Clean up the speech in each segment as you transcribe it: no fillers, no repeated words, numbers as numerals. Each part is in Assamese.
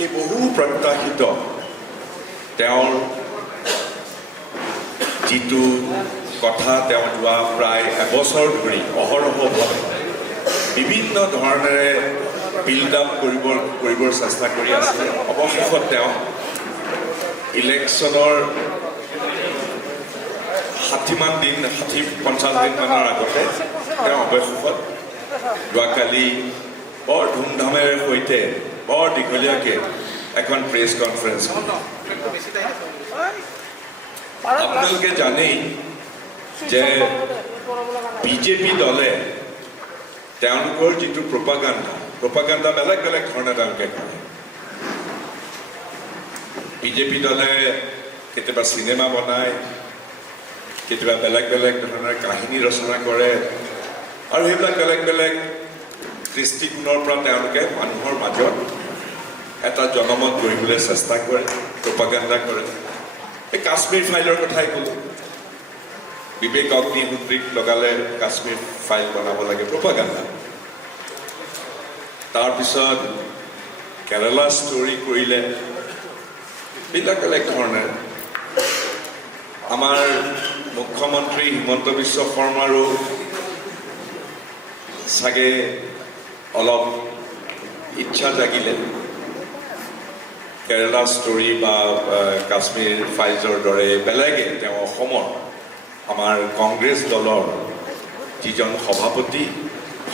এই বহু প্ৰত্যাশিত তেওঁৰ যিটো কথা তেওঁ যোৱা প্ৰায় এবছৰ ধৰি অহৰহভাৱে বিভিন্ন ধৰণেৰে বিল্ড আপ কৰিবৰ চেষ্টা কৰি আছে। অৱশেষত তেওঁ ইলেকশ্যনৰ 60-50 দিন মানৰ আগতে তেওঁ অৱশেষত যোৱাকালি বৰ ধুমধামেৰে সৈতে বৰ দীঘলীয়াকৈ এখন প্ৰেছ কনফাৰেন্স আপোনালোকে জানেই যে বিজেপি দলে তেওঁলোকৰ যিটো প্ৰপাগাণ্ডা বেলেগ বেলেগ ধৰণে তেওঁলোকে কৰে। বিজেপি দলে কেতিয়াবা চিনেমা বনায়, কেতিয়াবা বেলেগ বেলেগ ধৰণৰ কাহিনী ৰচনা কৰে আৰু সেইবিলাক বেলেগ বেলেগ দৃষ্টিকোণৰ পৰা তেওঁলোকে মানুহৰ মাজত এটা জনমত গঢ়িবলৈ চেষ্টা কৰে, প্ৰপাগাণ্ডা কৰে। এই কাশ্মীৰ ফাইলৰ কথাই ক'লোঁ, বিবেক অগ্নিহোত্ৰীক লগালে কাশ্মীৰ ফাইল বনাব লাগে, প্ৰপাগাণ্ডা। তাৰপিছত কেৰালা ষ্টৰী কৰিলে, এইবিলাক বেলেগ ধৰণে। আমাৰ মুখ্যমন্ত্ৰী হিমন্ত বিশ্ব শৰ্মাৰো চাগে অলপ ইচ্ছা জাগিলে কেৰালা ষ্টৰী বা কাশ্মীৰ ফাইলছৰ দৰে বেলেগে তেওঁ অসমৰ আমাৰ কংগ্ৰেছ দলৰ যিজন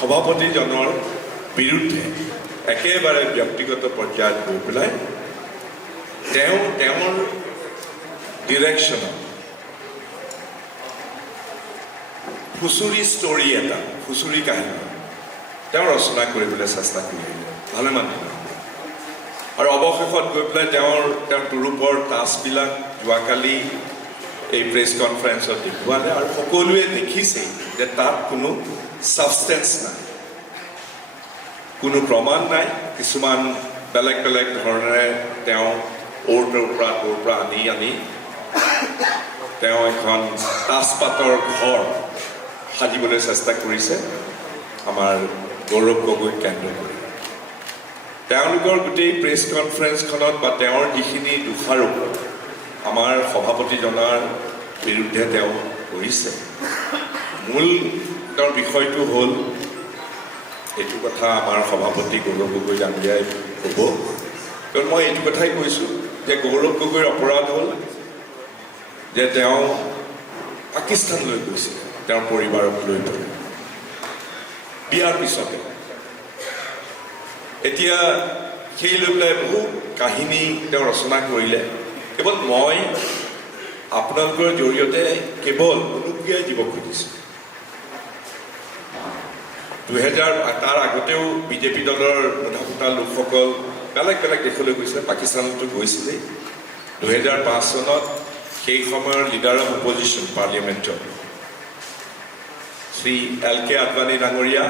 সভাপতিজনৰ বিৰুদ্ধে একেবাৰে ব্যক্তিগত পৰ্যায়ত গৈ পেলাই তেওঁৰ ডিৰেকশ্যনত ফুচুৰি কাহিনী তেওঁ ৰচনা কৰিবলৈ চেষ্টা কৰিলে ভালেমান দিন। আৰু অৱশেষত গৈ পেলাই তেওঁৰ তুৰূপৰ তাছবিলাক যোৱাকালি এই প্ৰেছ কনফাৰেন্সত দেখুৱালে আৰু সকলোৱে দেখিছে যে তাত কোনো ছাবষ্টেন্স নাই, কোনো প্ৰমাণ নাই। কিছুমান বেলেগ বেলেগ ধৰণেৰে তেওঁ তোৰ পৰা আনি তেওঁ এখন তাছপাতৰ ঘৰ সাজিবলৈ চেষ্টা কৰিছে আমাৰ গৌৰৱ গগৈক কেন্দ্ৰ কৰি। তেওঁলোকৰ গোটেই প্ৰেছ কনফাৰেন্সখনত বা তেওঁৰ যিখিনি দোষাৰোপ আমাৰ সভাপতিজনাৰ বিৰুদ্ধে তেওঁ কৰিছে, মূল তেওঁৰ বিষয়টো হ'ল এইটো কথা আমাৰ সভাপতি গৌৰৱ গগৈ ডাঙৰীয়াই ক'ব। কাৰণ মই এইটো কথাই কৈছোঁ যে গৌৰৱ গগৈৰ অপৰাধ হ'ল যে তেওঁ পাকিস্তানলৈ গৈছিলে তেওঁৰ পৰিবাৰক লৈ পেলাই বিয়াৰ পিছতে। এতিয়া সেই লৈ পেলাই বহু কাহিনী তেওঁ ৰচনা কৰিলে। কেৱল মই আপোনালোকৰ জৰিয়তে কেৱল অনুজ্ঞাই দিব খুজিছোঁ, তাৰ আগতেও বিজেপি দলৰ মুধাফুটা লোকসকল বেলেগ বেলেগ দেশলৈ গৈছিলে, পাকিস্তানতো গৈছিলেই। 2005 চনত সেই সময়ৰ লিডাৰ অফ অপজিশ্যন পাৰ্লিয়ামেণ্টত শ্ৰী LK আদৱানী ডাঙৰীয়া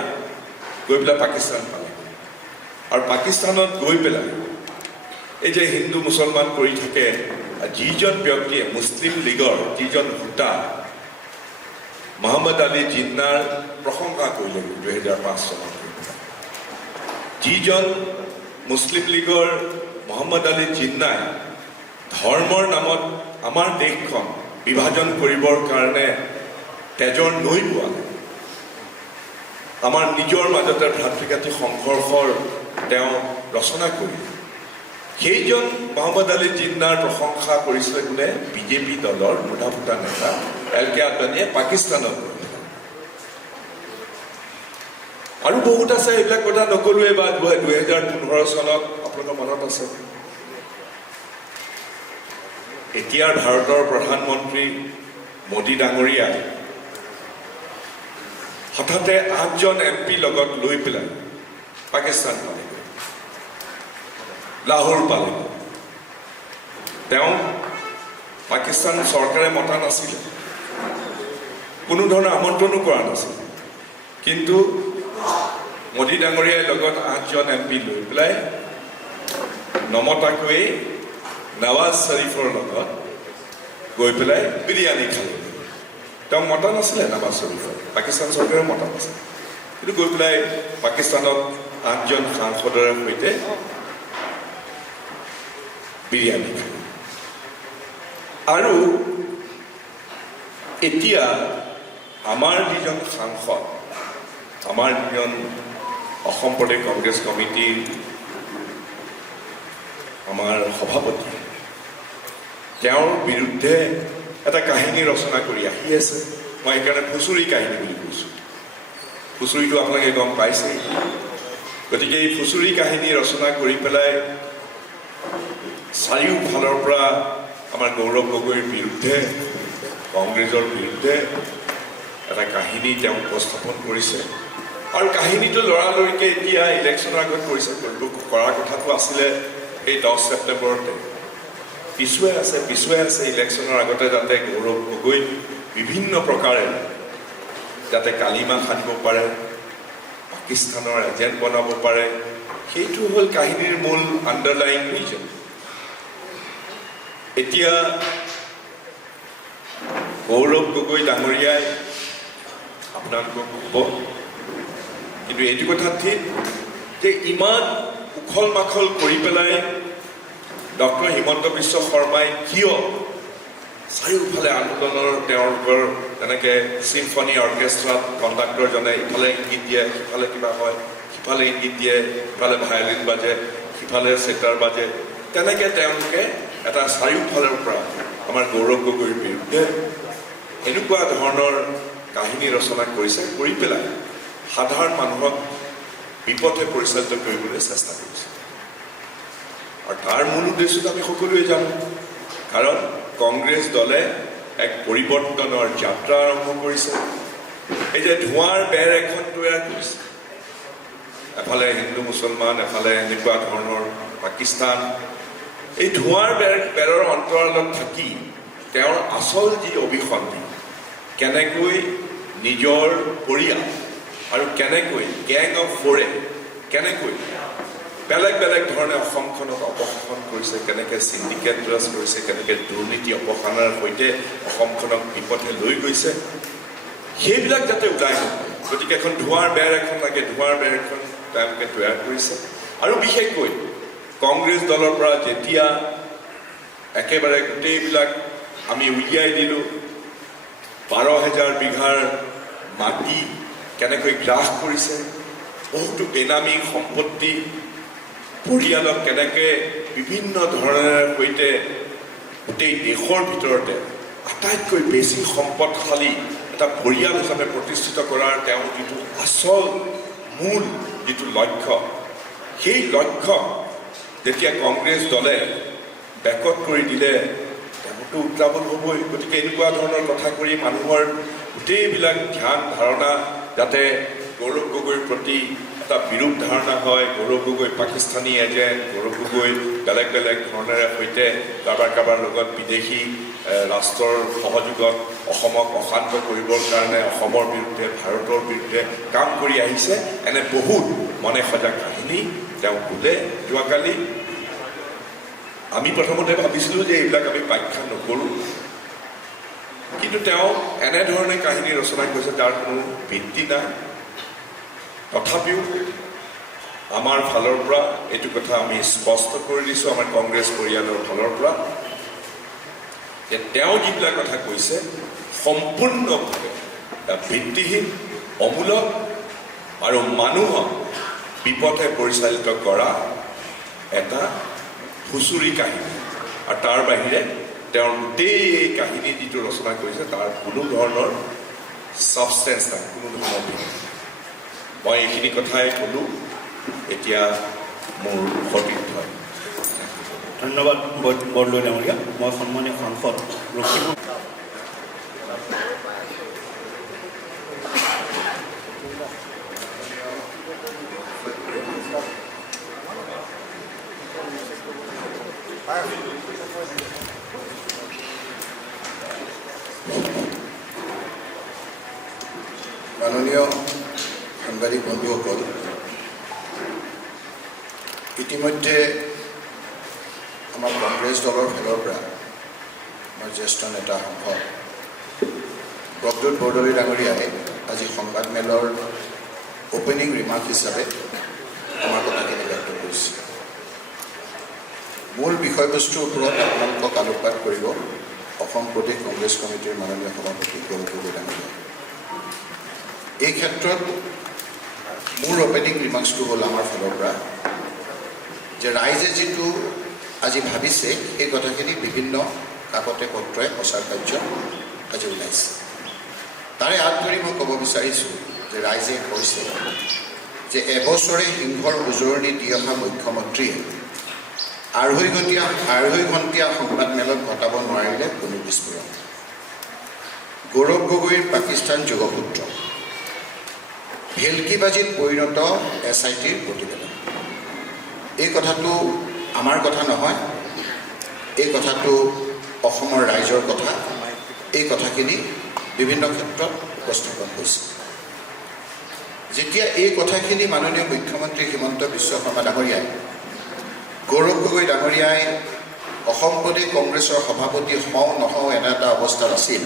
গৈ পেলাই পাকিস্তান পালে। আৰু পাকিস্তানত গৈ পেলাই এই যে হিন্দু মুছলমান কৰি থাকে, যিজন ব্যক্তিয়ে মুছলিম লীগৰ যিজন ভোটা মহম্মদ আলী জিন্নাৰ প্ৰশংসা কৰিলে 2005 চনত। যিজন মুছলিম লীগৰ মহম্মদ আলী জিন্নাই ধৰ্মৰ নামত আমাৰ দেশখন বিভাজন কৰিবৰ কাৰণে তেজৰ নৈ বোৱালে, আমাৰ নিজৰ মাজতে ভাতৃঘাতী সংঘৰ্ষৰ তেওঁ ৰচনা কৰিলে। সেইজন মহম্মদ আলী জিন্নাৰ প্ৰশংসা কৰিছিলে কোনে? বিজেপি দলৰ মুধাফুটা নেতা LK আদৱানীয়ে পাকিস্তানত। আৰু বহুত আছে, এইবিলাক কথা নকলোৱে। বা 2015 চনত আপোনালোকৰ মনত আছে, এতিয়াৰ ভাৰতৰ প্ৰধানমন্ত্ৰী মোদী ডাঙৰীয়া হঠাতে 8জন MP লগত লৈ পেলাই পাকিস্তান পালেগৈ, লাহোৰ পালেগৈ। তেওঁ পাকিস্তান চৰকাৰে মতা নাছিলে, কোনো ধৰণৰ আমন্ত্ৰণো কৰা নাছিল, কিন্তু মোদী ডাঙৰীয়াৰ লগত 8জন MP লৈ পেলাই নমতাকৈ নৱাজ শ্বৰীফৰ লগত গৈ পেলাই বিৰিয়ানী খালে। তেওঁ মতা নাছিলে নৱাজ শ্বৰীফৰ, পাকিস্তান চৰকাৰে মতা নাছিলে, কিন্তু গৈ পেলাই পাকিস্তানত 8জন সাংসদৰে সৈতে বিৰিয়ানী খায়। আৰু এতিয়া আমাৰ যিজন সাংসদ, আমাৰ যিজন অসম প্ৰদেশ কংগ্ৰেছ কমিটিৰ আমাৰ সভাপতি, তেওঁৰ বিৰুদ্ধে এটা কাহিনী ৰচনা কৰি আহি আছে। মই সেইকাৰণে ফুচুৰি কাহিনী বুলি কৈছোঁ। ফুচুৰিটো আপোনালোকে গম পাইছেই। গতিকে এই ফুচুৰি কাহিনী ৰচনা কৰি পেলাই চাৰিওফালৰ পৰা আমাৰ গৌৰৱ গগৈৰ বিৰুদ্ধে, কংগ্ৰেছৰ বিৰুদ্ধে এটা কাহিনী তেওঁ উপস্থাপন কৰিছে। আৰু কাহিনীটো লৰালৰিকে এতিয়া ইলেকশ্যনৰ আগত কৰিছে। কৰাৰ কথাটো আছিলে এই 10 ছেপ্টেম্বৰতে, পিছুৱাই আছে ইলেকশ্যনৰ আগতে, যাতে গৌৰৱ গগৈ বিভিন্ন প্ৰকাৰে যাতে কালিমা সানিব পাৰে, পাকিস্তানৰ এজেণ্ট বনাব পাৰে। সেইটো হ'ল কাহিনীৰ মূল আণ্ডাৰলাইন ৰিজন। এতিয়া গৌৰৱ গগৈ ডাঙৰীয়াই আপোনালোকক ক'ব, কিন্তু এইটো কথা ঠিক যে ইমান উখল মাখল কৰি পেলাই ডক্টৰ হিমন্ত বিশ্ব শৰ্মাই কিয় চাৰিওফালে আন্দোলনৰ তেওঁলোকৰ তেনেকৈ চিম্ফনী অৰ্কেষ্ট্ৰাত কণ্ডাক্টৰজনে ইফালে ইংগিত দিয়ে, সিফালে কিবা হয়, সিফালে ইংগিত দিয়ে, সিফালে ভায়লিন বাজে, সিফালে চেটাৰ বাজে, তেনেকৈ তেওঁলোকে এটা চাৰিওফালৰ পৰা আমাৰ গৌৰৱ গগৈৰ বিৰুদ্ধে এনেকুৱা ধৰণৰ কাহিনী ৰচনা কৰিছে, কৰি পেলাই সাধাৰণ মানুহক বিপথে পৰিচালিত কৰিবলৈ চেষ্টা কৰিছে। আৰু তাৰ মূল উদ্দেশ্যটো আমি সকলোৱে জানো। কাৰণ কংগ্ৰেছ দলে এক পৰিৱৰ্তনৰ যাত্ৰা আৰম্ভ কৰিছে। এই যে ধোঁৱাৰ বেৰ এখন তৈয়াৰ কৰিছে, এফালে হিন্দু মুছলমান, এফালে এনেকুৱা ধৰণৰ পাকিস্তান, এই ধোঁৱাৰ বেৰৰ অন্তৰালত থাকি তেওঁৰ আচল যি অভিসন্ধি, কেনেকৈ নিজৰ পৰিয়াল আৰু কেনেকৈ গেং অফ ফ'ৰে কেনেকৈ বেলেগ বেলেগ ধৰণে অসমখনক অপশাসন কৰিছে, কেনেকৈ চিণ্ডিকেট ৰাজ কৰিছে, কেনেকৈ দুৰ্নীতি অপসাৰণৰ সৈতে অসমখনক বিপথে লৈ গৈছে, সেইবিলাক যাতে ওলাই নহয়। গতিকে এখন ধোঁৱাৰ বেৰ এখন লাগে, ধোঁৱাৰ বেৰ এখন তেওঁলোকে তৈয়াৰ কৰিছে। আৰু বিশেষকৈ কংগ্ৰেছ দলৰ পৰা যেতিয়া একেবাৰে গোটেইবিলাক আমি উলিয়াই দিলোঁ, 12,000 বিঘাৰ মাটি কেনেকৈ গ্ৰাস কৰিছে, বহুতো বেনামী সম্পত্তি, পৰিয়ালক কেনেকৈ বিভিন্ন ধৰণৰ সৈতে গোটেই দেশৰ ভিতৰতে আটাইতকৈ বেছি সম্পদশালী এটা পৰিয়াল হিচাপে প্ৰতিষ্ঠিত কৰাৰ তেওঁৰ যিটো আচল মূল যিটো লক্ষ্য, সেই লক্ষ্য যেতিয়া কংগ্ৰেছ দলে বেকত কৰি দিলে, তেওঁতো উত্ৰাৱল হ'বই। গতিকে এনেকুৱা ধৰণৰ কথা কৰি মানুহৰ গোটেইবিলাক ধ্যান ধাৰণা যাতে গৌৰৱ গগৈৰ প্ৰতি এটা বিৰূপ ধাৰণা হয়, গৌৰৱ গগৈ পাকিস্তানী এজেণ্ট, গৌৰৱ গগৈ বেলেগ বেলেগ ধৰণেৰে সৈতে কাৰোবাৰ লগত বিদেশী ৰাষ্ট্ৰৰ সহযোগত অসমক অশান্ত কৰিবৰ কাৰণে অসমৰ বিৰুদ্ধে, ভাৰতৰ বিৰুদ্ধে কাম কৰি আহিছে, এনে বহুত মনে সজা কাহিনী তেওঁ ক'লে যোৱাকালি। আমি প্ৰথমতে ভাবিছিলোঁ যে এইবিলাক আমি ব্যাখ্যা নকৰোঁ, কিন্তু তেওঁ এনেধৰণে কাহিনী ৰচনা কৰিছে যাৰ কোনো ভিত্তি নাই। তথাপিও আমাৰ ফালৰ পৰা এইটো কথা আমি স্পষ্ট কৰি দিছোঁ, আমাৰ কংগ্ৰেছ পৰিয়ালৰ ফালৰ পৰা, যে তেওঁ যিবিলাক কথা কৈছে সম্পূৰ্ণভাৱে ভিত্তিহীন, অমূলক আৰু মানুহক বিপথে পৰিচালিত কৰা এটা ফুচুৰি কাহিনী। আৰু তাৰ বাহিৰে তেওঁৰ গোটেই কাহিনী যিটো ৰচনা কৰিছে তাৰ কোনো ধৰণৰ ছাবষ্টেঞ্চ নাই, কোনো ধৰণৰ ভিত্তি। মই এইখিনি কথাই ক'লোঁ। এতিয়া মোৰ সতীৰ্থ। ধন্যবাদ বৰদলৈ ডাঙৰীয়া। মই সন্মানীয় সাংসদ লখিমপুৰ মাননীয় সাংবাদিক বন্ধুসকল, ইতিমধ্যে আমাৰ কংগ্ৰেছ দলৰ ফালৰ পৰা আমাৰ জ্যেষ্ঠ নেতা সাংসদ প্ৰদ্যুৎ বৰদলৈ ডাঙৰীয়াই আজি সংবাদমেলৰ অপেনিং ৰিমাৰ্ক হিচাপে আমাৰ কথাখিনি ব্যক্ত কৰিছে। মূল বিষয়বস্তুৰ ওপৰত আপোনালোকক আলোকপাত কৰিব অসম প্ৰদেশ কংগ্ৰেছ কমিটিৰ মাননীয় সভাপতি গৌৰৱ গগৈ ডাঙৰীয়া। এই ক্ষেত্ৰত মোৰ অপেনিং ৰিমাৰ্কছটো হ'ল আমাৰ ফালৰ পৰা যে ৰাইজে যিটো আজি ভাবিছে সেই কথাখিনি বিভিন্ন কাকতে পত্ৰই প্ৰচাৰ কাৰ্য আজি ওলাইছে। তাৰে হাত ধৰি মই ক'ব বিচাৰিছোঁ যে ৰাইজে কৈছে যে এবছৰে সিংহৰ উজৰণি দি অহা মুখ্যমন্ত্ৰীয়ে আঢ়ৈ ঘণ্টীয়া সংবাদমেলত ঘটাব নোৱাৰিলে কোনো বিস্ফোৰণ। গৌৰৱ গগৈৰ পাকিস্তান যোগসূত্ৰ, ভেলকিবাজিত পৰিণত SITৰ প্ৰতিবেদন। এই কথাটো আমাৰ কথা নহয়, এই কথাটো অসমৰ ৰাইজৰ কথা। এই কথাখিনি বিভিন্ন ক্ষেত্ৰত উপস্থাপন হৈছে। যেতিয়া এই কথাখিনি মাননীয় মুখ্যমন্ত্ৰী হিমন্ত বিশ্ব শৰ্মা ডাঙৰীয়াই, গৌৰৱ গগৈ ডাঙৰীয়াই অসম প্ৰদেশ কংগ্ৰেছৰ সভাপতি হওঁ নহওঁ এনে এটা অৱস্থাত আছিল,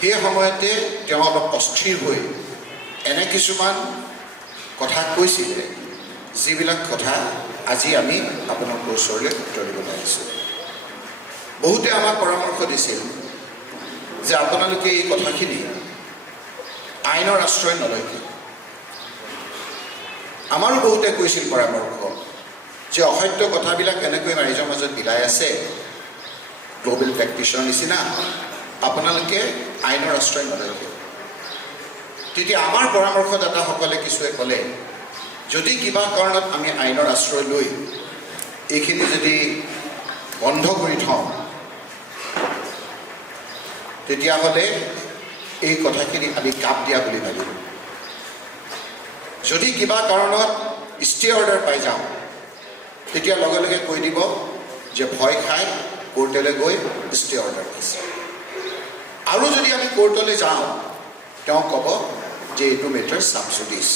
সেই সময়তে তেওঁ অলপ অস্থিৰ হৈ এনে কিছুমান কথা কৈছিলে, যিবিলাক কথা আজি আমি আপোনালোকৰ ওচৰলৈ উত্তৰ দিবলৈ আহিছোঁ। বহুতে আমাক পৰামৰ্শ দিছিল যে আপোনালোকে এই কথাখিনি আইনৰ আশ্ৰয় নলয়। আমাৰো বহুতে কৈছিল পৰামৰ্শ যে অসত্য কথাবিলাক এনেকৈ ৰাইজৰ মাজত বিলাই আছে, গ্ল'বেল প্ৰেক্টিছৰ নিচিনা, আপোনালোকে আইনৰ আশ্ৰয় নলয়। তেতিয়া আমাৰ পৰামৰ্শদাতাসকলে কিছুৱে ক'লে, যদি কিবা কাৰণত আমি আইনৰ আশ্ৰয় লৈ এইখিনি যদি বন্ধ কৰি থওঁ, তেতিয়াহ'লে এই কথাখিনি আমি কাপ দিয়া বুলি ভাবিলোঁ। যদি কিবা কাৰণত ষ্টে অৰ্ডাৰ পাই যাওঁ, তেতিয়া লগে লগে কৈ দিব যে ভয় খাই কোৰ্টলৈ গৈ ষ্টে অৰ্ডাৰ পাইছে। আৰু যদি আমি কোৰ্টলৈ যাওঁ, তেওঁ ক'ব যে এইটো মেটাৰ চাব জুডিচ,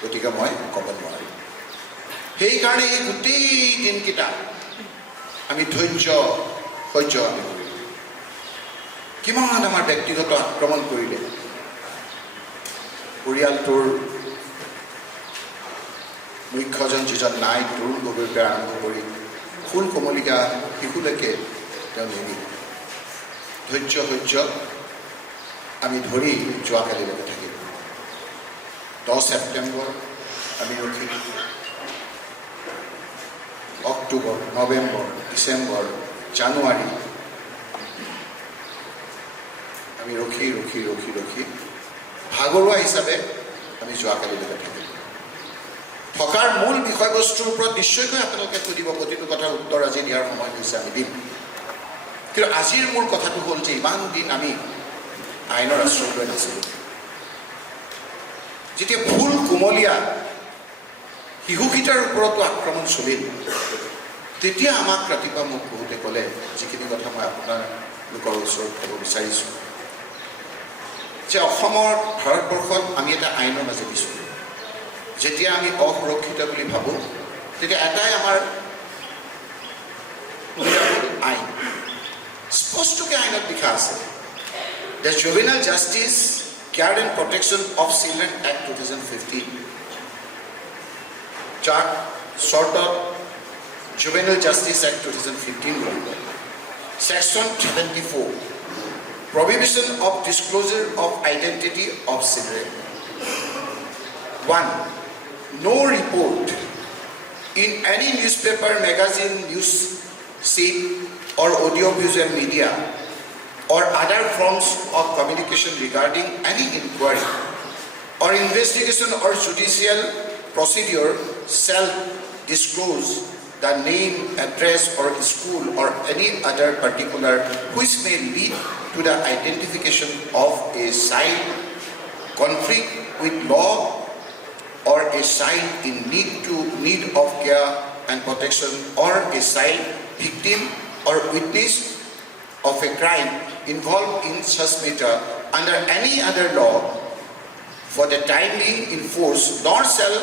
গতিকে মই ক'ব নোৱাৰোঁ। সেইকাৰণে এই গোটেই দিনকেইটা আমি সহ্য আমি কৰিলোঁ। কিমান আমাৰ ব্যক্তিগত আক্ৰমণ কৰিলে, পৰিয়ালটোৰ মুখ্যজন যিজন নাই, তৰুণ গগৈৰ পৰা আৰম্ভ কৰি ফুল কমলিকা শিশুলৈকে তেওঁ নিদিলে। ধৈৰ্য আমি ধৰি যোৱাকালিলৈকে থাকিলোঁ। 10 ছেপ্টেম্বৰ আমি ৰখি, অক্টোবৰ, নৱেম্বৰ, ডিচেম্বৰ, জানুৱাৰী আমি ৰখি ভাগৰুৱা হিচাপে আমি যোৱাকালিলৈকে থাকিলোঁ। থকাৰ মূল বিষয়বস্তুৰ ওপৰত নিশ্চয়কৈ আপোনালোকে সুধিব, প্ৰতিটো কথাৰ উত্তৰ আজি দিয়াৰ সময় হৈছে, আমি দিম। কিন্তু আজিৰ মূল কথাটো হ'ল যে ইমান দিন আমি আইনৰ আশ্ৰয় লৈ নাছিলোঁ। যেতিয়া ফুল কোমলীয়া শিশুকেইটাৰ ওপৰতো আক্ৰমণ চলিল, তেতিয়া আমাক ৰাতিপুৱা মোক বহুতে ক'লে, যিখিনি কথা মই আপোনালোকৰ ওচৰত ক'ব বিচাৰিছোঁ, যে অসমৰ ভাৰতবৰ্ষত আমি এটা আইনৰ মাজেদি চলোঁ। যেতিয়া আমি অসুৰক্ষিত বুলি ভাবোঁ, তেতিয়া এটাই আমাৰ আইন, স্পষ্টকৈ আইনত লিখা আছে, the juvenile justice care and protection of children act 2015, যাক শ্বৰ্টত জুভেনাইল জাষ্টিচ এক্ট 2015 বুলি কয়। Section 74, prohibition of disclosure of identity of children. 1. No report in any newspaper, magazine, news sheet or audiovisual media or other forms of communication regarding any inquiry or investigation or judicial procedure shall disclose the name, address or school or any other particular which may lead to the identification of a child conflict with law or a child in need of care and protection, or a child victim or witness of a crime involved in such matter under any other law for the time being in force, nor shall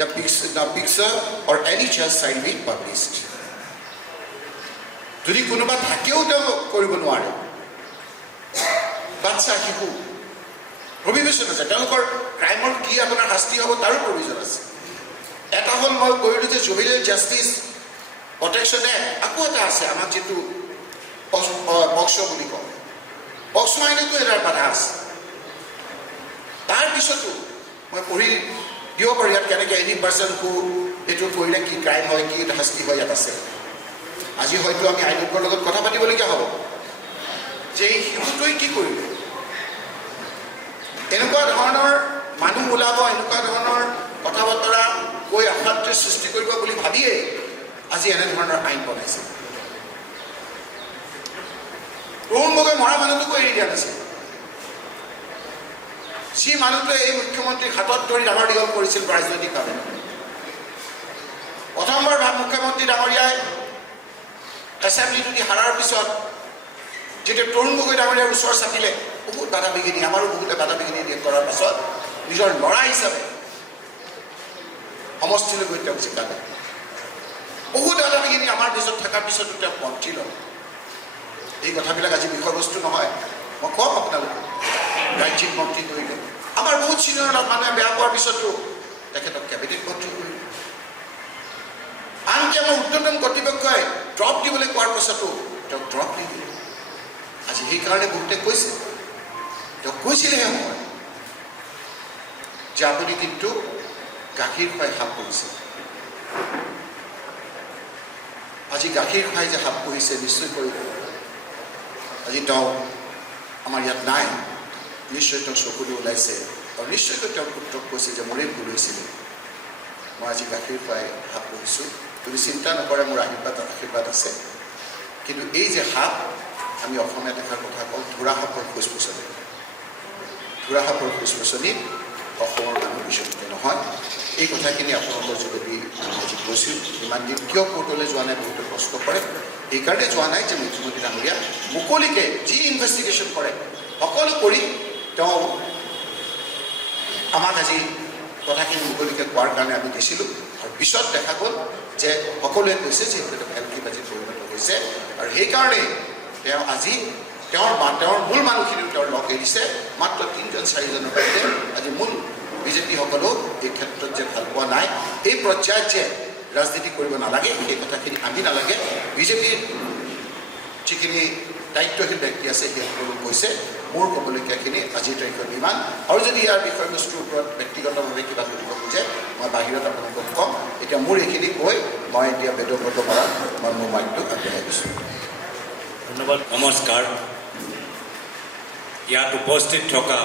the picture or any charge shall be published. যদি কোনোবা থাকেও তেওঁ কৰিব নোৱাৰে, বাচ্চা শিশু প্ৰভিজন আছে, তেওঁলোকৰ ক্ৰাইমৰ কি আপোনাৰ শাস্তি হ'ব তাৰো প্ৰভিজন আছে। এটা হ'ল মই কৰিলোঁ যে জুভেনাইল জাষ্টিচ প্ৰটেকশ্যন এক্ট আকৌ এটা আছে আমাক যিটো পক্সো বুলি কয় পক্সো আইনতো এটাৰ বাধা আছে তাৰ পিছতো মই পঢ়ি দিব পাৰোঁ ইয়াত কেনেকৈ এনি পাৰ্চনকো এইটো কৰিলে কি ক্ৰাইম হয় কি শাস্তি হয় ইয়াত আছে আজি হয়তো আমি আইনজ্ঞৰ লগত কথা পাতিবলগীয়া হ'ব যে এই শিশুটোৱে কি কৰিলে এনেকুৱা ধৰণৰ মানুহ ওলাব এনেকুৱা ধৰণৰ কথা বতৰা কৈ অশান্তিৰ সৃষ্টি কৰিব বুলি ভাবিয়েই আজি এনেধৰণৰ আইন বনাইছে তৰুণ গগৈ মৰা মানুহটোকো এৰি দিয়া নাছিল যি মানুহটোৱে এই মুখ্যমন্ত্ৰীক হাতত ধৰি ডাঙৰ দীঘল কৰিছিল ৰাজনৈতিকভাৱে প্ৰথমবাৰ মুখ্যমন্ত্ৰী ডাঙৰীয়াই এছেম্বলিটো হাৰাৰ পিছত যেতিয়া তৰুণ গগৈ ডাঙৰীয়াৰ ওচৰ চাপিলে বহুত বাধা বিঘিনি আমাৰো বহুতে বাধা বিঘিনি কৰাৰ পাছত নিজৰ ল'ৰা হিচাপে সমষ্টিলৈ গৈ তেওঁক জিকালে বহুত বাধা বিঘিনি আমাৰ দেশত থকাৰ পিছতো তেওঁক মন্ত্ৰী ল'লে এই কথাবিলাক আজি বিষয়বস্তু নহয় মই কম আপোনালোকক ৰাজ্যিক মন্ত্ৰী কৰিলে আমাৰ বহুত চিনিয়ৰ মানুহে বেয়া পোৱাৰ পিছতো তেখেতক কেবিনেট মন্ত্ৰী কৰিলে আনকি আমাৰ উৰ্ধতন কৰ্তৃপক্ষই ড্ৰপ দিবলৈ কোৱাৰ পাছতো তেওঁক ড্ৰপ নিদিলে আজি সেইকাৰণে বহুতে কৈছে তেওঁক কৈছিলেহে মই যে আপুনি কিন্তু গাখীৰ খুৱাই সাপ পুহিছে আজি গাখীৰ খুৱাই যে সাপ পুহিছে নিশ্চয় কৰিব আজি তেওঁ আমাৰ ইয়াত নাই নিশ্চয় তেওঁ চকুৰে ওলাইছে আৰু নিশ্চয়কৈ তেওঁৰ পুত্ৰক কৈছে যে মোৰেই ভুল হৈছিলে মই আজি গাখীৰ খুৱাই সাপ পুহিছোঁ তুমি চিন্তা নকৰে মোৰ আশীৰ্বাদ আছে কিন্তু এই যে সাপ আমি অসমীয়া দেখাৰ কথা কওঁ ধোৰা সাপৰ ফুচফুচনি ধোৰা সাপৰ ফুচফুচনি অসমৰ মানুহ বিচলিত নহয় এই কথাখিনি আপোনালোকৰ যোগেদি আজি কৈছোঁ ইমান দিন কিয় কোৰ্টলৈ যোৱা নাই বহুতে প্ৰশ্ন কৰে এইকাৰণে যোৱা নাই যে মুখ্যমন্ত্ৰী ডাঙৰীয়া মুকলিকে যি ইনভেষ্টিগেশ্যন কৰে সকলো কৰি তেওঁ আমাক আজি কথাখিনি মুকলিকে কোৱাৰ কাৰণে আমি দিছিলোঁ আৰু পিছত দেখা গ'ল যে সকলোৱে কৈছে যে এইটো ফেলকিবাজিত পৰিণত হৈছে আৰু সেইকাৰণেই তেওঁ আজি তেওঁৰ মূল মানুহখিনিও তেওঁৰ লগ এৰিছে মাত্ৰ 3-4জনৰ বাহিৰে আজি মূল বিজেপিসকলেও এই ক্ষেত্ৰত যে ভাল পোৱা নাই এই পৰ্যায়ত যে ৰাজনীতি কৰিব নালাগে সেই কথাখিনি আমি নালাগে বিজেপিৰ যিখিনি দায়িত্বশীল ব্যক্তি আছে সেইসকলেও কৈছে মোৰ ক'বলগীয়াখিনি আজিৰ তাৰিখত ইমান আৰু যদি ইয়াৰ বিষয়বস্তুৰ ওপৰত ব্যক্তিগতভাৱে কিবা সুধিব খোজে মই বাহিৰত আপোনালোকক ক'ম এতিয়া মোৰ এইখিনি কৈ মই এতিয়া বেদব্ৰত কৰাত মই মোৰ মাইকটো আগবঢ়াই দিছোঁ ধন্যবাদ নমস্কাৰ ইয়াত উপস্থিত থকা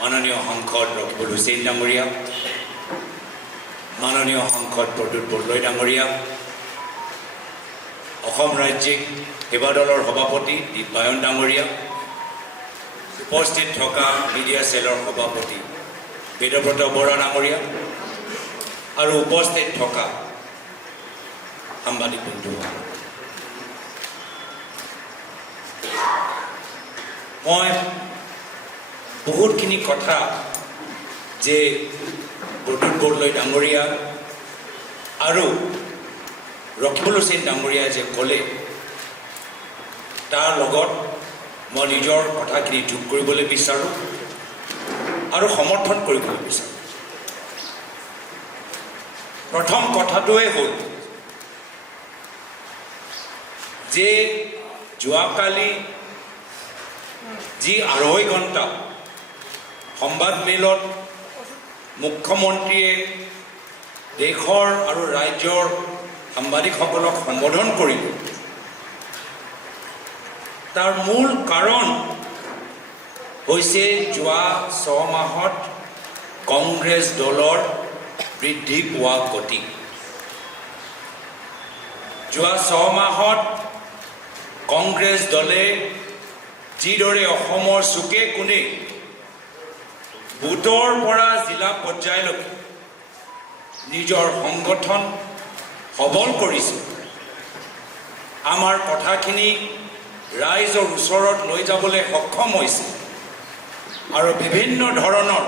মাননীয় সাংসদ ৰকিবুল হুছেইন ডাঙৰীয়া মাননীয় সাংসদ প্ৰদ্যুৎ বৰদলৈ ডাঙৰীয়া অসম ৰাজ্যিক সেৱা দলৰ সভাপতি দীপায়ন ডাঙৰীয়া উপস্থিত থকা মিডিয়া চেলৰ সভাপতি বেদব্ৰত বৰা ডাঙৰীয়া আৰু উপস্থিত থকা সাংবাদিক বন্ধুসকল মই বহুতখিনি কথা যে প্ৰদ্যুৎ বৰদলৈ ডাঙৰীয়া আৰু ৰকিবুল হুছেইন ডাঙৰীয়াই যে ক'লে তাৰ লগত মই নিজৰ কথাখিনি যোগ কৰিবলৈ বিচাৰোঁ আৰু সমৰ্থন কৰিবলৈ বিচাৰোঁ প্ৰথম কথাটোৱে হ'ল যে যোৱাকালি যি 2.5 ঘণ্টা সংবাদমেলত মুখ্যমন্ত্ৰীয়ে দেশৰ আৰু ৰাজ্যৰ সাংবাদিকসকলক সম্বোধন কৰিলে তাৰ মূল কাৰণ হৈছে যোৱা 6 মাহত কংগ্ৰেছ দলৰ বৃদ্ধি পোৱা গতি যোৱা 6 মাহত কংগ্ৰেছ দলে যিদৰে অসমৰ চুকে কোণে বুথৰ পৰা জিলা পৰ্যায়লৈকে নিজৰ সংগঠন সবল কৰিছে আমাৰ কথাখিনি ৰাইজৰ ওচৰত লৈ যাবলৈ সক্ষম হৈছে আৰু বিভিন্ন ধৰণৰ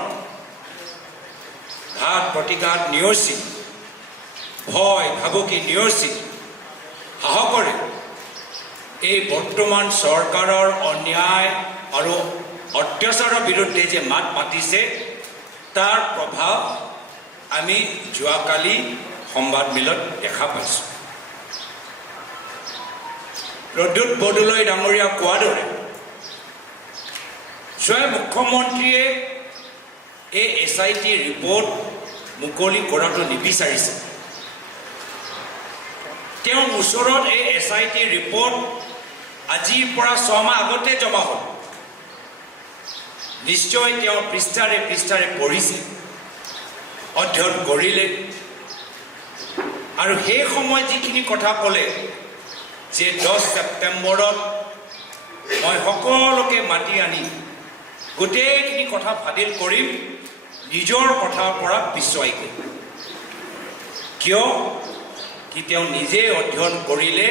ঘাত প্ৰতিঘাত নিয়চি ভয় ভাবুকি নিয়চি সাহসৰে এই বৰ্তমান চৰকাৰৰ অন্যায় আৰু অত্যাচাৰৰ বিৰুদ্ধে যে মাত মাতিছে তাৰ প্ৰভাৱ আমি যোৱাকালি সংবাদমেলত দেখা পাইছোঁ প্ৰদ্যুৎ বৰদলৈ ডাঙৰীয়া কোৱাৰ দৰে স্বয়ং মুখ্যমন্ত্ৰীয়ে এই SIT ৰিপৰ্ট মুকলি কৰাটো নিবিচাৰিছে তেওঁৰ ওচৰত এই SIT ৰিপৰ্ট আজিৰ পৰা 6 মাহ আগতে জমা হ'ল নিশ্চয় তেওঁ পৃষ্ঠাৰে পঢ়িছে অধ্যয়ন কৰিলে আৰু সেই সময় যিখিনি কথা ক'লে যে 10 ছেপ্টেম্বৰত মই সকলোকে মাতি আনি গোটেইখিনি কথা ফাদিল কৰিম নিজৰ কথাৰ পৰা পিছুৱাই গ'ল কিয় কি তেওঁ নিজে অধ্যয়ন কৰিলে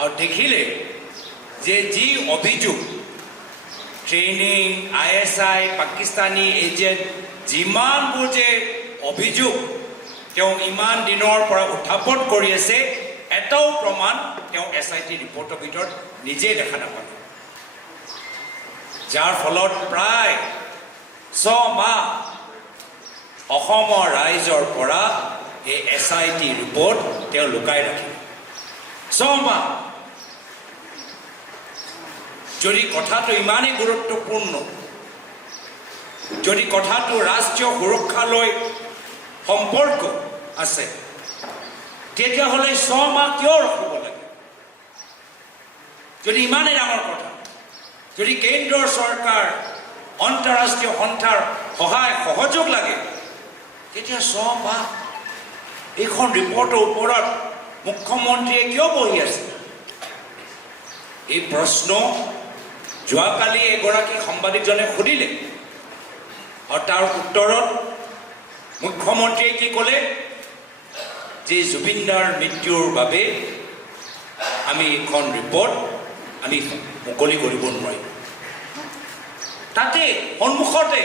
আৰু দেখিলে যে যি অভিযোগ ট্ৰেইনিং ISI পাকিস্তানী এজেণ্ট যিমানবোৰ যে অভিযোগ তেওঁ ইমান দিনৰ পৰা উত্থাপন কৰি আছে এটাও প্ৰমাণ তেওঁ SIT ৰিপৰ্টৰ ভিতৰত নিজে দেখা নাপালে যাৰ ফলত প্ৰায় 6 মাহ অসমৰ ৰাইজৰ পৰা এই SIT ৰিপৰ্ট তেওঁ লুকাই ৰাখিলে 6 মাহ যদি কথাটো ইমানেই গুৰুত্বপূৰ্ণ যদি কথাটো ৰাষ্ট্ৰীয় সুৰক্ষালৈ সম্পৰ্ক আছে তেতিয়াহ'লে 6 মাহ কিয় ৰখিব লাগে যদি ইমানেই ডাঙৰ কথা যদি কেন্দ্ৰৰ চৰকাৰ আন্তঃৰাষ্ট্ৰীয় সন্থাৰ সহায় সহযোগ লাগে তেতিয়া 6 মাহ এইখন ৰিপৰ্টৰ ওপৰত মুখ্যমন্ত্ৰীয়ে কিয় বহি আছে এই প্ৰশ্ন যোৱাকালি এগৰাকী সাংবাদিকজনে সুধিলে আৰু তাৰ উত্তৰত মুখ্যমন্ত্ৰীয়ে কি ক'লে যে জুবিনদাৰ মৃত্যুৰ বাবে আমি এখন ৰিপৰ্ট আমি মুকলি কৰিব নোৱাৰিম তাতে সন্মুখতে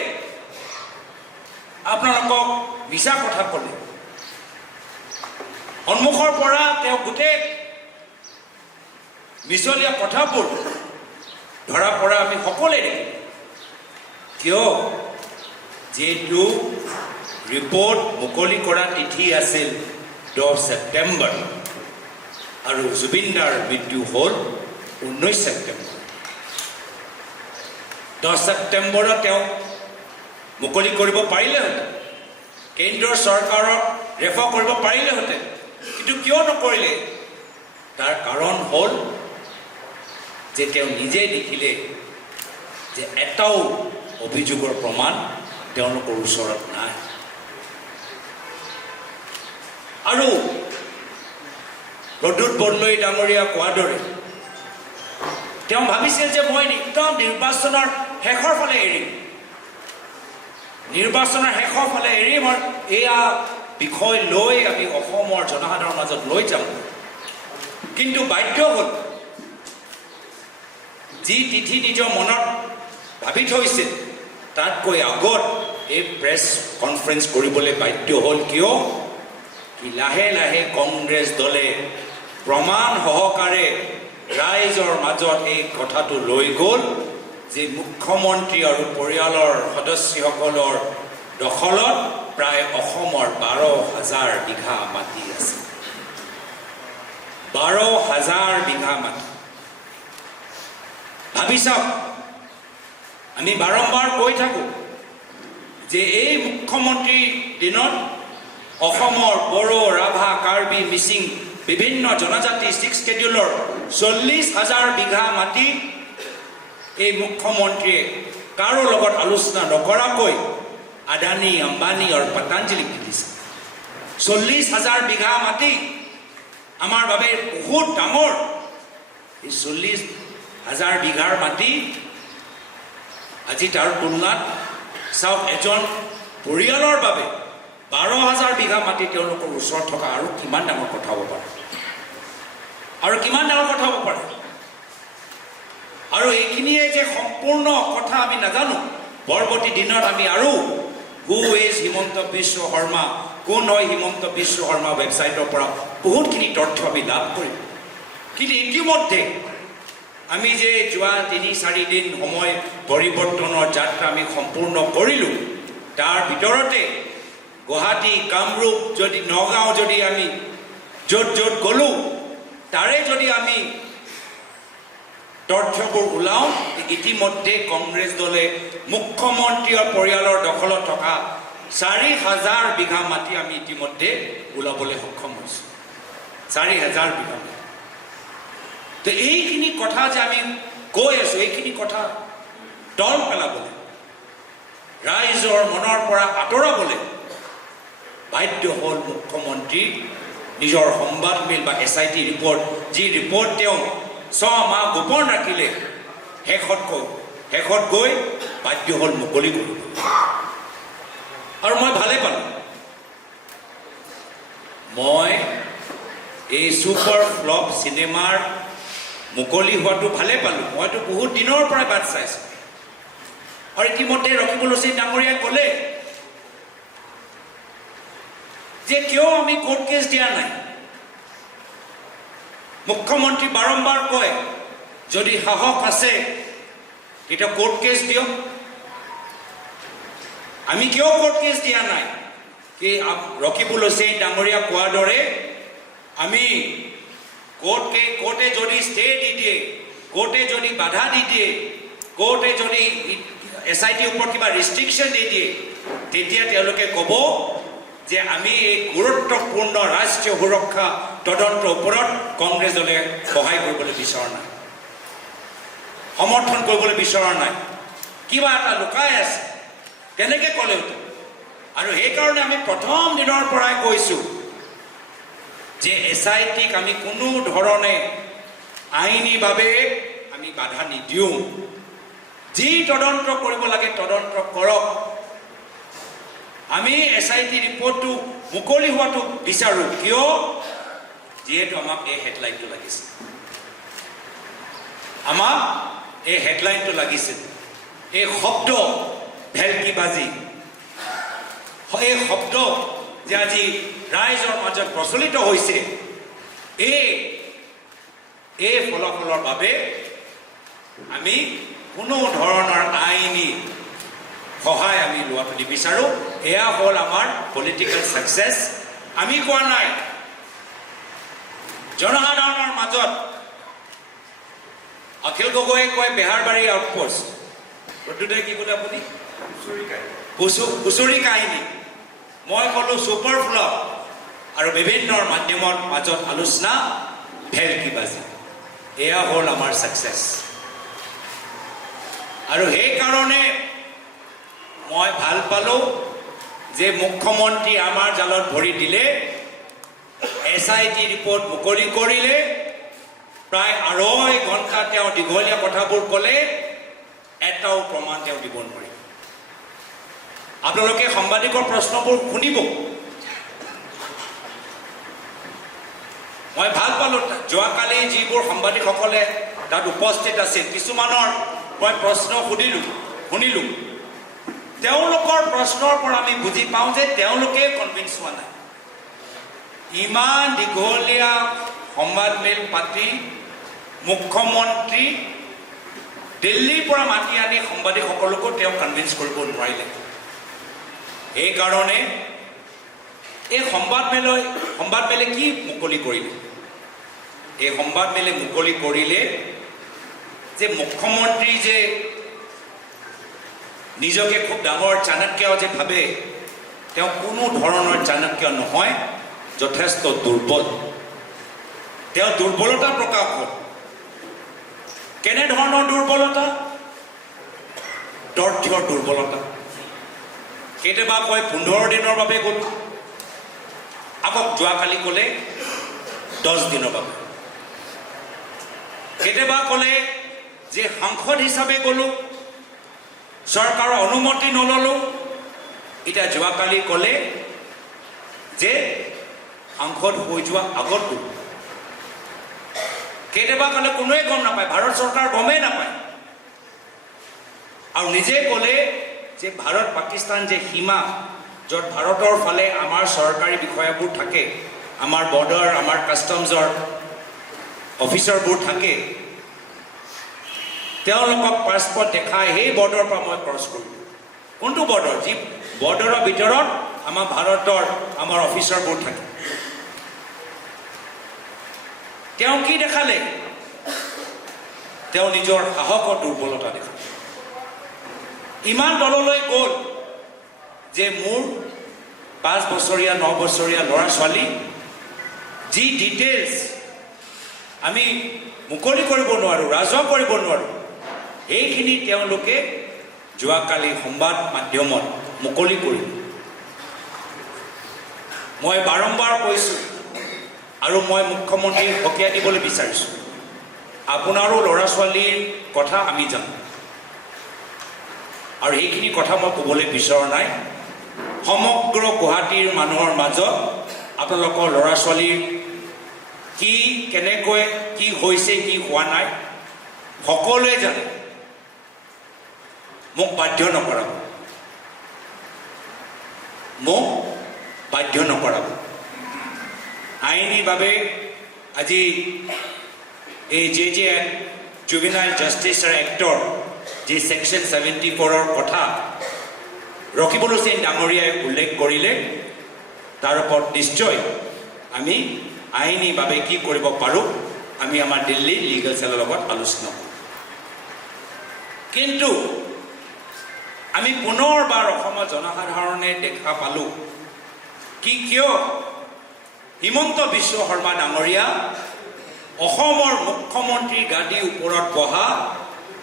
আপোনালোকক মিছা কথা ক'লে সন্মুখৰ পৰা তেওঁ গোটেই মিছলীয়া কথাবোৰ ধৰা পৰা আমি সকলোৱে দেখিম কিয় যিহেতু ৰিপৰ্ট মুকলি কৰা তিথি আছিল 10 ছেপ্টেম্বৰ আৰু জুবিনদাৰ মৃত্যু হ'ল 19 ছেপ্টেম্বৰ 10 ছেপ্টেম্বৰত তেওঁ মুকলি কৰিব পাৰিলেহেঁতেন কেন্দ্ৰৰ চৰকাৰক ৰেফাৰ কৰিব পাৰিলেহেঁতেন কিন্তু কিয় নকৰিলে তাৰ কাৰণ হ'ল যে তেওঁ নিজে দেখিলে যে এটাও অভিযোগৰ প্ৰমাণ তেওঁলোকৰ ওচৰত নাই আৰু প্ৰদ্যুৎ বৰদলৈ ডাঙৰীয়া কোৱাৰ দৰে তেওঁ ভাবিছিল যে মই একদম নিৰ্বাচনৰ শেষৰ ফালে এৰিম নিৰ্বাচনৰ শেষৰ ফালে এৰিম আৰু এয়া বিষয় লৈ আমি অসমৰ জনসাধাৰণৰ মাজত লৈ যাম কিন্তু বাধ্য হ'ল যি তিথি নিজৰ মনত ভাবি থৈছিল তাতকৈ আগত এই প্ৰেছ কনফাৰেন্স কৰিবলৈ বাধ্য হ'ল কিয় কি লাহে লাহে কংগ্ৰেছ দলে প্ৰমাণ সহকাৰে ৰাইজৰ মাজত এই কথাটো লৈ গ'ল যে মুখ্যমন্ত্ৰী আৰু পৰিয়ালৰ সদস্যসকলৰ দখলত প্ৰায় অসমৰ 12,000 বিঘা মাটি আছে 12,000 বিঘা মাটি ভাবি চাওক আমি বাৰম্বাৰ কৈ থাকোঁ যে এই মুখ্যমন্ত্ৰীৰ দিনত অসমৰ বড়ো ৰাভা কাৰ্বি মিচিং বিভিন্ন জনজাতি 6 স্কেডিউলৰ 40,000 বিঘা মাটি এই মুখ্যমন্ত্ৰীয়ে কাৰো লগত আলোচনা নকৰাকৈ আদানী আম্বানী আৰু পতঞ্জলিক দিছে 40,000 বিঘা মাটি আমাৰ বাবে বহুত ডাঙৰ এই 40,000 বিঘাৰ মাটি আজি তাৰ তুলনাত চাওক এজন পৰিয়ালৰ বাবে 12,000 বিঘা মাটি তেওঁলোকৰ ওচৰত থকা আৰু কিমান ডাঙৰ কথা হ'ব পাৰে আৰু এইখিনিয়ে যে সম্পূৰ্ণ কথা আমি নাজানো পৰৱৰ্তী দিনত আমি আৰু হু ইজ হিমন্ত বিশ্ব শৰ্মা কোন হয় হিমন্ত বিশ্ব শৰ্মা ৱেবছাইটৰ পৰা বহুতখিনি তথ্য আমি লাভ কৰিম কিন্তু ইতিমধ্যে আমি যে যোৱা 3-4 দিন সময় পৰিৱৰ্তনৰ যাত্ৰা আমি সম্পূৰ্ণ কৰিলোঁ তাৰ ভিতৰতে গুৱাহাটী কামৰূপ যদি নগাঁও যদি আমি য'ত গ'লোঁ তাৰে যদি আমি তথ্যবোৰ ওলাওঁ ইতিমধ্যে কংগ্ৰেছ দলে মুখ্যমন্ত্ৰীৰ পৰিয়ালৰ দখলত থকা 4,000 বিঘা মাটি আমি ইতিমধ্যে ওলাবলৈ সক্ষম হৈছোঁ 4,000 বিঘা মাটি তো এইখিনি কথা যে আমি কৈ আছোঁ এইখিনি কথা দল পেলাবলৈ ৰাইজৰ মনৰ পৰা আঁতৰাবলৈ বাধ্য হ'ল মুখ্যমন্ত্ৰী নিজৰ সংবাদমেল বা SIT ৰিপৰ্ট যি ৰিপৰ্ট তেওঁ 6 মাহ গোপন ৰাখিলে শেষত গৈ বাধ্য হ'ল মুকলি কৰিব আৰু মই ভালে পালোঁ মই এই ছুপাৰ ফ্লপ চিনেমাৰ মুকলি হোৱাটো ভালে পালোঁ মইতো বহুত দিনৰ পৰাই বাট চাইছোঁ আৰু ইতিমধ্যে ৰকিবুল হুছেইন ডাঙৰীয়াই ক'লে যে কিয় আমি কোৰ্ট কেছ দিয়া নাই মুখ্যমন্ত্ৰী বাৰম্বাৰ কয় যদি সাহস আছে এটা কোৰ্ট কেছ দিয়ক আমি কিয় কোৰ্ট কেছ দিয়া নাই কি ৰকিবুল হুছেইন ডাঙৰীয়া কোৱাৰ দৰে আমি কোৰ্টে যদি ষ্টে দি দিয়ে কোৰ্টে যদি বাধা দি দিয়ে কোৰ্টে যদি SIT ওপৰত কিবা ৰেষ্ট্ৰিকশ্যন দি দিয়ে তেতিয়া তেওঁলোকে ক'ব যে আমি এই গুৰুত্বপূৰ্ণ ৰাষ্ট্ৰীয় সুৰক্ষা তদন্তৰ ওপৰত কংগ্ৰেছ দলে সহায় কৰিবলৈ বিচৰা নাই সমৰ্থন কৰিবলৈ বিচৰা নাই কিবা এটা লুকাই আছে তেনেকৈ ক'লে আৰু সেইকাৰণে আমি প্ৰথম দিনৰ পৰাই কৈছোঁ যে SITক আমি কোনো ধৰণে আইনীভাৱে আমি বাধা নিদিওঁ যি তদন্ত কৰিব লাগে তদন্ত কৰক আমি SIT ৰিপৰ্টটো মুকলি হোৱাটো বিচাৰোঁ কিয় যিহেতু আমাক এই হেডলাইনটো লাগিছিল আমাক এই হেডলাইনটো লাগিছিল এই শব্দ ভেলকিবাজি এই শব্দ যে আজি ৰাইজৰ মাজত প্ৰচলিত হৈছে এই ফলাফলৰ বাবে আমি কোনো ধৰণৰ আইনী সহায় আমি লোৱাটো নিবিচাৰোঁ এয়া হ'ল আমাৰ পলিটিকেল ছাকচেছ আমি কোৱা নাই জনসাধাৰণৰ মাজত অখিল গগৈয়ে কয় বেহাৰবাৰী আউটপোষ্ট প্ৰত্যুতে কি ক'লে আপুনি হুঁচৰি কাহিনী মই ক'লোঁ ছুপাৰ ফ্লপ আৰু বিভিন্ন মাধ্যমৰ মাজত আলোচনা ভেলকিবাজি এয়া হ'ল আমাৰ ছাকচেছ আৰু সেইকাৰণে মই ভাল পালোঁ যে মুখ্যমন্ত্ৰী আমাৰ জালত ভৰি দিলে SIT ৰিপৰ্ট মুকলি কৰিলে প্ৰায় 2.5 ঘণ্টা তেওঁ দীঘলীয়া কথাবোৰ ক'লে এটাও প্ৰমাণ তেওঁ দিব নোৱাৰে আপোনালোকে সাংবাদিকৰ প্ৰশ্নবোৰ শুনিব মই ভাল পালোঁ যোৱাকালি যিবোৰ সাংবাদিকসকলে তাত উপস্থিত আছিল কিছুমানৰ মই প্ৰশ্ন শুনিলোঁ তেওঁলোকৰ প্ৰশ্নৰ পৰা আমি বুজি পাওঁ যে তেওঁলোকে কনভিন্স হোৱা নাই ইমান দীঘলীয়া সংবাদমেল পাতি মুখ্যমন্ত্ৰী দিল্লীৰ পৰা মাতি আনি সাংবাদিকসকলকো তেওঁ কনভিন্স কৰিব নোৱাৰিলে সেইকাৰণে এই সংবাদমেলে কি মুকলি কৰিলে এই সংবাদমেলে মুকলি কৰিলে যে মুখ্যমন্ত্ৰী যে নিজকে খুব ডাঙৰ চাণক্য যে ভাবে তেওঁ কোনো ধৰণৰ চাণক্য নহয় যথেষ্ট দুৰ্বল তেওঁ দুৰ্বলতা প্ৰকাশ হ'ল কেনেধৰণৰ দুৰ্বলতা তথ্যৰ দুৰ্বলতা কেতিয়াবা কয় 15 দিনৰ বাবে গ'লোঁ আকৌ যোৱাকালি ক'লে 10 দিনৰ বাবে কেতিয়াবা ক'লে যে সাংসদ হিচাপে গ'লোঁ চৰকাৰৰ অনুমতি নল'লোঁ এতিয়া যোৱাকালি ক'লে যে সাংসদ হৈ যোৱা আগত গ'লোঁ কেতিয়াবা ক'লে কোনোৱে গম নাপায় ভাৰত চৰকাৰ গমেই নাপায় আৰু নিজে ক'লে যে ভাৰত পাকিস্তান যে সীমা য'ত ভাৰতৰ ফালে আমাৰ চৰকাৰী বিষয়াবোৰ থাকে আমাৰ বৰ্ডাৰ আমাৰ কাষ্টমছৰ অফিচাৰবোৰ থাকে তেওঁলোকক পাছপৰ্ট দেখাই সেই বৰ্ডাৰৰ পৰা মই ক্ৰছ কৰিলোঁ কোনটো বৰ্ডাৰ যি বৰ্ডাৰৰ ভিতৰত আমাৰ ভাৰতৰ আমাৰ অফিচাৰবোৰ থাকে তেওঁ কি দেখালে তেওঁ নিজৰ সাহসৰ দুৰ্বলতা দেখায়। ইমান তললৈ গ'ল যে মোৰ 5 বছৰীয়া 9 বছৰীয়া ল'ৰা ছোৱালী যি ডিটেইলছ আমি মুকলি কৰিব নোৱাৰোঁ, ৰাজহুৱা কৰিব নোৱাৰোঁ, এইখিনি তেওঁলোকে যোৱাকালি সংবাদ মাধ্যমত মুকলি কৰিলে। মই বাৰম্বাৰ কৈছোঁ আৰু মই মুখ্যমন্ত্ৰীক সকীয়াই দিবলৈ বিচাৰিছোঁ, আপোনাৰো ল'ৰা ছোৱালীৰ কথা আমি জানো আৰু এইখিনি কথা মই ক'বলৈ বিচৰা নাই। সমগ্ৰ গুৱাহাটীৰ মানুহৰ মাজত আপোনালোকৰ ল'ৰা ছোৱালীৰ কি কেনেকৈ কি হৈছে কি হোৱা নাই সকলোৱে জানে। মোক বাধ্য নকৰাব, মোক বাধ্য নকৰাব। আইনীভাৱে আজি এই যে জুভেনাইল জাষ্টিচৰ এক্টৰ যি ছেকশ্যন 74ৰ কথা ৰকিবুল হুছেইন ডাঙৰীয়াই উল্লেখ কৰিলে, তাৰ ওপৰত নিশ্চয় আমি আইনীভাৱে কি কৰিব পাৰোঁ আমি আমাৰ দিল্লী লিগেল চেলৰ লগত আলোচনা কৰোঁ। কিন্তু আমি পুনৰবাৰ অসমৰ জনসাধাৰণে দেখা পালোঁ কিয় হিমন্ত বিশ্ব শৰ্মা ডাঙৰীয়া অসমৰ মুখ্যমন্ত্ৰীৰ গাদীৰ ওপৰত বহা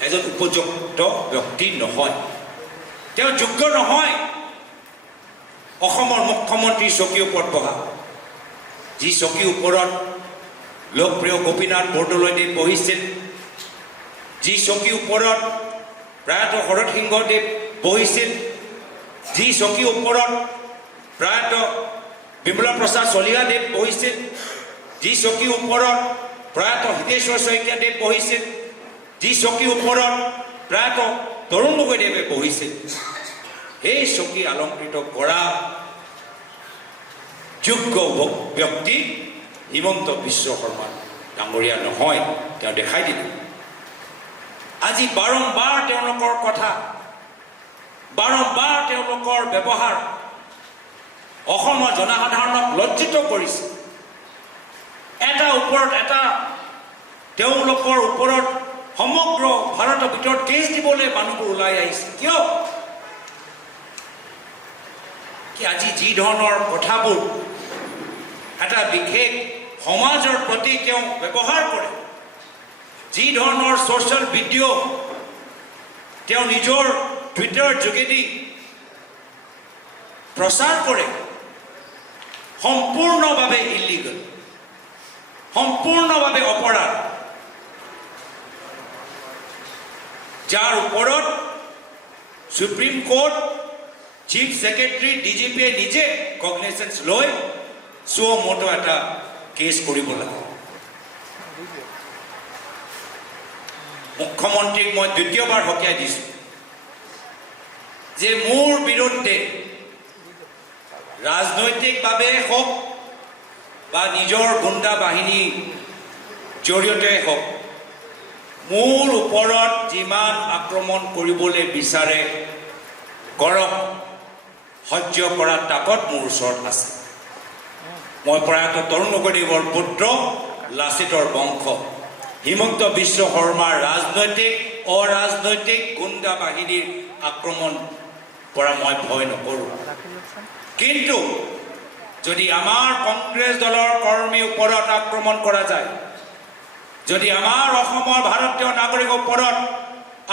এজন উপযুক্ত ব্যক্তি নহয়, তেওঁ যোগ্য নহয় অসমৰ মুখ্যমন্ত্ৰীৰ চকীৰ ওপৰত বহা। যি চকীৰ ওপৰত লোকপ্ৰিয় গোপীনাথ বৰদলৈদেৱ বহিছিল, যি চকীৰ ওপৰত প্ৰয়াত শৰৎ সিংহদেৱ বহিছিল, যি চকীৰ ওপৰত প্ৰয়াত বিমলা প্ৰসাদ চলিহাদেৱ বহিছিল, যি চকীৰ ওপৰত প্ৰয়াত হিতেশ্বৰ শইকীয়াদেৱ বহিছিল, যি চকীৰ ওপৰত প্ৰয়াত তৰুণ গগৈদেৱে বহিছিল, সেই চকী অলংকৃত কৰা যোগ্য ব্যক্তি হিমন্ত বিশ্ব শৰ্মা ডাঙৰীয়া নহয়, তেওঁ দেখাই দিলে। আজি বাৰম্বাৰ তেওঁলোকৰ কথা, বাৰম্বাৰ তেওঁলোকৰ ব্যৱহাৰ অসমৰ জনসাধাৰণক লজ্জিত কৰিছে। এটা ওপৰত এটা তেওঁলোকৰ ওপৰত সমগ্ৰ ভাৰতৰ ভিতৰত কেছ দিবলৈ মানুহবোৰ ওলাই আহিছে। কিয়? কি আজি যি ধৰণৰ কথাবোৰ এটা বিশেষ সমাজৰ প্ৰতি তেওঁ ব্যৱহাৰ কৰে, যি ধৰণৰ ছ'চিয়েল ভিডিঅ' তেওঁ নিজৰ টুইটাৰ যোগেদি প্ৰচাৰ কৰে, সম্পূৰ্ণভাৱে ইলিগেল, সম্পূৰ্ণভাৱে অপৰাধ, যাৰ ওপৰত সুপ্ৰিম কোৰ্ট, চিফ ছেক্ৰেটাৰী, ডিজিপিয়ে নিজে কগনিচেঞ্চ লৈ চুৱ মটো এটা কেছ কৰিব লাগে। মুখ্যমন্ত্ৰীক মই দ্বিতীয়বাৰ সকীয়াই দিছোঁ যে মোৰ বিৰুদ্ধে ৰাজনৈতিকভাৱে হওক বা নিজৰ গুণ্ডা বাহিনীৰ জৰিয়তে হওক মোৰ ওপৰত যিমান আক্ৰমণ কৰিবলৈ বিচাৰে কৰক, সহ্য কৰা তাকত মোৰ ওচৰত আছে। মই প্ৰয়াত তৰুণ গগৈদেৱৰ পুত্ৰ, লাচিতৰ বংশ, হিমন্ত বিশ্ব শৰ্মাৰ ৰাজনৈতিক অৰাজনৈতিক গুণ্ডা বাহিনীৰ আক্ৰমণ পৰা মই ভয় নকৰোঁ। কিন্তু যদি আমাৰ কংগ্ৰেছ দলৰ কৰ্মীৰ ওপৰত আক্ৰমণ কৰা যায়, যদি আমাৰ অসমৰ ভাৰতীয় নাগৰিকৰ ওপৰত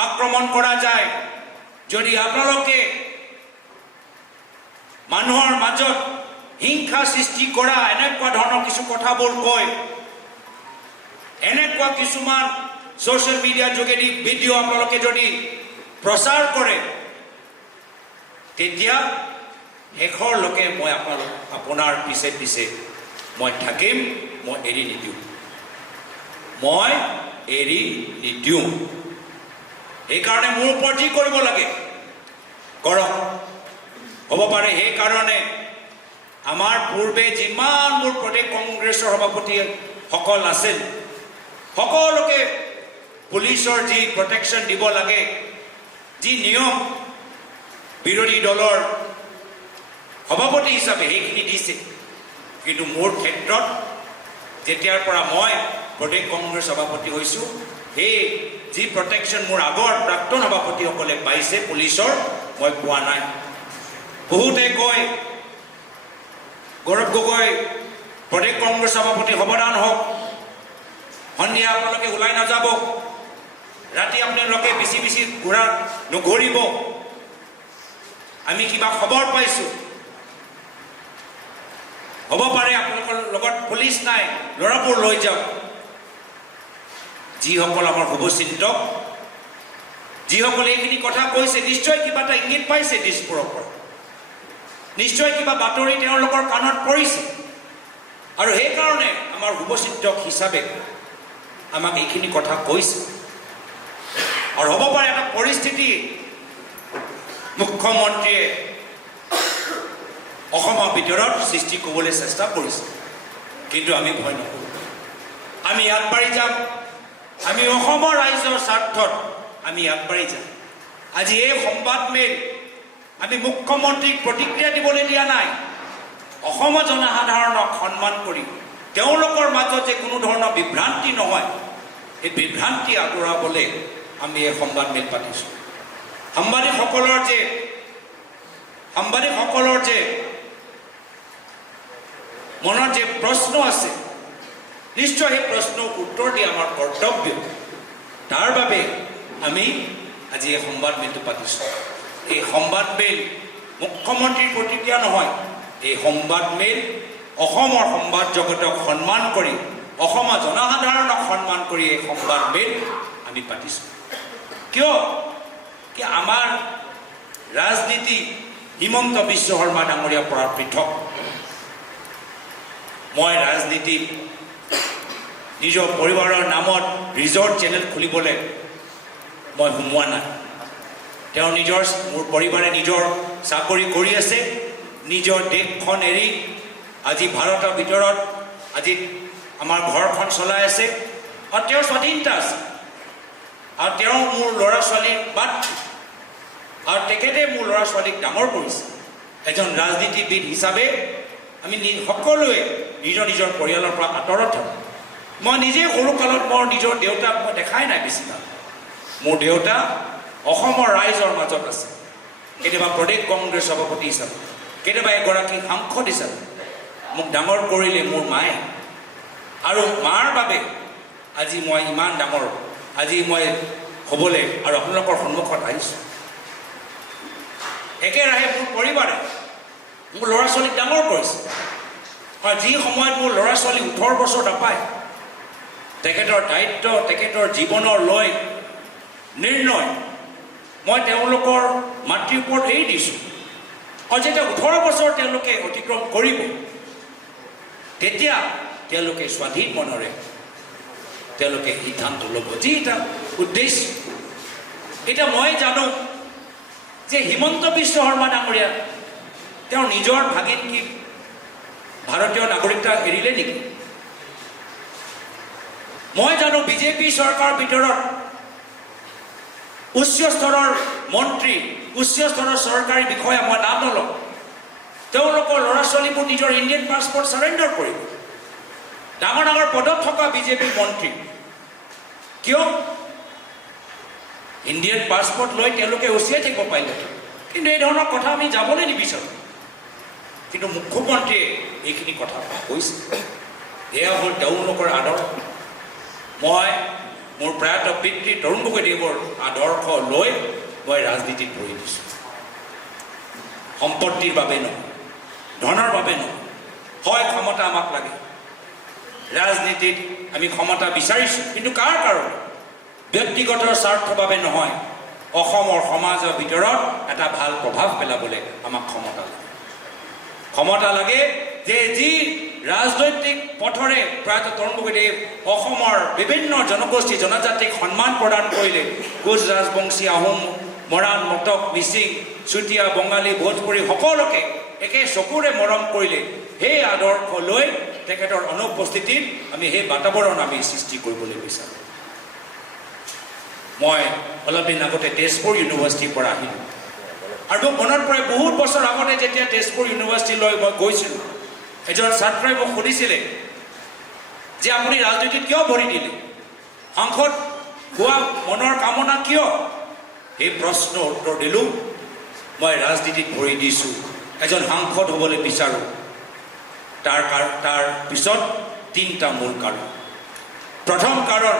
আক্ৰমণ কৰা যায়, যদি আপোনালোকে মানুহৰ মাজত হিংসা সৃষ্টি কৰা এনেকুৱা ধৰণৰ কিছু কথাবোৰ কয়, এনেকুৱা কিছুমান ছ'চিয়েল মিডিয়াৰ যোগেদি ভিডিঅ' আপোনালোকে যদি প্ৰচাৰ কৰে, তেতিয়া শেষৰলৈকে মই আপোনাৰ পিছে পিছে মই থাকিম, মই এৰি নিদিওঁ, মই এৰি নিদিওঁ। সেইকাৰণে মোৰ ওপৰত যি কৰিব লাগে কৰক। হ'ব পাৰে সেইকাৰণে আমাৰ পূৰ্বে যিমানবোৰ প্ৰদেশ কংগ্ৰেছৰ সভাপতিসকল আছিল, সকলোকে পুলিচৰ যি প্ৰটেকশ্যন দিব লাগে, যি নিয়ম বিৰোধী দলৰ সভাপতি হিচাপে সেইখিনি দিছে। কিন্তু মোৰ ক্ষেত্ৰত যেতিয়াৰ পৰা মই প্ৰদেশ কংগ্ৰেছ সভাপতি হৈছোঁ, সেই যি প্ৰটেকশ্যন মোৰ আগৰ প্ৰাক্তন সভাপতিসকলে পাইছে পুলিচৰ, মই পোৱা নাই। বহুতে কয় গৌৰৱ গগৈ প্ৰদেশ কংগ্ৰেছ সভাপতি সাৱধান হওক, সন্ধিয়া আপোনালোকে ওলাই নাযাব, ৰাতি আপোনালোকে বেছি বেছি ঘূৰা নঘূৰিব। আমি কিবা খবৰ পাইছোঁ, হ'ব পাৰে আপোনালোকৰ লগত পুলিচ নাই, ল'ৰাবোৰ লৈ যাওক। যিসকল আমাৰ শুভচিন্তক, যিসকলে এইখিনি কথা কৈছে, নিশ্চয় কিবা এটা ইংগিত পাইছে দিছপুৰৰ পৰা, নিশ্চয় কিবা বাতৰি তেওঁলোকৰ কাণত পৰিছে, আৰু সেইকাৰণে আমাৰ শুভচিন্তক হিচাপে আমাক এইখিনি কথা কৈছে। আৰু হ'ব পাৰে এটা পৰিস্থিতি মুখ্যমন্ত্ৰীয়ে অসমৰ ভিতৰত সৃষ্টি কৰিবলৈ চেষ্টা কৰিছে, কিন্তু আমি ভয় নকৰোঁ। আমি আগবাঢ়ি যাম, আমি অসমৰ ৰাইজৰ স্বাৰ্থত আমি আগবাঢ়ি যাম। আজি এই সংবাদমেল আমি মুখ্যমন্ত্ৰীক প্ৰতিক্ৰিয়া দিবলৈ দিয়া নাই, অসমৰ জনসাধাৰণক সন্মান কৰি তেওঁলোকৰ মাজত যে কোনো ধৰণৰ বিভ্ৰান্তি নহয়, এই বিভ্ৰান্তি আঁতৰাবলৈ আমি এই সংবাদমেল পাতিছোঁ। সাংবাদিকসকলৰ যে মনত যে প্ৰশ্ন আছে, নিশ্চয় সেই প্ৰশ্নক উত্তৰ দিয়া আমাৰ কৰ্তব্য। তাৰ বাবে আমি আজি এই সংবাদমেলটো পাতিছোঁ। এই সংবাদমেল মুখ্যমন্ত্ৰীৰ প্ৰতিক্ৰিয়া নহয়, এই সংবাদমেল অসমৰ সংবাদ জগতক সন্মান কৰি, অসমৰ জনসাধাৰণক সন্মান কৰি এই সংবাদমেল আমি পাতিছোঁ। কিয় কি আমাৰ ৰাজনীতি হিমন্ত বিশ্ব শৰ্মা ডাঙৰীয়াৰ পৰা পৃথক। মই ৰাজনীতিত নিজৰ পৰিবাৰৰ নামত ৰিজৰ্ট চেনেল খুলিবলৈ মই সোমোৱা নাই। তেওঁ মোৰ পৰিবাৰে নিজৰ চাকৰি কৰি আছে, নিজৰ দেশখন এৰি আজি ভাৰতৰ ভিতৰত আজি আমাৰ ঘৰখন চলাই আছে, আৰু তেওঁৰ স্বাধীনতা আছে, আৰু তেওঁ মোৰ ল'ৰা ছোৱালীৰ বাট, আৰু তেখেতে মোৰ ল'ৰা ছোৱালীক ডাঙৰ কৰিছে। এজন ৰাজনীতিবিদ হিচাপে আমি সকলোৱে নিজৰ নিজৰ পৰিয়ালৰ পৰা আঁতৰত থাকোঁ। মই নিজে সৰুকালত মোৰ নিজৰ দেউতাক মই দেখাই নাই বেছিভাগ। মোৰ দেউতা অসমৰ ৰাইজৰ মাজত আছে, কেতিয়াবা প্ৰদেশ কংগ্ৰেছ সভাপতি হিচাপে, কেতিয়াবা এগৰাকী সাংসদ হিচাপে মোক ডাঙৰ কৰিলে মোৰ মায়ে, আৰু মাৰ বাবে আজি মই ইমান ডাঙৰ আজি মই হ'বলৈ আৰু আপোনালোকৰ সন্মুখত আহিছোঁ। একেৰাহে মোৰ পৰিবাৰে মোৰ ল'ৰা ছোৱালীক ডাঙৰ কৰিছে, আৰু যি সময়ত মোৰ ল'ৰা ছোৱালী 18 বছৰ নাপায়, তেখেতৰ দায়িত্ব, তেখেতৰ জীৱনৰ লৈ নিৰ্ণয় মই তেওঁলোকৰ মাতৃৰ ওপৰত এৰি দিছোঁ। আৰু যেতিয়া 18 বছৰ তেওঁলোকে অতিক্ৰম কৰিব, তেতিয়া তেওঁলোকে স্বাধীন মনেৰে তেওঁলোকে সিদ্ধান্ত ল'ব, যি এটা উদ্দেশ্য। এতিয়া মই জানো যে হিমন্ত বিশ্ব শৰ্মা ডাঙৰীয়া তেওঁ নিজৰ ভাগিন কি ভাৰতীয় নাগৰিকতা এৰিলে নেকি? মই জানো বিজেপি চৰকাৰৰ ভিতৰত উচ্চ স্তৰৰ মন্ত্ৰী, উচ্চ স্তৰৰ চৰকাৰী বিষয়া মই নাম নলওঁ, তেওঁলোকৰ ল'ৰা ছোৱালীবোৰ নিজৰ ইণ্ডিয়ান পাছপৰ্ট চাৰেণ্ডাৰ কৰিব। ডাঙৰ ডাঙৰ পদত থকা বিজেপিৰ মন্ত্ৰী, কিয়? ইণ্ডিয়ান পাছপৰ্ট লৈ তেওঁলোকে উচিয়াই থাকিব পাৰিলে, কিন্তু এই ধৰণৰ কথা আমি যাবলৈ নিবিচাৰোঁ। কিন্তু মুখ্যমন্ত্ৰীয়ে এইখিনি কথা কৈছে, এয়া হ'ল তেওঁলোকৰ আদৰ্শ। মই মোৰ প্ৰয়াত পিতৃ তৰুণ গগৈদেৱৰ আদৰ্শ লৈ মই ৰাজনীতিত ভৰি দিছোঁ। সম্পত্তিৰ বাবে নহয়, ধনৰ বাবে নহয়। হয়, ক্ষমতা আমাক লাগে, ৰাজনীতিত আমি ক্ষমতা বিচাৰিছোঁ, কিন্তু কাৰ কাৰণে? ব্যক্তিগত স্বাৰ্থৰ বাবে নহয়, অসমৰ সমাজৰ ভিতৰত এটা ভাল প্ৰভাৱ পেলাবলৈ আমাক ক্ষমতা লাগে। ক্ষমতা লাগে যে যি ৰাজনৈতিক পথৰে প্ৰয়াত তৰুণ গগৈদেৱ অসমৰ বিভিন্ন জনগোষ্ঠী জনজাতিক সন্মান প্ৰদান কৰিলে, কোচ ৰাজবংশী, আহোম, মৰাণ, মটক, মিচিং, চুতীয়া, বঙালী, ভোজপুৰী সকলোকে একে চকুৰে মৰম কৰিলে। সেই আদৰ্শ লৈ তেখেতৰ অনুপস্থিতিত আমি সেই বাতাবৰণ আমি সৃষ্টি কৰিবলৈ বিচাৰোঁ। মই অলপ দিন আগতে তেজপুৰ ইউনিভাৰ্চিটিৰ পৰা আহিলোঁ, আৰু মোক মনত পৰে বহুত বছৰ আগতে যেতিয়া তেজপুৰ ইউনিভাৰ্চিটিলৈ মই গৈছিলোঁ, এজন ছাত্ৰই মোক সুধিছিলে যে আপুনি ৰাজনীতিত কিয় ভৰি দিলে? সাংসদ হোৱা মনৰ কামনা কিয়? সেই প্ৰশ্নৰ উত্তৰ দিলোঁ, মই ৰাজনীতিত ভৰি দিছোঁ, এজন সাংসদ হ'বলৈ বিচাৰোঁ। তাৰ পিছত 3টা মূল কাৰণ। প্ৰথম কাৰণ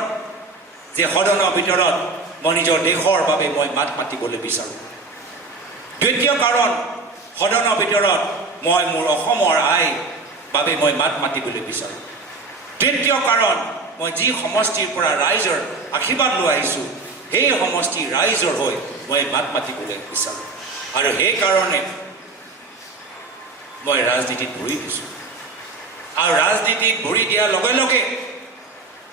যে সদনৰ ভিতৰত মই নিজৰ দেশৰ বাবে মই মাত মাতিবলৈ বিচাৰোঁ। দ্বিতীয় কাৰণ, সদনৰ ভিতৰত মই মোৰ অসমৰ আইৰ বাবে মই মাত মাতিবলৈ বিচাৰোঁ। তৃতীয় কাৰণ, মই যি সমষ্টিৰ পৰা ৰাইজৰ আশীৰ্বাদ লৈ আহিছোঁ, সেই সমষ্টিৰ ৰাইজৰ হৈ মই মাত মাতিবলৈ বিচাৰোঁ। আৰু সেইকাৰণে মই ৰাজনীতিত ভৰি দিছোঁ। আৰু ৰাজনীতিত ভৰি দিয়াৰ লগে লগে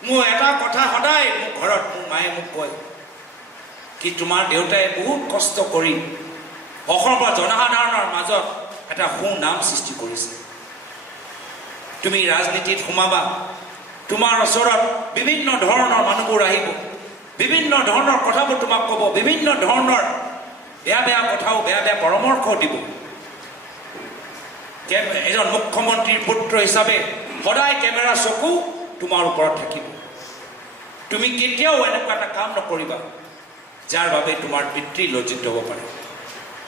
মোৰ এটা কথা সদায় মোৰ ঘৰত মোৰ মায়ে মোক কয়, কি তোমাৰ দেউতাই বহুত কষ্ট কৰি অসমৰ জনসাধাৰণৰ মাজত এটা সুনাম সৃষ্টি কৰিছে। তুমি ৰাজনীতিত সোমাবা, তোমাৰ ওচৰত বিভিন্ন ধৰণৰ মানুহবোৰ আহিব, বিভিন্ন ধৰণৰ কথাবোৰ তোমাক ক'ব, বিভিন্ন ধৰণৰ বেয়া বেয়া কথাও, বেয়া বেয়া পৰামৰ্শ দিব। এজন মুখ্যমন্ত্ৰীৰ পুত্ৰ হিচাপে সদায় কেমেৰা চকু তোমাৰ ওপৰত থাকিব। তুমি কেতিয়াও এনেকুৱা এটা কাম নকৰিবা যাৰ বাবে তোমাৰ পিতৃ লজ্জিত হ'ব পাৰে,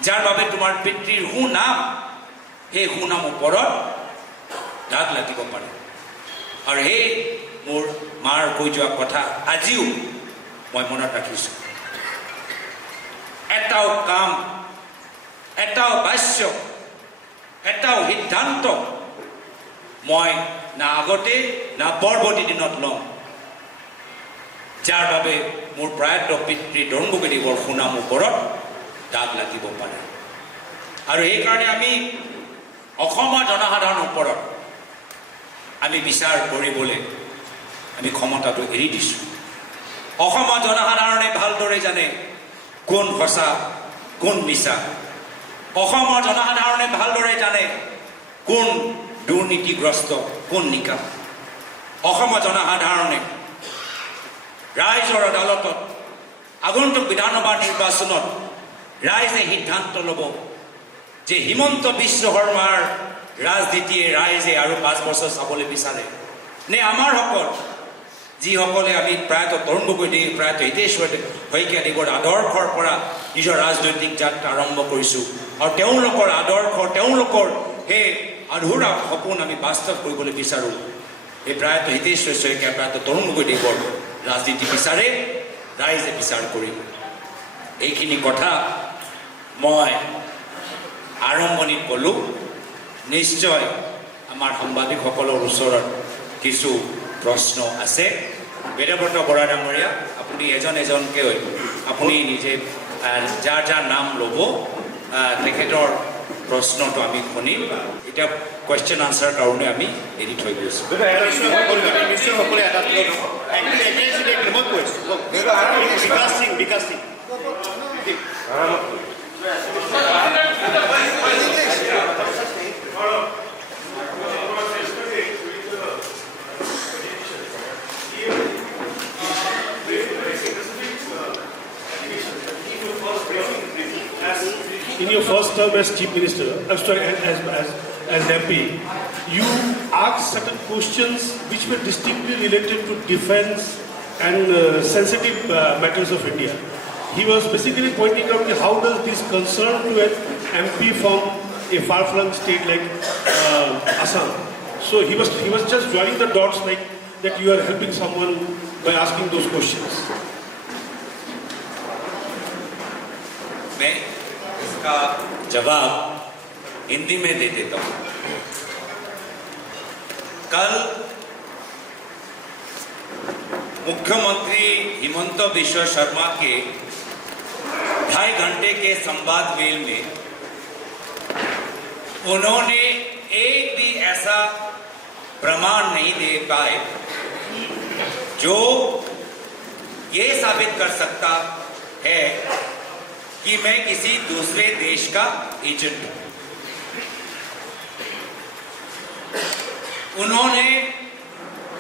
যাৰ বাবে তোমাৰ পিতৃৰ সুনাম, সেই সুনাম ওপৰত দাগ লাগিব পাৰে। আৰু সেই মোৰ মাৰ কৈ যোৱা কথা আজিও মই মনত ৰাখিছোঁ। এটাও কাম, এটাও বাক্য, এটাও সিদ্ধান্ত মই না আগতে না পৰৱৰ্তী দিনত লওঁ যাৰ বাবে মোৰ প্ৰয়াত পিতৃ তৰুণ গগৈদেৱৰ সুনাম ওপৰত দাগ লাগিব পাৰে। আৰু সেইকাৰণে আমি অসমৰ জনসাধাৰণৰ ওপৰত আমি বিচাৰ কৰিবলৈ আমি ক্ষমতাটো এৰি দিছোঁ। অসমৰ জনসাধাৰণে ভালদৰে জানে কোন সঁচা কোন মিছা। অসমৰ জনসাধাৰণে ভালদৰে জানে কোন দুৰ্নীতিগ্ৰস্ত কোন নিকা। অসমৰ জনসাধাৰণে ৰাইজৰ আদালতত আগন্তুক বিধানসভা নিৰ্বাচনত ৰাইজে সিদ্ধান্ত ল'ব যে হিমন্ত বিশ্ব শৰ্মাৰ ৰাজনীতিয়ে ৰাইজে আৰু 5 বছৰ চাবলৈ বিচাৰে নে আমাৰ সকল যিসকলে আমি প্ৰায়ত তৰুণ গগৈদেৱ, প্ৰায়ত হিতেশ্বৰ শইকীয়াদেৱৰ আদৰ্শৰ পৰা নিজৰ ৰাজনৈতিক যাত্ৰা আৰম্ভ কৰিছোঁ। আৰু তেওঁলোকৰ আদৰ্শ, তেওঁলোকৰ সেই আধৰুৱা সপোন আমি বাস্তৱ কৰিবলৈ বিচাৰোঁ। এই প্ৰায়ত হিতেশ্বৰ শইকীয়া, প্ৰায়ত তৰুণ গগৈদেৱৰ ৰাজনীতি বিচাৰে, ৰাইজে বিচাৰ কৰিব। এইখিনি কথা মই আৰম্ভণিত ক'লোঁ। নিশ্চয় আমাৰ সাংবাদিকসকলৰ ওচৰত কিছু প্ৰশ্ন আছে। বেদব্ৰত বৰা ডাঙৰীয়া, আপুনি এজন এজনকৈ আপুনি নিজে যাৰ যাৰ নাম ল'ব, তেখেতৰ প্ৰশ্নটো আমি শুনিম। এতিয়া কুৱেশ্যন আনচাৰ কাৰণে আমি এৰি থৈ গৈছোঁ। In your first term as Chief Minister, as MP, you asked certain questions which were distinctly related to defense and sensitive matters of India. He was basically pointing out how does this concern to an MP from a far-flung state like Assam. So he was just joining the dots like that you are helping someone by asking those questions. मैं इसका जवाब हिंदी में दे देता हूँ। कल मुख्यमंत्री हिमंत बिश्व शर्मा के 2.5 घंटे के संवाद मेल में उन्होंने एक भी ऐसा प्रमाण नहीं दे पाए जो ये साबित कर सकता है कि मैं किसी दूसरे देश का एजेंट हूं। उन्होंने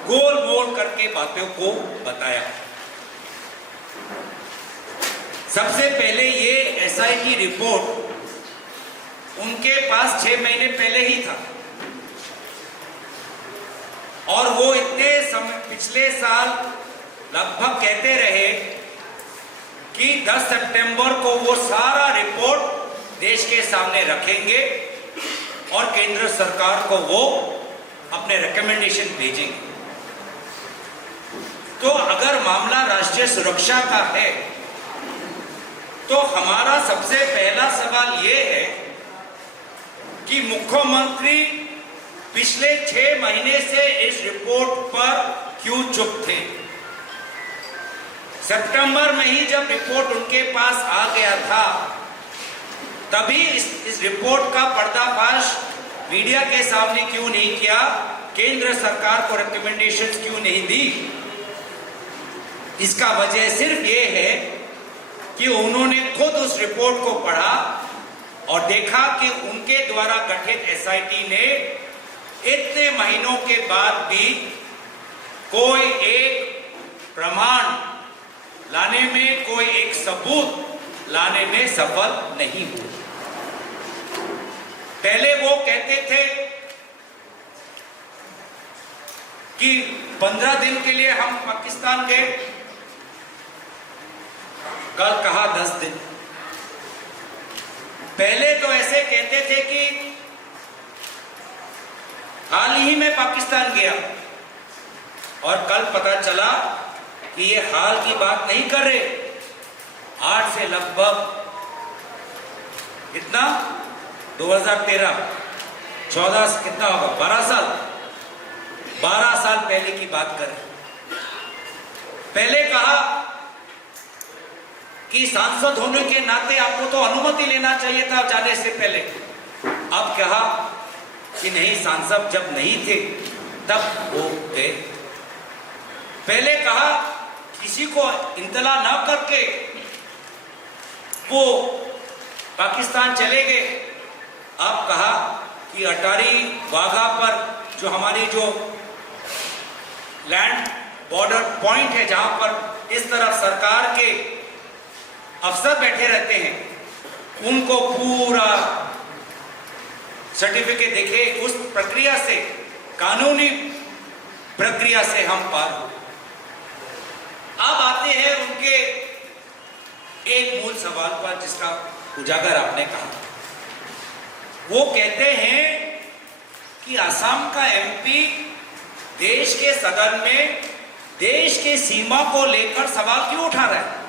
गोल मोल करके बातों को बताया। सबसे पहले ये एसआईटी रिपोर्ट उनके पास 6 महीने पहले ही था और वो इतने समय पिछले साल लगभग कहते रहे कि 10 सितंबर को वो सारा रिपोर्ट देश के सामने रखेंगे और केंद्र सरकार को वो अपने रिकमेंडेशन भेजेंगे। तो अगर मामला राष्ट्रीय सुरक्षा का है तो हमारा सबसे पहला सवाल ये है कि मुख्यमंत्री पिछले 6 महीने से इस रिपोर्ट पर क्यों चुप थे। सितंबर में ही जब रिपोर्ट उनके पास आ गया था तभी इस रिपोर्ट का पर्दाफाश मीडिया के सामने क्यों नहीं किया, केंद्र सरकार को रिकमेंडेशंस क्यों नहीं दी। इसका वजह सिर्फ ये है कि उन्होंने खुद उस रिपोर्ट को पढ़ा और देखा कि उनके द्वारा गठित एसआईटी ने इतने महीनों के बाद भी कोई एक प्रमाण लाने में, कोई एक सबूत लाने में सफल नहीं हुए। पहले वो कहते थे कि 15 दिन के लिए हम पाकिस्तान गए, कल कहा 10 दिन। पहले तो ऐसे कहते थे कि हाल ही में पाकिस्तान गया और कल पता चला कि ये हाल की बात नहीं कर रहे। आज से लगभग कितना 2013 14 कितना होगा 12 साल पहले की बात करें। पहले कहा कि सांसद होने के नाते आपको तो अनुमति लेना चाहिए था जाने से पहले। अब कहा कि नहीं, सांसद जब नहीं थे तब वो गए। पहले कहा किसी को इंतला न करके वो पाकिस्तान चले गए। अब कहा कि अटारी वाघा पर जो हमारी जो लैंड बॉर्डर पॉइंट है जहां पर इस तरफ सरकार के अफसर बैठे रहते हैं, उनको पूरा सर्टिफिकेट देखे। उस प्रक्रिया से, कानूनी प्रक्रिया से हम पार हो। अब आते हैं उनके एक मूल सवाल पर जिसका उजागर आपने कहा। वो कहते हैं कि असम का एमपी देश के सदन में देश के सीमा को लेकर सवाल क्यों उठा रहा है।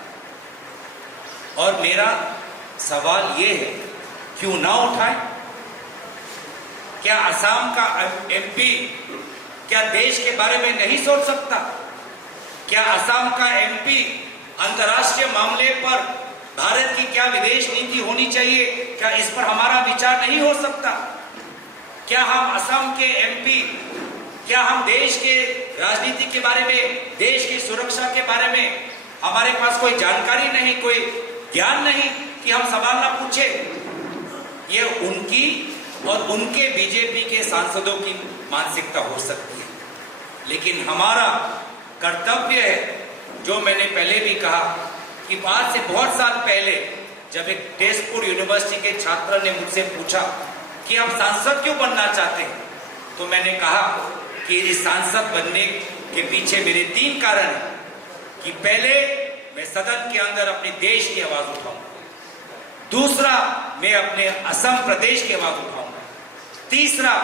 और मेरा सवाल ये है, क्यों ना उठाए। क्या असम का एमपी क्या देश के बारे में नहीं सोच सकता? क्या असम का एमपी अंतर्राष्ट्रीय मामले पर भारत की क्या विदेश नीति होनी चाहिए, क्या इस पर हमारा विचार नहीं हो सकता? क्या हम असम के एमपी, क्या हम देश के राजनीति के बारे में, देश की सुरक्षा के बारे में हमारे पास कोई जानकारी नहीं, कोई ज्ञान नहीं कि हम सवाल ना पूछे? ये उनकी और उनके बीजेपी के सांसदों की मानसिकता हो सकती है, लेकिन हमारा कर्तव्य है, जो मैंने पहले भी कहा कि आज से बहुत साल पहले जब एक तेजपुर यूनिवर्सिटी के छात्र ने मुझसे पूछा कि आप सांसद क्यों बनना चाहते हैं, तो मैंने कहा कि इस सांसद बनने के पीछे मेरे 3 कारण हैं कि पहले मैं सदन के अंदर अपने देश की आवाज उठाऊंगा, दूसरा मैं अपने असम प्रदेश की आवाज उठाऊंगा, तीसरा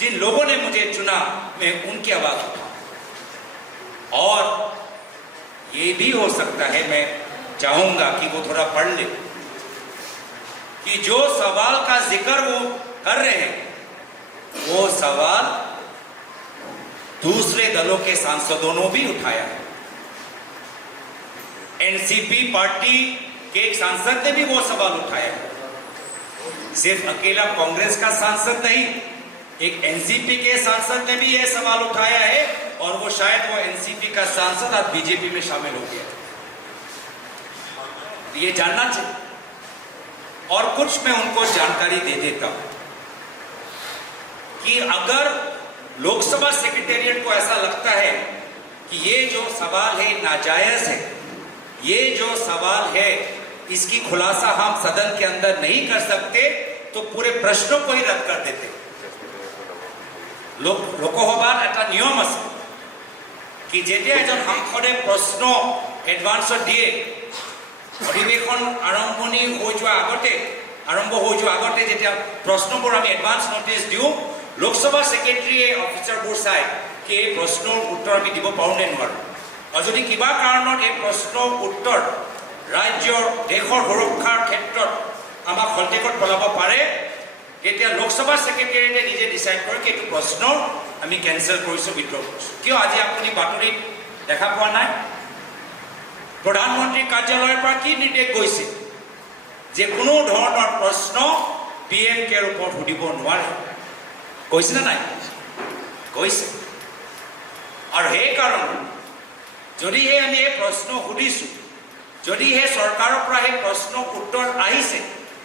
जिन लोगों ने मुझे चुना मैं उनकी आवाज उठाऊंगा। और ये भी हो सकता है, मैं चाहूंगा कि वो थोड़ा पढ़ ले कि जो सवाल का जिक्र वो कर रहे हैं वो सवाल दूसरे दलों के सांसदों ने भी उठाया है। एनसीपी पार्टी के एक सांसद ने भी वो सवाल उठाया है। सिर्फ अकेला कांग्रेस का सांसद नहीं, एक एनसीपी के सांसद ने भी यह सवाल उठाया है और वो शायद वो एनसीपी का सांसद आज बीजेपी में शामिल हो गया। ये जानना चाहिए। और कुछ मैं उनको जानकारी दे देता हूं कि अगर लोकसभा सेक्रेटेरिएट को ऐसा लगता है कि ये जो सवाल है नाजायज है, ये जो सवाल है इसकी खुलासा हम सदन के अंदर नहीं कर सकते, तो पूरे प्रश्नों को ही रद्द कर देते। लोकसभा একটা নিয়ম আছে কি যেতিয়া এজন সাংসদে প্ৰশ্ন এডভান্সত দিয়ে অধিৱেশন আৰম্ভ হৈ যোৱা আগতে যেতিয়া প্ৰশ্নবোৰ আমি এডভান্স নটিচ দিওঁ লোকসভা ছেক্ৰেটাৰীয়ে অফিচাৰবোৰ চাই কি এই প্ৰশ্নৰ উত্তৰ আমি দিব পাৰোঁ নে নোৱাৰোঁ আৰু যদি কিবা কাৰণত এই প্ৰশ্নৰ উত্তৰ ৰাজ্যৰ দেশৰ সুৰক্ষাৰ ক্ষেত্ৰত আমাক খন্তেকত পেলাব পাৰে তেতিয়া লোকসভা ছেক্ৰেটাৰীয়ে নিজে ডিচাইড কৰে কি এইটো প্ৰশ্ন আমি কেঞ্চেল কৰিছোঁ উইথড্ৰ কৰিছোঁ কিয় আজি আপুনি বাতৰিত দেখা পোৱা নাই প্ৰধানমন্ত্ৰীৰ কাৰ্যালয়ৰ পৰা কি নিৰ্দেশ গৈছে যে কোনো ধৰণৰ প্ৰশ্ন PMKৰ ওপৰত সুধিব নোৱাৰে কৈছে নে নাই কৈছে আৰু সেইকাৰণে যদিহে আমি এই প্ৰশ্ন সুধিছোঁ যদিহে চৰকাৰৰ পৰা সেই প্ৰশ্ন উত্তৰ আহিছে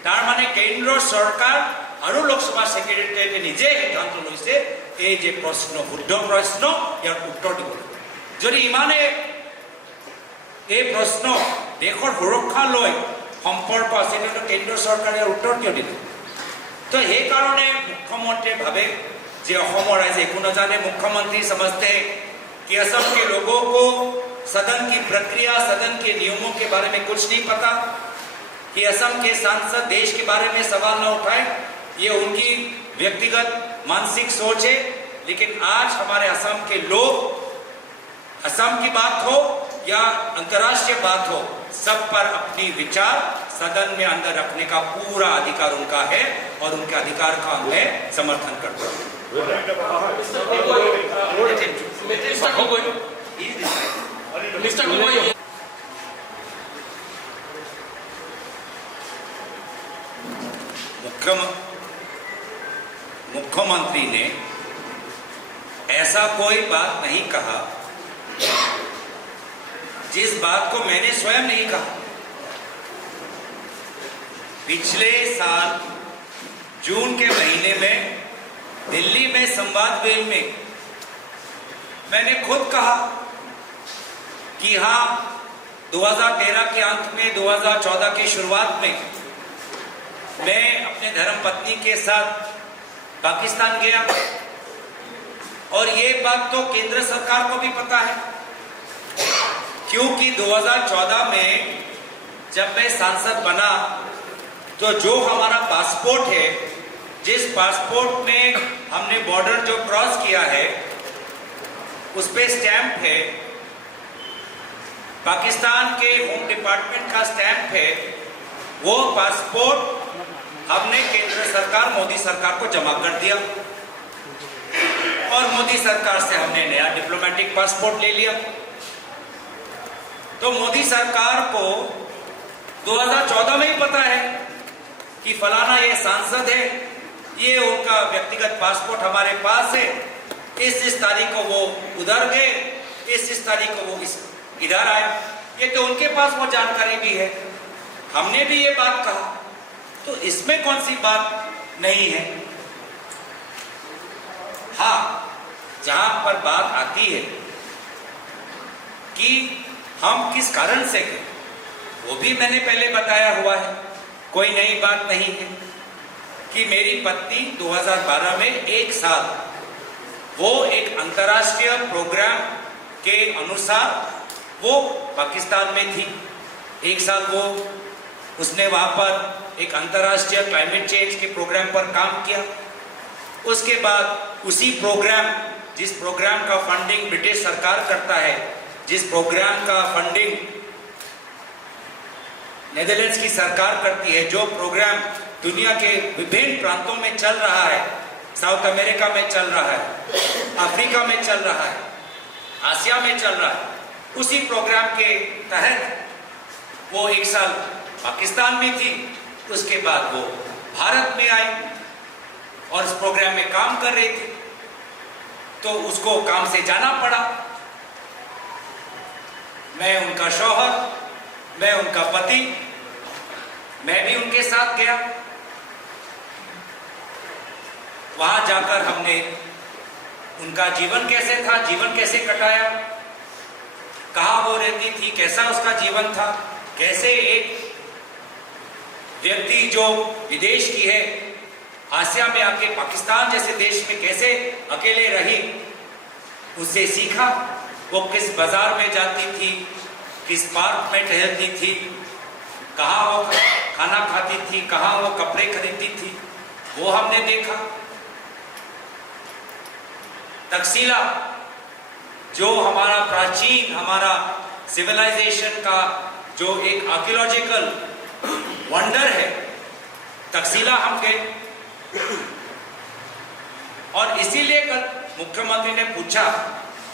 তাৰ মানে কেন্দ্ৰ চৰকাৰ আৰু লোকসভা ছেক্ৰেটাৰীয়ে নিজে সিদ্ধান্ত লৈছে এই যে প্ৰশ্ন শুদ্ধ প্ৰশ্ন ইয়াৰ উত্তৰ দিব লাগে যদি ইমানে এই প্ৰশ্ন দেশৰ সুৰক্ষা লৈ সম্পৰ্ক আছে তেন্তে কেন্দ্ৰ চৰকাৰে উত্তৰ কিয় দিলে তো সেইকাৰণে মুখ্যমন্ত্ৰীয়ে ভাবে যে অসমৰ ৰাইজে একো নাজানে মুখ্যমন্ত্ৰী समझते हैं कि असम के लोगों को सदन की प्रक्रिया सदन के नियमों के बारे में कुछ नहीं पता कि असम के सांसद देश के बारे में सवाल न उठाए ये उनकी व्यक्तिगत मानसिक सोच है लेकिन आज हमारे असम के लोग असम की बात हो या अंतर्राष्ट्रीय बात हो सब पर अपनी विचार सदन में अंदर रखने का पूरा अधिकार उनका है और उनके अधिकार का मैं समर्थन करता हूँ Mr. Gogoi. मुख्यमंत्री ने ऐसा कोई बात नहीं कहा जिस बात को मैंने स्वयं नहीं कहा पिछले साल जून के महीने में दिल्ली में संवाद वेल में मैंने खुद कहा कि हाँ 2013 के अंत में 2014 की शुरुआत में मैं अपने धर्मपत्नी के साथ पाकिस्तान गया और ये बात तो केंद्र सरकार को भी पता है क्योंकि 2014 में जब मैं सांसद बना तो जो हमारा पासपोर्ट है जिस पासपोर्ट में हमने बॉर्डर जो क्रॉस किया है उस पे स्टैंप है पाकिस्तान के होम डिपार्टमेंट का स्टैंप है वो पासपोर्ट हमने केंद्र सरकार मोदी सरकार को जमा कर दिया और मोदी सरकार से हमने नया डिप्लोमेटिक पासपोर्ट ले लिया तो मोदी सरकार को 2014 में ही पता है कि फलाना ये सांसद है ये उनका व्यक्तिगत पासपोर्ट हमारे पास है इस तारीख को वो उधर गए इस तारीख को वो इधर आए ये तो उनके पास वो जानकारी भी है हमने भी ये बात कहा तो इसमें कौन सी बात नहीं है हाँ जहां पर बात आती है कि हम किस कारण से गए वो भी मैंने पहले बताया हुआ है कोई नई बात नहीं है कि मेरी पत्नी 2012 में एक साल वो एक अंतर्राष्ट्रीय प्रोग्राम के अनुसार वो पाकिस्तान में थी एक साल वो उसने वहाँ पर एक अंतर्राष्ट्रीय क्लाइमेट चेंज के प्रोग्राम पर काम किया उसके बाद उसी प्रोग्राम जिस प्रोग्राम का फंडिंग ब्रिटिश सरकार करता है जिस प्रोग्राम का फंडिंग नेदरलैंड्स की सरकार करती है जो प्रोग्राम दुनिया के विभिन्न प्रांतों में चल रहा है साउथ अमेरिका में चल रहा है अफ्रीका में चल रहा है आसिया में चल रहा है उसी प्रोग्राम के तहत वो एक साल पाकिस्तान में थी उसके बाद वो भारत में आई और इस प्रोग्राम में काम कर रही थी तो उसको काम से जाना पड़ा मैं उनका शौहर मैं उनका पति मैं भी उनके साथ गया वहां जाकर हमने उनका जीवन कैसे था जीवन कैसे कटाया कहाँ वो रहती थी कैसा उसका जीवन था कैसे एक व्यक्ति जो विदेश की है आसिया में आके पाकिस्तान जैसे देश में कैसे अकेले रही उससे सीखा वो किस बाजार में जाती थी, किस पार्क में टहलती थी, कहाँ वो खाना खाती थी, कहाँ वो कपड़े खरीदती थी, वो हमने देखा। तकसीला जो हमारा प्राचीन, हमारा सिविलाइजेशन का जो एक आर्कियोलॉजिकल वंडर है, तकसीला हम गए। और इसीलिए कल मुख्यमंत्री ने पूछा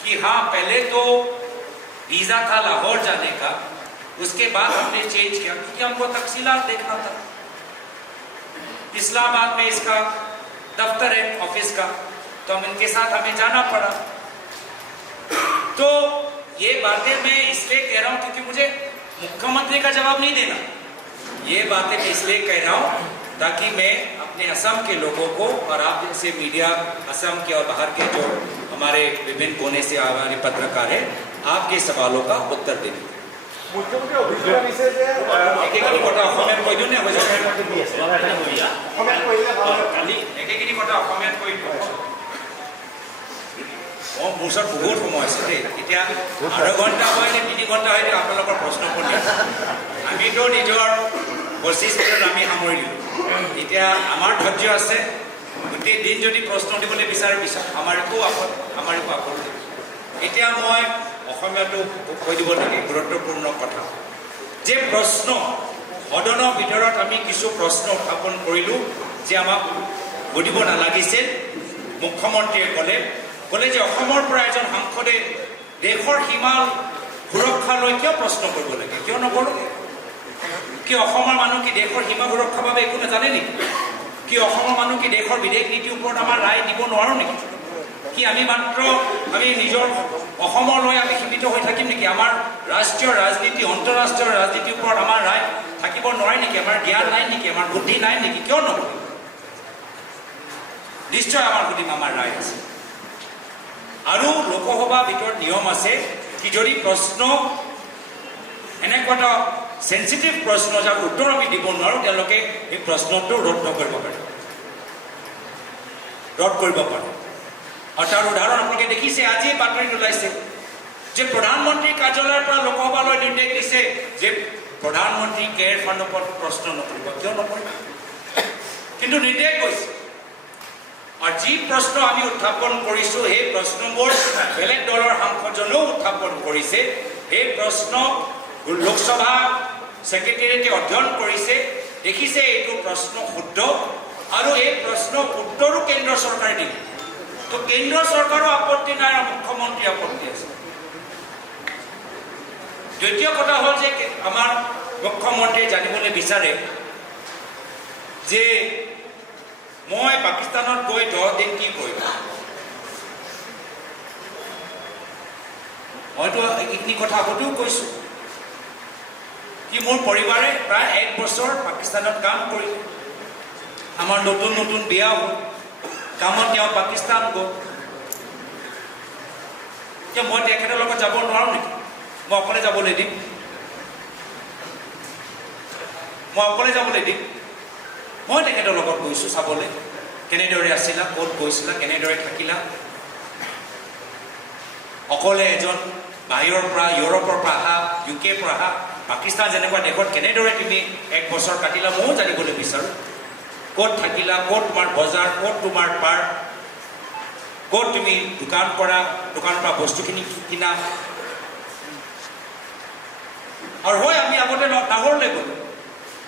कि हाँ, पहले तो वीजा था लाहौर जाने का, उसके बाद हमने चेंज किया क्योंकि हमको तकसीला देखना था। इस्लामाबाद में इसका दफ्तर है ऑफिस का, तो हम इनके साथ हमें जाना पड़ा। तो ये बातें मैं इसलिए कह रहा हूं क्योंकि मुझे मुख्यमंत्री का जवाब नहीं देना। ये बातें मैं इसलिए कह रहा हूं ताकि मैं अपने असम के लोगों को और आप जैसे मीडिया, असम के और बाहर के जो हमारे विभिन्न कोने से हमारे पत्रकार हैं, आपके सवालों का उत्तर देने। একেখিনি কথা অসমীয়াত কৈ দিওঁ নে হৈ যাব? একেখিনি কথা অসমীয়াত কৈ দিওঁ। মোৰ ওচৰত বহুত সময় আছে দেই, এতিয়া আঢ়ৈ ঘণ্টা হয় নে 3 ঘণ্টা হয় আপোনালোকৰ প্ৰশ্ন শুনি আমিতো নিজৰ 25 মিনিট আমি সামৰি দিলোঁ। এতিয়া আমাৰ ধৈৰ্য আছে, গোটেই দিন যদি প্ৰশ্ন দিবলৈ বিচাৰে আমাৰকো আপত্তি। এতিয়া মই অসমীয়াটো কৈ দিব লাগে গুৰুত্বপূৰ্ণ কথা যে প্ৰশ্ন সদনৰ ভিতৰত আমি কিছু প্ৰশ্ন উত্থাপন কৰিলোঁ যে আমাক সুধিব নালাগিছিল। মুখ্যমন্ত্ৰীয়ে ক'লে যে অসমৰ পৰা এজন সাংসদে দেশৰ সীমা সুৰক্ষালৈ কিয় প্ৰশ্ন কৰিব লাগে, কিয় নকৰোঁ? কি অসমৰ মানুহ কি দেশৰ সীমা সুৰক্ষাৰ বাবে একো নাজানে নেকি? কি অসমৰ মানুহ কি দেশৰ বিদেশ নীতিৰ ওপৰত আমাৰ ৰায় দিব নোৱাৰোঁ নেকি? কি আমি মাত্ৰ নিজৰ অসমলৈ আমি সীমিত হৈ থাকিম নেকি? আমাৰ ৰাষ্ট্ৰীয় ৰাজনীতি, আন্তঃৰাষ্ট্ৰীয় ৰাজনীতিৰ ওপৰত আমাৰ ৰায় থাকিব নোৱাৰে নেকি? আমাৰ জ্ঞান নাই নেকি? আমাৰ বুদ্ধি নাই নেকি? কিয় নকৰোঁ? নিশ্চয় আমাৰ সুধিম, আমাৰ ৰায় আছে। আৰু লোকসভাৰ ভিতৰত নিয়ম আছে কি যদি প্ৰশ্ন এনেকুৱা এটা সেন্সিটিভ প্ৰশ্ন যাৰ উত্তৰ আমি দিব নোৱাৰোঁ, তেওঁলোকে এই প্ৰশ্নটো ৰদ কৰিব পাৰে। আৰু তাৰ উদাহৰণ আপোনালোকে দেখিছে, আজি বাতৰিত ওলাইছে যে প্ৰধানমন্ত্ৰীৰ কাৰ্যালয়ৰ পৰা লোকসভালৈ নিৰ্দেশ দিছে যে প্ৰধানমন্ত্ৰী কেয়াৰ ফাণ্ডৰ ওপৰত প্ৰশ্ন নকৰিব। কিয় নকৰিব? কিন্তু নিৰ্দেশ গৈছে। আৰু যি প্ৰশ্ন আমি উত্থাপন কৰিছোঁ সেই প্ৰশ্নবোৰ বেলেগ দলৰ সাংসদজনেও উত্থাপন কৰিছে। সেই প্ৰশ্ন লোকসভা ছেক্ৰেটেৰিয়েটে অধ্যয়ন কৰিছে, দেখিছে এইটো প্ৰশ্ন শুদ্ধ আৰু এই প্ৰশ্ন উত্তৰো কেন্দ্ৰ চৰকাৰে দিব। তো কেন্দ্ৰ চৰকাৰৰ আপত্তি নাই আৰু মুখ্যমন্ত্ৰীৰ আপত্তি আছে। দ্বিতীয় কথা হ'ল যে আমাৰ মুখ্যমন্ত্ৰীয়ে জানিবলৈ বিচাৰে যে মই পাকিস্তানত গৈ 10 দিন কি কৰিম। মইতো এইখিনি কথা আগতেও কৈছোঁ কি মোৰ পৰিবাৰে প্ৰায় 1 বছৰ পাকিস্তানত কাম কৰিলে। আমাৰ নতুন নতুন বিয়া হ'ল, কামত তেওঁ পাকিস্তান গ'ল। এতিয়া মই তেখেতৰ লগত যাব নোৱাৰোঁ নেকি? মই অকলে যাবলৈ দিম? মই তেখেতৰ লগত গৈছোঁ চাবলৈ, কেনেদৰে আছিলা, ক'ত গৈছিলা, কেনেদৰে থাকিলা। অকলে এজন বাহিৰৰ পৰা, ইউৰোপৰ পৰা অহা, UK পৰা অহা, পাকিস্তান যেনেকুৱা দেশত কেনেদৰে তুমি 1 বছৰ কাটিলা ময়ো জানিবলৈ বিচাৰোঁ। ক'ত থাকিলা, ক'ত তোমাৰ বজাৰ, ক'ত তোমাৰ পাৰ্ক, ক'ত তুমি দোকানৰ পৰা বস্তুখিনি কিনা। আৰু হয় আমি আগতে লাহোৰলৈ গ'লোঁ,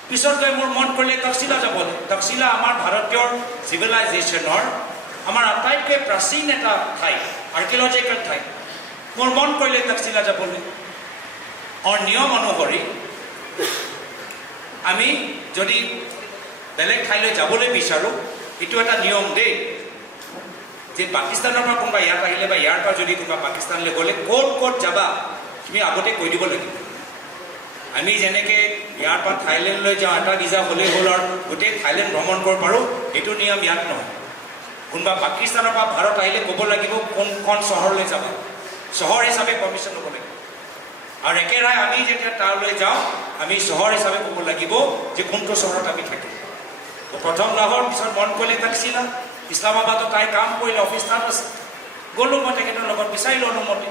পিছত গৈ মোৰ মন কৰিলে তকচিলা যাবলৈ। তকচিলা আমাৰ ভাৰতীয় চিভিলাইজেশ্যনৰ আমাৰ আটাইতকৈ প্ৰাচীন এটা ঠাই, আৰ্কিঅলজিকেল ঠাই। মোৰ মন কৰিলে তকচিলা যাবলৈ। আৰু নিয়ম অনুসৰি আমি যদি বেলেগ ঠাইলৈ যাবলৈ বিচাৰোঁ, এইটো এটা নিয়ম দেই যে পাকিস্তানৰ পৰা কোনোবা ইয়াত আহিলে বা ইয়াৰ পৰা যদি কোনোবা পাকিস্তানলৈ গ'লে ক'ত ক'ত যাবা তুমি আগতে কৈ দিব লাগিব। আমি যেনেকৈ ইয়াৰ পৰা থাইলেণ্ডলৈ যাওঁ, এটা ভিজা হ'লেই হ'ল আৰু গোটেই থাইলেণ্ড ভ্ৰমণ কৰিব পাৰোঁ, এইটো নিয়ম ইয়াত নহয়। কোনোবা পাকিস্তানৰ পৰা ভাৰত আহিলে ক'ব লাগিব কোনখন চহৰলৈ যাবা, চহৰ হিচাপে পাৰ্মিশ্যন ল'ব লাগিব। আৰু একেৰাই আমি যেতিয়া তালৈ যাওঁ আমি চহৰ হিচাপে ক'ব লাগিব যে কোনটো চহৰত আমি থাকিম। প্ৰথম লাহোৰ, পিছত মন কৰিলে তকচিলা, ইছলামাবাদত তাই কাম কৰিলে, অফিচ তাত আছে। গ'লোঁ মই তেখেতৰ লগত, বিচাৰিলোঁ অনুমতি।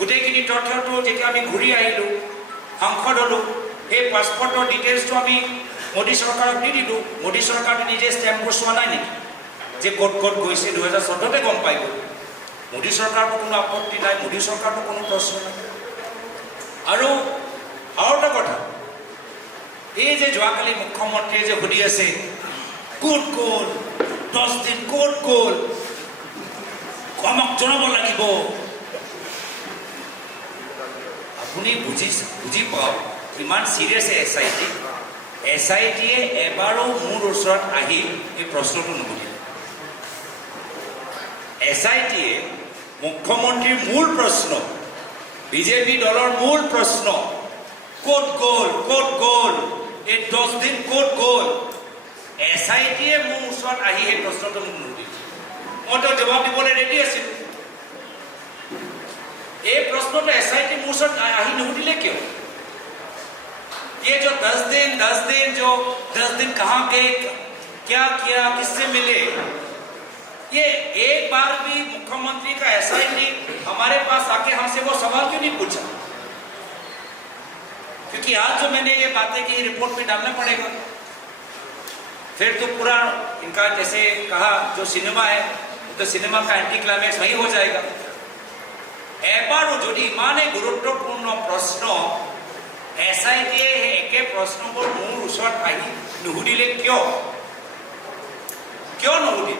গোটেইখিনি তথ্যটো যেতিয়া আমি ঘূৰি আহিলোঁ সাংসদ হ'লোঁ সেই পাছপৰ্টৰ ডিটেইলছটো আমি মোদী চৰকাৰক দি দিলোঁ মোদী চৰকাৰে নিজে ষ্টেম্পবোৰ চোৱা নাই নেকি যে ক'ত ক'ত গৈছে 2014তে গম পাই গ'ল মোদী চৰকাৰৰ কোনো আপত্তি নাই মোদী চৰকাৰৰ কোনো প্ৰশ্ন নাই আৰু এটা কথা এই যে যোৱাকালি মুখ্যমন্ত্ৰীয়ে যে সুধি আছে ক'ত গ'ল 10 দিন ক'ত গ'ল আমাক জনাব লাগিব আপুনি বুজি পাওক কিমান চিৰিয়াছ SIT এবাৰো মোৰ ওচৰত আহি এই প্ৰশ্নটো নুসুধিলে SIT মুখ্যমন্ত্ৰীৰ মূল প্ৰশ্ন বিজেপি দলৰ মূল প্ৰশ্ন ক'ত গ'ল এই 10 দিন ক'ত গ'ল SIT মোৰ ওচৰত আহি এই প্ৰশ্নটো মোক নুসুধিলে মইতো জবাব দিবলৈ ৰেডি আছিলোঁ এই প্ৰশ্নটো SIT মোৰ ওচৰত আহি নুসুধিলে কিয় ये जो 10 दिन कहाँ गए क्या किया किससे मिले ये एक बार भी मुख्यमंत्री का SIT हमारे पास आके हमसे वो सवाल क्यों नहीं पूछा क्योंकि आज जो मैंने ये बातें की रिपोर्ट में डालना पड़ेगा फिर तो पूरा इनका जैसे कहा जो सिनेमा है तो सिनेमा का एंटी क्लाइमैक्स वही हो जाएगा एबारो যদি ইমানে গুৰুত্বপূৰ্ণ প্ৰশ্ন SIT একে প্ৰশ্নবোৰ মোৰ ওচৰত আহি নুসুধিলে কিয় নুসুধিল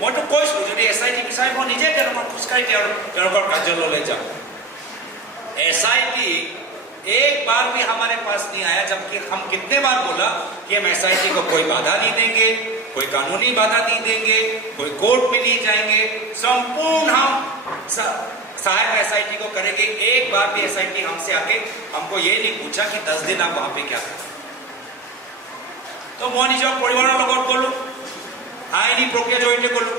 মইতো কৈছোঁ যদি SIT বিচাৰিব নিজে তেওঁলোকৰ খোজকাঢ়ি তেওঁলোকৰ কাৰ্যালয়লৈ যাওঁ SIT एक बार भी हमारे पास नहीं आया जबकि हम कितने बार बोला कि हम SIT को कोई बाधा नहीं देंगे कोई कानूनी बाधा नहीं देंगे कोई कोर्ट में नहीं जाएंगे संपूर्ण हम सहायक SIT को करेंगे एक बार भी SIT हमसे आके हमको ये नहीं पूछा कि 10 दिन आप वहां पे क्या करें तो मैं निजर परिवार লগত গলো আইনী প্রক্রিয়া জড়িত গলো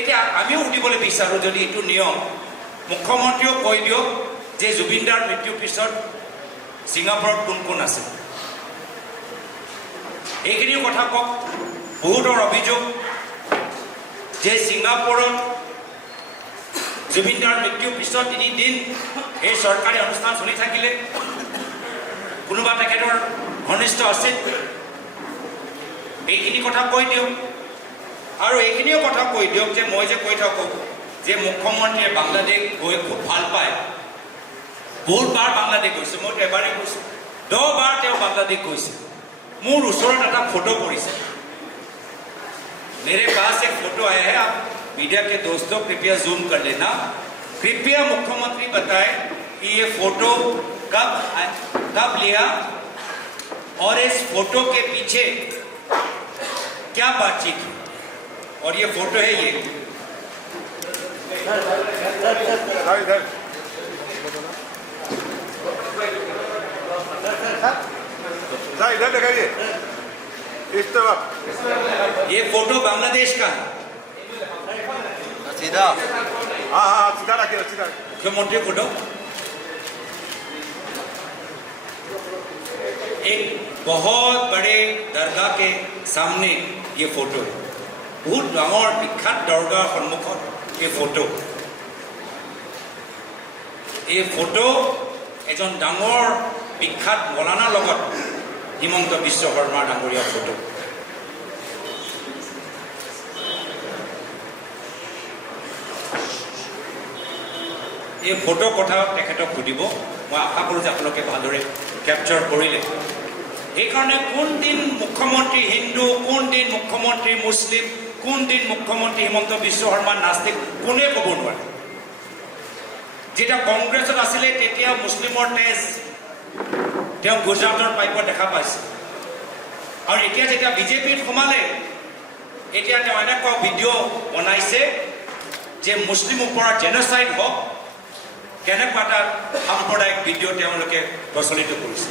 এটা আমিও উঠিবলৈ বিচাৰো যদি এটো নিয়ম মুখ্যমন্ত্ৰীও কৈ দিয়ক যে জুবিনদাৰ মৃত্যুৰ পিছত সিঙ্গাপুৰত কোন কোন আছে এইখিনি কথা কক বহুতৰ অভিযোগ যে সিঙ্গাপুৰত জুবিনদাৰ মৃত্যুৰ পিছত 3 দিন এই চৰকাৰী অনুষ্ঠান চলি থাকিলে কোনোবা তেখেতৰ ঘনিষ্ঠ আছিল এইখিনি কথা কৈ দিয়ক আৰু এইখিনিও কথা কৈ দিয়ক যে মই যে কৈ থাকো যে মুখ্যমন্ত্ৰীয়ে বাংলাদেশ গৈ খুব ভাল পায় বহুতবাৰ বাংলাদেশ গৈছে মই এবাৰেই গৈছোঁ 10 বাৰ তেওঁ বাংলাদেশ গৈছে মোৰ ওচৰত এটা ফটো পৰিছে मेरे पास एक फोटो आया है आप मीडिया के दोस्तों कृपया जूम कर लेना कृपया मुख्यमंत्री बताएं कि ये फोटो कब लिया और इस फोटो के पीछे क्या बातचीत हुई और ये फोटो है ये इधर दिखाइए इस तरफ ये फोटो बांग्लादेश का है सीधा हाँ सीधा रखिए सीधा मुख्यमंत्री फोटो एक बहुत बड़े दरगाह के सामने ये फोटो है बहुत डांगर विख्यात दरगाह सन्मुखत ये फोटो एजन डांगर विख्यात मौलाना लगत হিমন্ত বিশ্ব শৰ্মা ডাঙৰীয়া ফটো এই ফটো কথা তেখেতক সুধিব মই আশা কৰোঁ যে আপোনালোকে ভালদৰে কেপচাৰ কৰিলে এইকাৰণে কোন দিন মুখ্যমন্ত্ৰী হিন্দু কোন দিন মুখ্যমন্ত্ৰী মুছলিম কোন দিন মুখ্যমন্ত্ৰী হিমন্ত বিশ্ব শৰ্মা নাস্তিক কোনে ক'ব নোৱাৰে যেতিয়া কংগ্ৰেছত আছিলে তেতিয়া মুছলিমৰ তেজ তেওঁ গুজৰাটৰ পাইপত দেখা পাইছে আৰু এতিয়া যেতিয়া বিজেপিত সোমালে এতিয়া তেওঁ এনেকুৱা ভিডিঅ' বনাইছে যে মুছলিম ওপৰত জেন'চাইড হওক কেনেকুৱা এটা সাম্প্ৰদায়িক ভিডিঅ' তেওঁলোকে প্ৰচলিত কৰিছে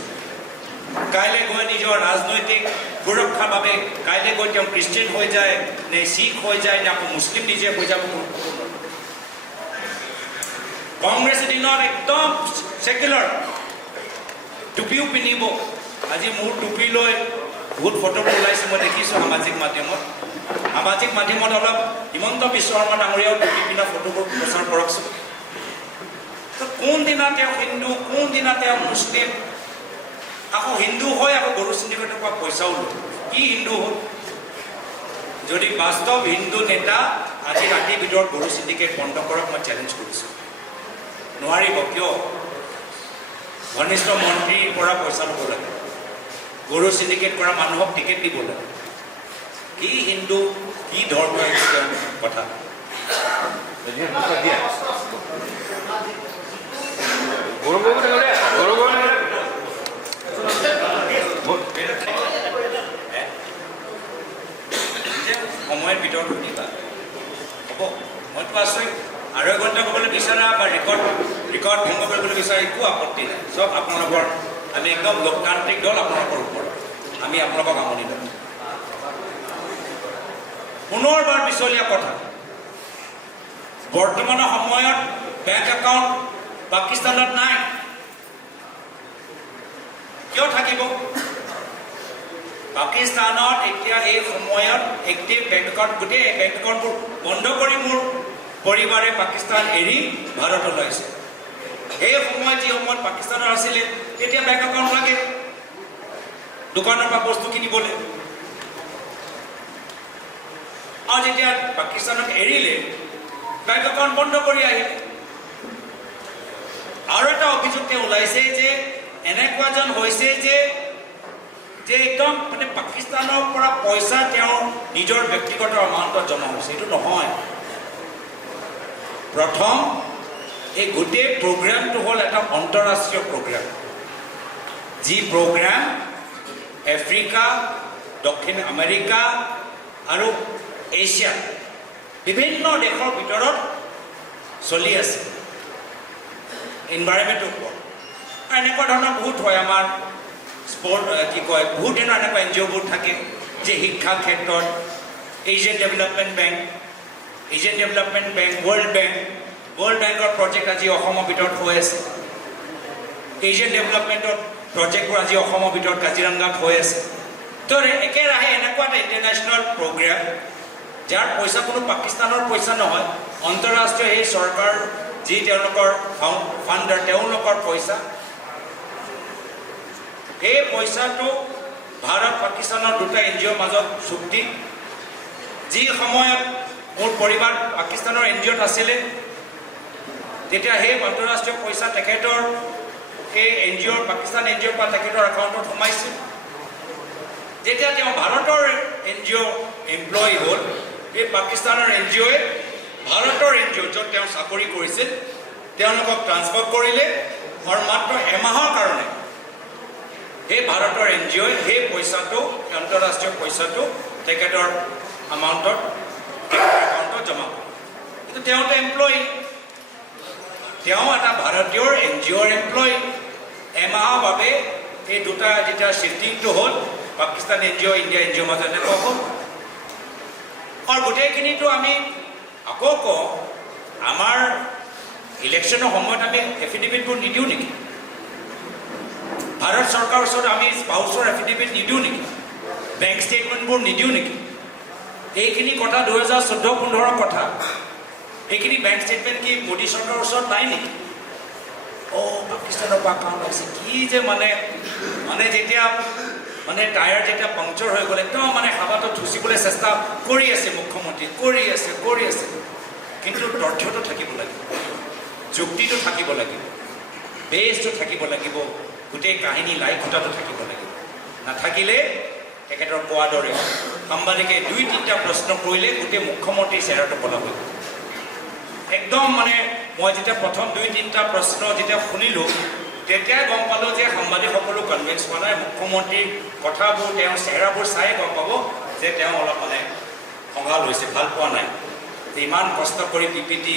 কাইলৈ গৈ নিজৰ ৰাজনৈতিক সুৰক্ষাৰ বাবে কাইলৈ গৈ তেওঁ খ্ৰীষ্টিয়ান হৈ যায় নে শিখ হৈ যায় নে আকৌ মুছলিম নিজে হৈ যাব কংগ্ৰেছে দিনত একদম ছেকুলাৰ টুপিও পিন্ধিব আজি মোৰ টুপি লৈ বহুত ফটোবোৰ ওলাইছে মই দেখিছোঁ সামাজিক মাধ্যমত অলপ হিমন্ত বিশ্ব শৰ্মা ডাঙৰীয়াও টুপি পিন্ধা ফটোবোৰ প্ৰচাৰ কৰকচোন কোনদিনা তেওঁ হিন্দু, কোনদিনা তেওঁ মুছলিম, আকৌ হিন্দু হয় আকৌ গৰু চিণ্ডিকেটৰ পৰা পইচাও লয়। কি হিন্দু হ'ল? যদি বাস্তৱ হিন্দু নেতা আজি ৰাতিৰ ভিতৰত গৰু চিণ্ডিকেট বন্ধ কৰক, মই চেলেঞ্জ কৰিছোঁ। নোৱাৰিব। কিয়? ঘনিষ্ঠ মন্ত্ৰীৰ পৰা পইচা ল'ব লাগে, গৰু চিণ্ডিকেট কৰা মানুহক টিকেট দিব লাগে। কি হিন্দু, কি ধৰ্ম, কথা সময়ৰ ভিতৰত সুধিবা, হ'ব? মইতো আছোঁ। আৰু এঘণ্টা ক'বলৈ বিচাৰা বা ৰেকৰ্ড ভংগ কৰিবলৈ বিচাৰা, একো আপত্তি নাই। চব আপোনালোকৰ, আমি একদম লোকতান্ত্ৰিক দল, আপোনালোকৰ ওপৰত আমি আপোনালোকক আমনি দিম। পুনৰবাৰ পিছলীয়া কথা, বৰ্তমানৰ সময়ত বেংক একাউণ্ট পাকিস্তানত নাই। কিয় থাকিব? পাকিস্তানত এতিয়া এই সময়ত এক্টিভ বেংক একাউণ্ট, গোটেই বেংক একাউণ্টবোৰ বন্ধ কৰি মোৰ পৰিবাৰে পাকিস্তান এৰি ভাৰতলৈ আহিছে। সেই সময়ত যি সময়ত পাকিস্তানত আছিলে, তেতিয়া বেংক একাউণ্ট লাগে দোকানৰ পৰা বস্তু কিনিবলৈ। আৰু যেতিয়া পাকিস্তানক এৰিলে, বেংক একাউণ্ট বন্ধ কৰি আহিলে। আৰু এটা অভিযোগ তেওঁ ওলাইছে যে এনেকুৱা যেন হৈছে যে একদম মানে পাকিস্তানৰ পৰা পইচা তেওঁৰ নিজৰ ব্যক্তিগত এমাউণ্টত জমা হৈছে। এইটো নহয়। প্ৰথম এই গোটেই প্ৰগ্ৰামটো হ'ল এটা আন্তঃৰাষ্ট্ৰীয় প্ৰগ্ৰাম, যি প্ৰগ্ৰাম আফ্ৰিকা, দক্ষিণ আমেৰিকা আৰু এছিয়া বিভিন্ন দেশৰ ভিতৰত চলি আছে এনভাইৰনমেণ্টৰ ওপৰত। এনেকুৱা ধৰণৰ বহুত হয় আমাৰ স্পৰ্ট, কি কয়, বহুত ধৰণৰ এনেকুৱা NGOবোৰ থাকে যে শিক্ষা ক্ষেত্ৰত এছিয়ান ডেভেলপমেণ্ট বেংক, ৱৰ্ল্ড বেংকৰ প্ৰজেক্ট আজি অসমৰ ভিতৰত হৈ আছে। এছিয়ান ডেভেলপমেণ্টৰ প্ৰজেক্টবোৰ আজি অসমৰ ভিতৰত কাজিৰঙাত হৈ আছে। তো একেৰাহে এনেকুৱা এটা ইণ্টাৰনেশ্যনেল প্ৰগ্ৰাম, যাৰ পইচা কোনো পাকিস্তানৰ পইচা নহয়, আন্তঃৰাষ্ট্ৰীয় এই চৰকাৰ যি তেওঁলোকৰ ফাণ্ডাৰ, তেওঁলোকৰ পইচা। এই পইচাটো ভাৰত পাকিস্তানৰ দুটা NGOৰ মাজত চুক্তি। যি সময়ত মোৰ পৰিবাৰ পাকিস্তানৰ NGOত আছিলে, তেতিয়া সেই আন্তঃৰাষ্ট্ৰীয় পইচা তেখেতৰ সেই NGOৰ, পাকিস্তান NGOৰ পৰা তেখেতৰ একাউণ্টত সোমাইছিল। যেতিয়া তেওঁ ভাৰতৰ NGO এমপ্লয়ী হ'ল, এই পাকিস্তানৰ NGOয়ে ভাৰতৰ NGO য'ত তেওঁ চাকৰি কৰিছিল তেওঁলোকক ট্ৰান্সফাৰ কৰিলে, আৰু মাত্ৰ এমাহৰ কাৰণে সেই ভাৰতৰ NGOয়ে সেই পইচাটো, আন্তঃৰাষ্ট্ৰীয় পইচাটো তেখেতৰ একাউণ্টত জমা কৰে। কিন্তু তেওঁতো এমপ্লয়ী, তেওঁ এটা ভাৰতীয় NGOৰ এমপ্লয়ী। এমাহৰ বাবে এই দুটা যেতিয়া শ্বিফটিংটো হ'ল, পাকিস্তান NGO, ইণ্ডিয়া NGOৰ মাজত এনেকুৱা হ'ল। আৰু গোটেইখিনিতো আমি আকৌ কওঁ, আমাৰ ইলেকশ্যনৰ সময়ত আমি এফিডেভিটবোৰ নিদিওঁ নেকি? ভাৰত চৰকাৰৰ ওচৰত আমি স্পাউচৰ এফিডেভিট নিদিওঁ নেকি? বেংক ষ্টেটমেণ্টবোৰ নিদিওঁ নেকি? এইখিনি কথা 2014-15 কথা। এইখিনি বেংক ষ্টেটমেণ্ট কি মোদী চৰকাৰৰ ওচৰত নাই নেকি? পাকিস্তানৰ পৰা একাউণ্ট আছে। কি যে মানে যেতিয়া টায়াৰ যেতিয়া পাংচাৰ হৈ গ'ল, একদম হাবাটো ধুচিবলৈ চেষ্টা কৰি আছে মুখ্যমন্ত্ৰী, কৰি আছে। কিন্তু তথ্যটো থাকিব লাগিব, যুক্তিটো থাকিব লাগিব, বেজটো থাকিব লাগিব, গোটেই কাহিনী লাইভ ঘটাটো থাকিব লাগিব। নাথাকিলে তেখেতৰ কোৱাৰ দৰে সাংবাদিকে 2-3টা প্ৰশ্ন কৰিলে গোটেই মুখ্যমন্ত্ৰীৰ চেহেৰাটো পলা হৈ গ'ল। একদম মই যেতিয়া প্ৰথম 2-3টা প্ৰশ্ন যেতিয়া শুনিলোঁ, তেতিয়াই গম পালোঁ যে সাংবাদিকসকলো কনভিন্স হোৱা নাই। মুখ্যমন্ত্ৰীৰ কথাবোৰ, তেওঁৰ চেহেৰাবোৰ চাই গম পাব যে তেওঁ অলপ খঙাল হৈছে, ভাল পোৱা নাই। ইমান কষ্ট কৰি PPT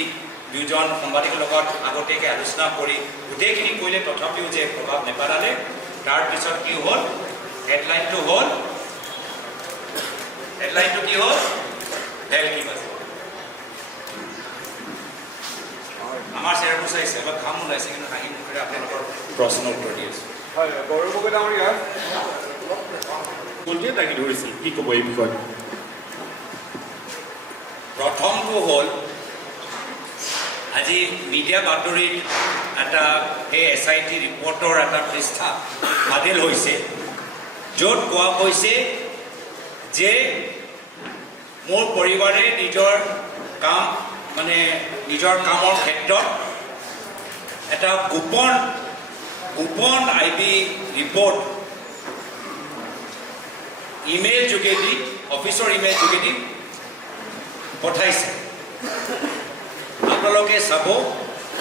দুজন সাংবাদিকৰ লগত আগতীয়াকৈ আলোচনা কৰি গোটেইখিনি কৰিলে, তথাপিও যে প্ৰভাৱ নেপেলালে। তাৰপিছত কি হ'ল, হেডলাইনটো কি হ'ল, ভেলকি বাজি। আমাৰ চেহেৰাবোৰ চাইছে, অলপ ঘাম ওলাইছে, কিন্তু হাঁহি মুখেৰে আপোনালোকৰ প্ৰশ্নৰ উত্তৰ দি আছোঁ। হয়, গৌৰৱ গগৈ ডাঙৰীয়া। মন্ত্ৰীয়ে দাঙি ধৰিছিল, কি ক'ব এই বিষয়ত? প্ৰথমটো হ'ল, আজি মিডিয়া বাতৰিত এটা সেই SIT ৰিপৰ্টৰ এটা পৃষ্ঠা ফাদিল হৈছে, য'ত কোৱা হৈছে যে মোৰ পৰিবাৰে নিজৰ কাম মানে নিজৰ কামৰ ক্ষেত্ৰত এটা গোপন IB ৰিপৰ্ট ইমেইল যোগেদি অফিচৰ ইমেইল যোগেদি পঠাইছে। আপোনালোকে চাব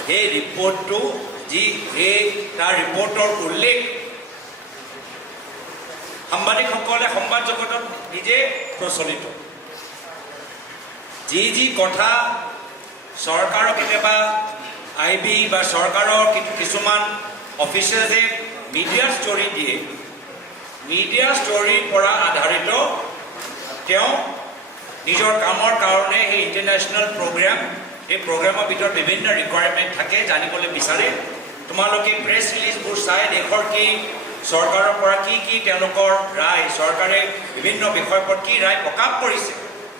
সেই ৰিপৰ্টটো যি তাৰ ৰিপৰ্টৰ উল্লেখ সাংবাদিকসকলে সংবাদ জগতত নিজে প্ৰচলিত। যি কথা চৰকাৰক কেতিয়াবা IB বা চৰকাৰৰ কিছুমান অফিচিয়েলে মিডিয়া ষ্টৰী দিয়ে, মিডিয়া ষ্টৰীৰ পৰা আধাৰিত তেওঁ নিজৰ কামৰ কাৰণে সেই ইণ্টাৰনেশ্যনেল প্ৰগ্ৰাম, এই প্ৰগ্ৰামৰ ভিতৰত বিভিন্ন ৰিকুৱাৰমেণ্ট থাকে, জানিবলৈ বিচাৰে। তোমালোকে প্ৰেছ ৰিলিজবোৰ চাই দেশৰ কি চৰকাৰৰ পৰা কি তেওঁলোকৰ ৰায়, চৰকাৰে বিভিন্ন বিষয়ৰ ওপৰত কি ৰায় প্ৰকাশ কৰিছে,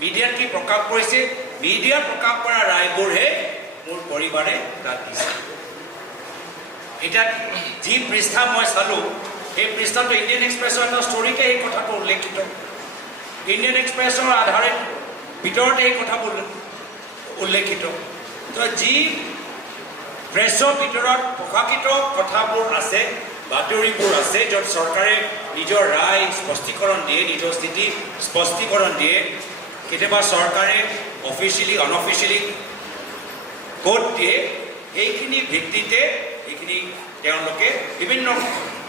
মিডিয়াত কি প্ৰকাশ কৰিছে, মিডিয়াত প্ৰকাশ কৰা ৰায়বোৰহে মোৰ পৰিবাৰে তাত দিছে। এতিয়া যি পৃষ্ঠা মই চালোঁ, সেই পৃষ্ঠাটো ইণ্ডিয়ান এক্সপ্ৰেছৰ এটা ষ্টৰীতে সেই কথাটো উল্লেখিত। ইণ্ডিয়ান এক্সপ্ৰেছৰ আধাৰিত ভিতৰতে এই কথাবোৰ উল্লেখিত। তো যি প্ৰেছৰ ভিতৰত প্ৰকাশিত কথাবোৰ আছে, বাতৰিবোৰ আছে, য'ত চৰকাৰে নিজৰ ৰায় স্পষ্টীকৰণ দিয়ে, নিজৰ স্থিতি স্পষ্টীকৰণ দিয়ে, কেতিয়াবা চৰকাৰে অফিচিয়েলি অনঅফিচিয়েলি ক'ত দিয়ে, এইখিনি ভিত্তিতে এইখিনি তেওঁলোকে বিভিন্ন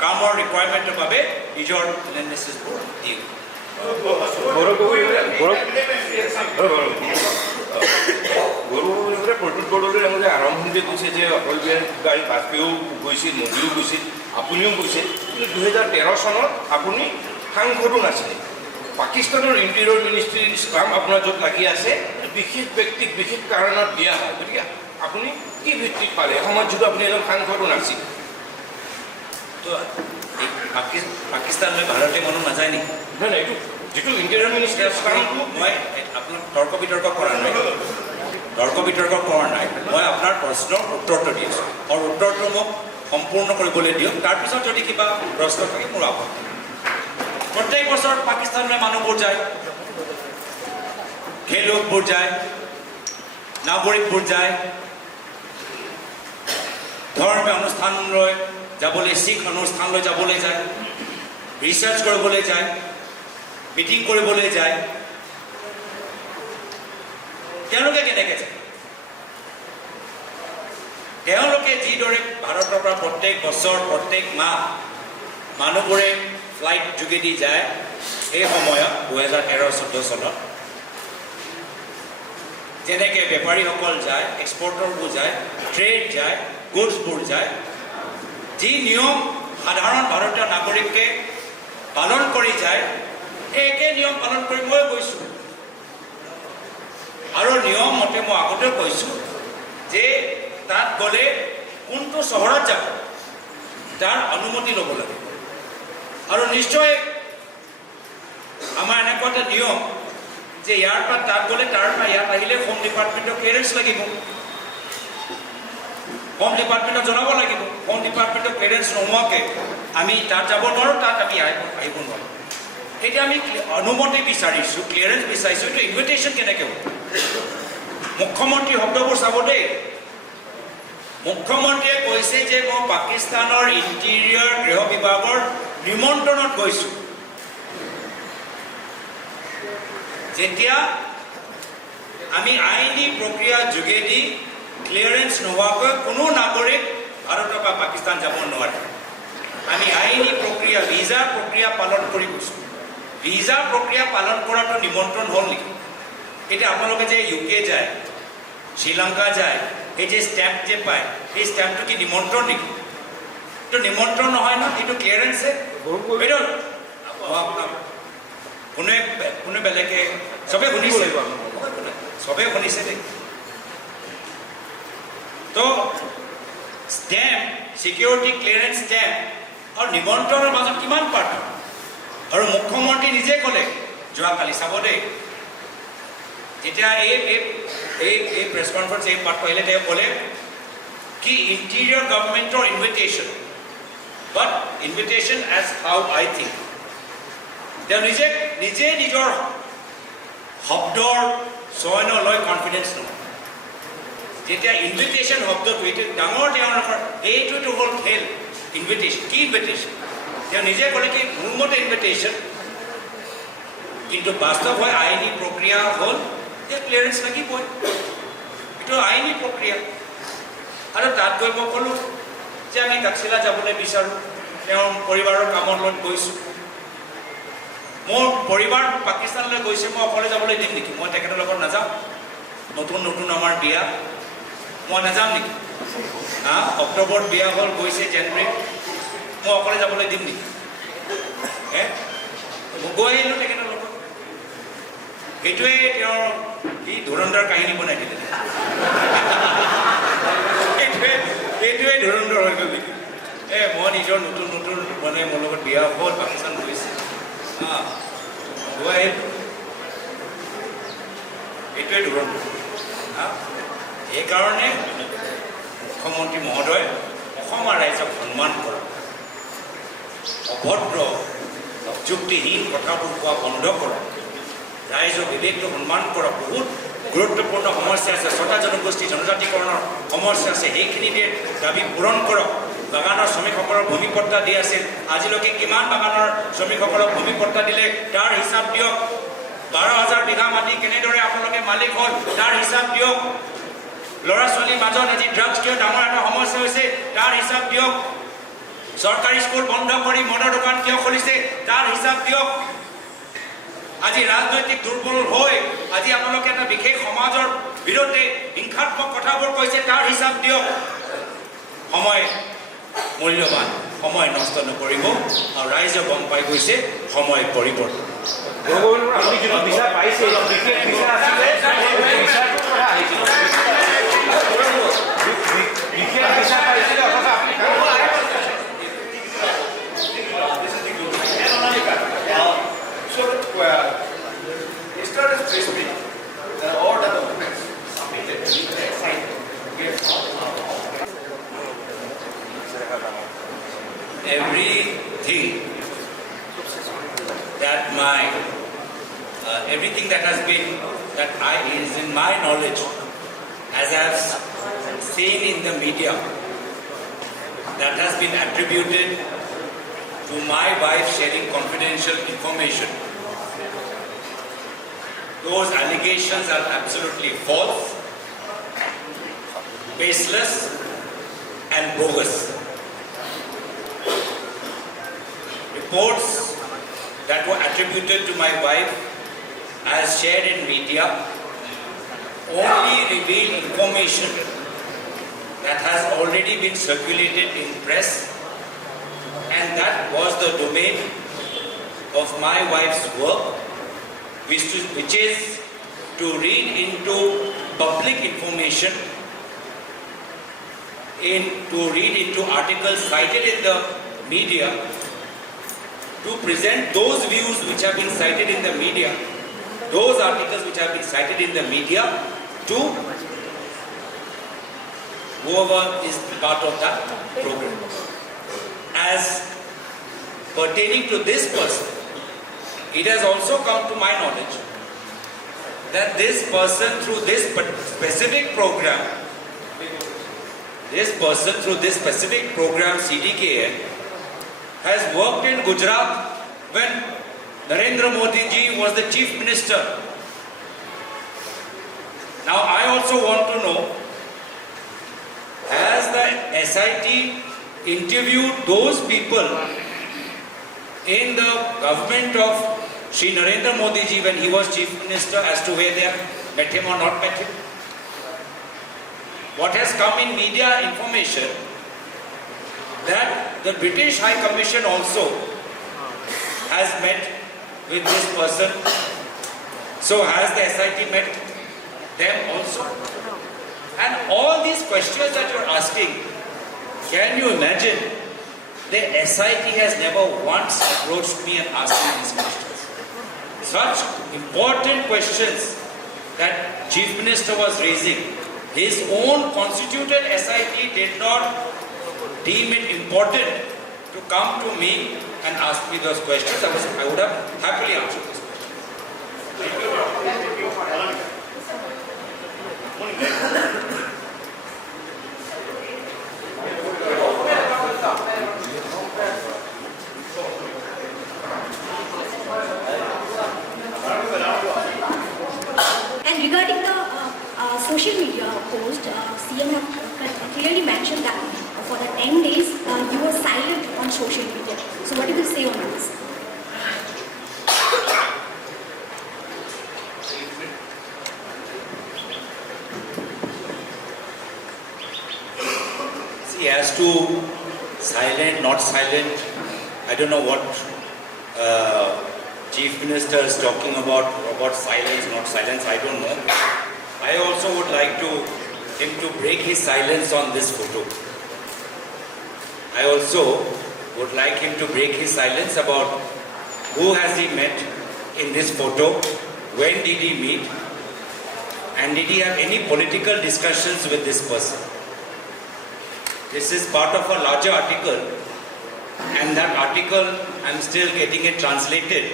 কামৰ ৰিকুৱাৰমেণ্টৰ বাবে নিজৰ মেছেজবোৰ দিয়ে। গৌৰৱ প্ৰদ্যুৎ বৰদলৈ ডাঙৰীয়া আৰম্ভণিতে কৈছে যে অটল বিহাৰী বাজপেয়ীও গৈছিল, মোদীও গৈছিল, আপুনিও গৈছিল, কিন্তু 2013 চনত আপুনি সাংসদো নাছিলে। পাকিস্তানৰ ইণ্টেৰিয়ৰ মিনিষ্ট্ৰীৰ কাম আপোনাৰ য'ত লাগি আছে, বিশেষ ব্যক্তিক বিশেষ কাৰণত দিয়া হয়। গতিকে আপুনি কি ভিত্তিত পালে এসময়ত যিটো আপুনি এজন সাংসদো নাছিল? তো পাকিস্তানলৈ ভাৰতীয় মানুহ নাযায় নেকি? নহয়, এইটো যিটো ইণ্টেৰিয়ৰ মিনিষ্ট্ৰীৰ কামটো মই আপোনাক তৰ্ক বিতৰ্ক কৰা নাই, মই আপোনাৰ প্ৰশ্নৰ উত্তৰটো দি আছোঁ, আৰু উত্তৰটো মোক সম্পূৰ্ণ কৰিবলৈ দিয়ক। তাৰপিছত যদি কিবা প্ৰশ্ন থাকে মোৰ আপত্তি। প্ৰত্যেক বছৰ পাকিস্তানলৈ মানুহবোৰ যায়, খেলুৱৈবোৰ যায়, নাগৰিকবোৰ যায়, ধৰ্মীয় অনুষ্ঠানলৈ যাবলৈ, শিখ অনুষ্ঠানলৈ যাবলৈ যায়, ৰিচাৰ্চ কৰিবলৈ যায়, মিটিং কৰিবলৈ যায়। তেওঁলোকে কেনেকৈ যায়? তেওঁলোকে যিদৰে ভাৰতৰ পৰা প্ৰত্যেক বছৰ প্ৰত্যেক মাহ মানুহবোৰে ফ্লাইট যোগেদি যায়, সেই সময়ত 2013-14 চনত যেনেকৈ বেপাৰীসকল যায়, এক্সপৰ্টৰবোৰ যায়, ট্ৰেড যায়, গুডছবোৰ যায়, যি নিয়ম সাধাৰণ ভাৰতীয় নাগৰিকে পালন কৰি যায়, একে নিয়ম পালন কৰি মই গৈছোঁ। আৰু নিয়ম মতে মই আগতেও কৈছোঁ যে তাত গ'লে কোনটো চহৰত যাব তাৰ অনুমতি ল'ব লাগে। আৰু নিশ্চয় আমাৰ এনেকুৱা এটা নিয়ম যে ইয়াৰ পৰা তাত গ'লে, তাৰ পৰা ইয়াত আহিলে হোম ডিপাৰ্টমেণ্টৰ ক্লিয়াৰেঞ্চ লাগিব, হোম ডিপাৰ্টমেণ্টক জনাব লাগিব। হোম ডিপাৰ্টমেণ্টৰ ক্লিয়াৰেঞ্চ নোহোৱাকৈ আমি তাত যাব নোৱাৰোঁ, তাত আমি আহিব নোৱাৰোঁ। এতিয়া আমি অনুমতি বিচাৰিছোঁ, ক্লিয়াৰেঞ্চ বিচাৰিছোঁ, এইটো ইনভিটেশ্যন কেনেকৈ হ'ব? মুখ্যমন্ত্ৰী শব্দবোৰ চাব দেই। মুখ্যমন্ত্ৰীয়ে কৈছে যে মই পাকিস্তানৰ ইণ্টেৰিয়ৰ গৃহ বিভাগৰ নিমন্ত্ৰণত গৈছোঁ। যেতিয়া আমি আইনী প্ৰক্ৰিয়া যোগেদি ক্লিয়াৰেঞ্চ নোহোৱাকৈ কোনো নাগৰিক ভাৰতৰ পৰা পাকিস্তান যাব নোৱাৰে। আমি আইনী প্ৰক্ৰিয়া, ভিজা প্ৰক্ৰিয়া পালন কৰি গৈছোঁ। ভিজা প্ৰক্ৰিয়া পালন কৰাটো নিমন্ত্ৰণ হ'ল নেকি? এতিয়া আপোনালোকে যে UK যায়, শ্ৰীলংকা যায়, এই যে ষ্টেম্প যে পায়, এই ষ্টেম্পটো কি নিমন্ত্ৰণ নেকি? এইটো নিমন্ত্ৰণ নহয় ন, এইটো ক্লিয়াৰেঞ্চহে। কোনে বেলেগে চবেই শুনিছে, চবেই শুনিছে দেই। তো ষ্টেম্প, ছিকিউৰিটি ক্লিয়াৰেঞ্চ ষ্টেম্প আৰু নিমন্ত্ৰণৰ মাজত কিমান পাৰ্থক্য? আৰু মুখ্যমন্ত্ৰী নিজে ক'লে যোৱাকালি, চাব দেই, যেতিয়া এই প্ৰেছ কনফাৰেঞ্চ এই পাঠ আহিলে তেওঁ ক'লে कि इंटीरियर गवर्नमेंटर invitation but invitation as how I think তেওঁ নিজে নিজে নিজৰ শব্দৰ চয়ন লয় কনফিডেন্স নহয় যেতিয়া ইনভিটেশ্যন শব্দটো এইটো ডাঙৰ তেওঁলোকৰ এইটোতো হ'ল খেল ইনভিটেশ্যন কি ইনভিটেশ্যন তেওঁ নিজে ক'লে কি মোৰ মতে ইনভিটেশ্যন কিন্তু বাস্তৱ হয় আইনী প্ৰক্ৰিয়া হ'ল যে ক্লিয়াৰেন্স লাগিবই এইটো আইনী প্ৰক্ৰিয়া আৰু তাত গৈ মই ক'লোঁ যে আমি তাকচিলা যাবলৈ বিচাৰোঁ তেওঁৰ পৰিবাৰৰ কামৰ লগত গৈছোঁ মোৰ পৰিবাৰ পাকিস্তানলৈ গৈছে মই অকলে যাবলৈ দিম নেকি মই তেখেতৰ লগত নাযাওঁ নতুন নতুন আমাৰ বিয়া মই নাযাম নেকি অক্টোবৰত বিয়া হ'ল গৈছে জানুৱাৰীত মই অকলে যাবলৈ দিম নেকি গৈ আহিলোঁ তেখেতৰ লগত সেইটোৱে তেওঁৰ কি ধুৰন্ধৰ কাহিনী বনাই দিলে এইটোৱে ধুৰন্ধৰ হৈ গ'ল নেকি মই নিজৰ নতুন নতুন মানে মোৰ লগত বিয়া হ'ল পাকিস্তান গৈছে গৈ আহিলোঁ এইটোৱে ধুৰন্ধৰ এইকাৰণে মুখ্যমন্ত্ৰী মহোদয় অসমৰ ৰাইজক সন্মান কৰা অভদ্ৰ যুক্তিহীন কথাবোৰ কোৱা বন্ধ কৰা ৰাইজৰ বিবেকটো সন্মান কৰা বহুত গুৰুত্বপূৰ্ণ সমস্যা আছে ছটা জনগোষ্ঠী জনজাতিকৰণৰ সমস্যা আছে সেইখিনিতে দাবী পূৰণ কৰক বাগানৰ শ্ৰমিকসকলৰ ভূমি পট্টা দি আছিল আজিলৈকে কিমান বাগানৰ শ্ৰমিকসকলক ভূমি পট্টা দিলে তাৰ হিচাপ দিয়ক 12,000 বিঘা মাটি কেনেদৰে আপোনালোকে মালিক হ'ল তাৰ হিচাপ দিয়ক ল'ৰা ছোৱালীৰ মাজত আজি ড্ৰাগছ কিয় ডাঙৰ এটা সমস্যা হৈছে তাৰ হিচাপ দিয়ক চৰকাৰী স্কুল বন্ধ কৰি মদৰ দোকান কিয় খুলিছে তাৰ হিচাপ দিয়ক আজি ৰাজনৈতিক দুৰ্বল হৈ আজি আপোনালোকে এটা বিশেষ সমাজৰ বিৰুদ্ধে হিংসাত্মক কথাবোৰ কৈছে তাৰ হিচাপ দিয়ক সময় মূল্যৱান সময় নষ্ট নকৰিব আৰু ৰাইজে গম পাই গৈছে সময় পৰিৱৰ্তন আপুনি যিটো ভিছা পাইছে বিশেষ ভিছা আছিলে ভিছাটোৰ কথা আহিছিল বিশেষ ভিছা পাইছিলে অথচ আপুনি everything that has been is in my knowledge as I have seen in the media that has been attributed to my wife sharing confidential information. Those allegations are absolutely false, baseless and bogus. Reports that were attributed to my wife as shared in media only reveal information that has already been circulated in press and that was the domain of my wife's work which is to read into public information to read into articles cited in the media to present those views which have been cited in the media, those articles which have been cited in the media to whoever is part of that program. As pertaining to this person, it has also come to my knowledge that this person through this specific program CDKN has worked in Gujarat when Narendra Modi ji was the chief minister. Now I also want to know, has the SIT interviewed those people in the government of Shri Narendra Modi ji when he was chief minister as to whether they have met him or not met him? What has come in media information that the British High Commission also has met with this person. So has the SIT met them also? And all these questions that you're asking, can you imagine? The SIT has never once approached me and asked me these questions. Such important questions that Chief Minister was raising His own constituted SIT did not deem it important to come to me and ask me those questions. I would have happily answered this question. And regarding the social media post, CM have clearly mentioned that for the 10 days you were silent on social media. So what do you say on this? See, as to silent, not silent, I don't know what Chief Minister is talking about silence, not silence, I don't know. I also would like him to break his silence on this photo. I also would like him to break his silence about who has he met in this photo, when did he meet, and did he have any political discussions with this person. This is part of a larger article, and that article, I'm still getting it translated.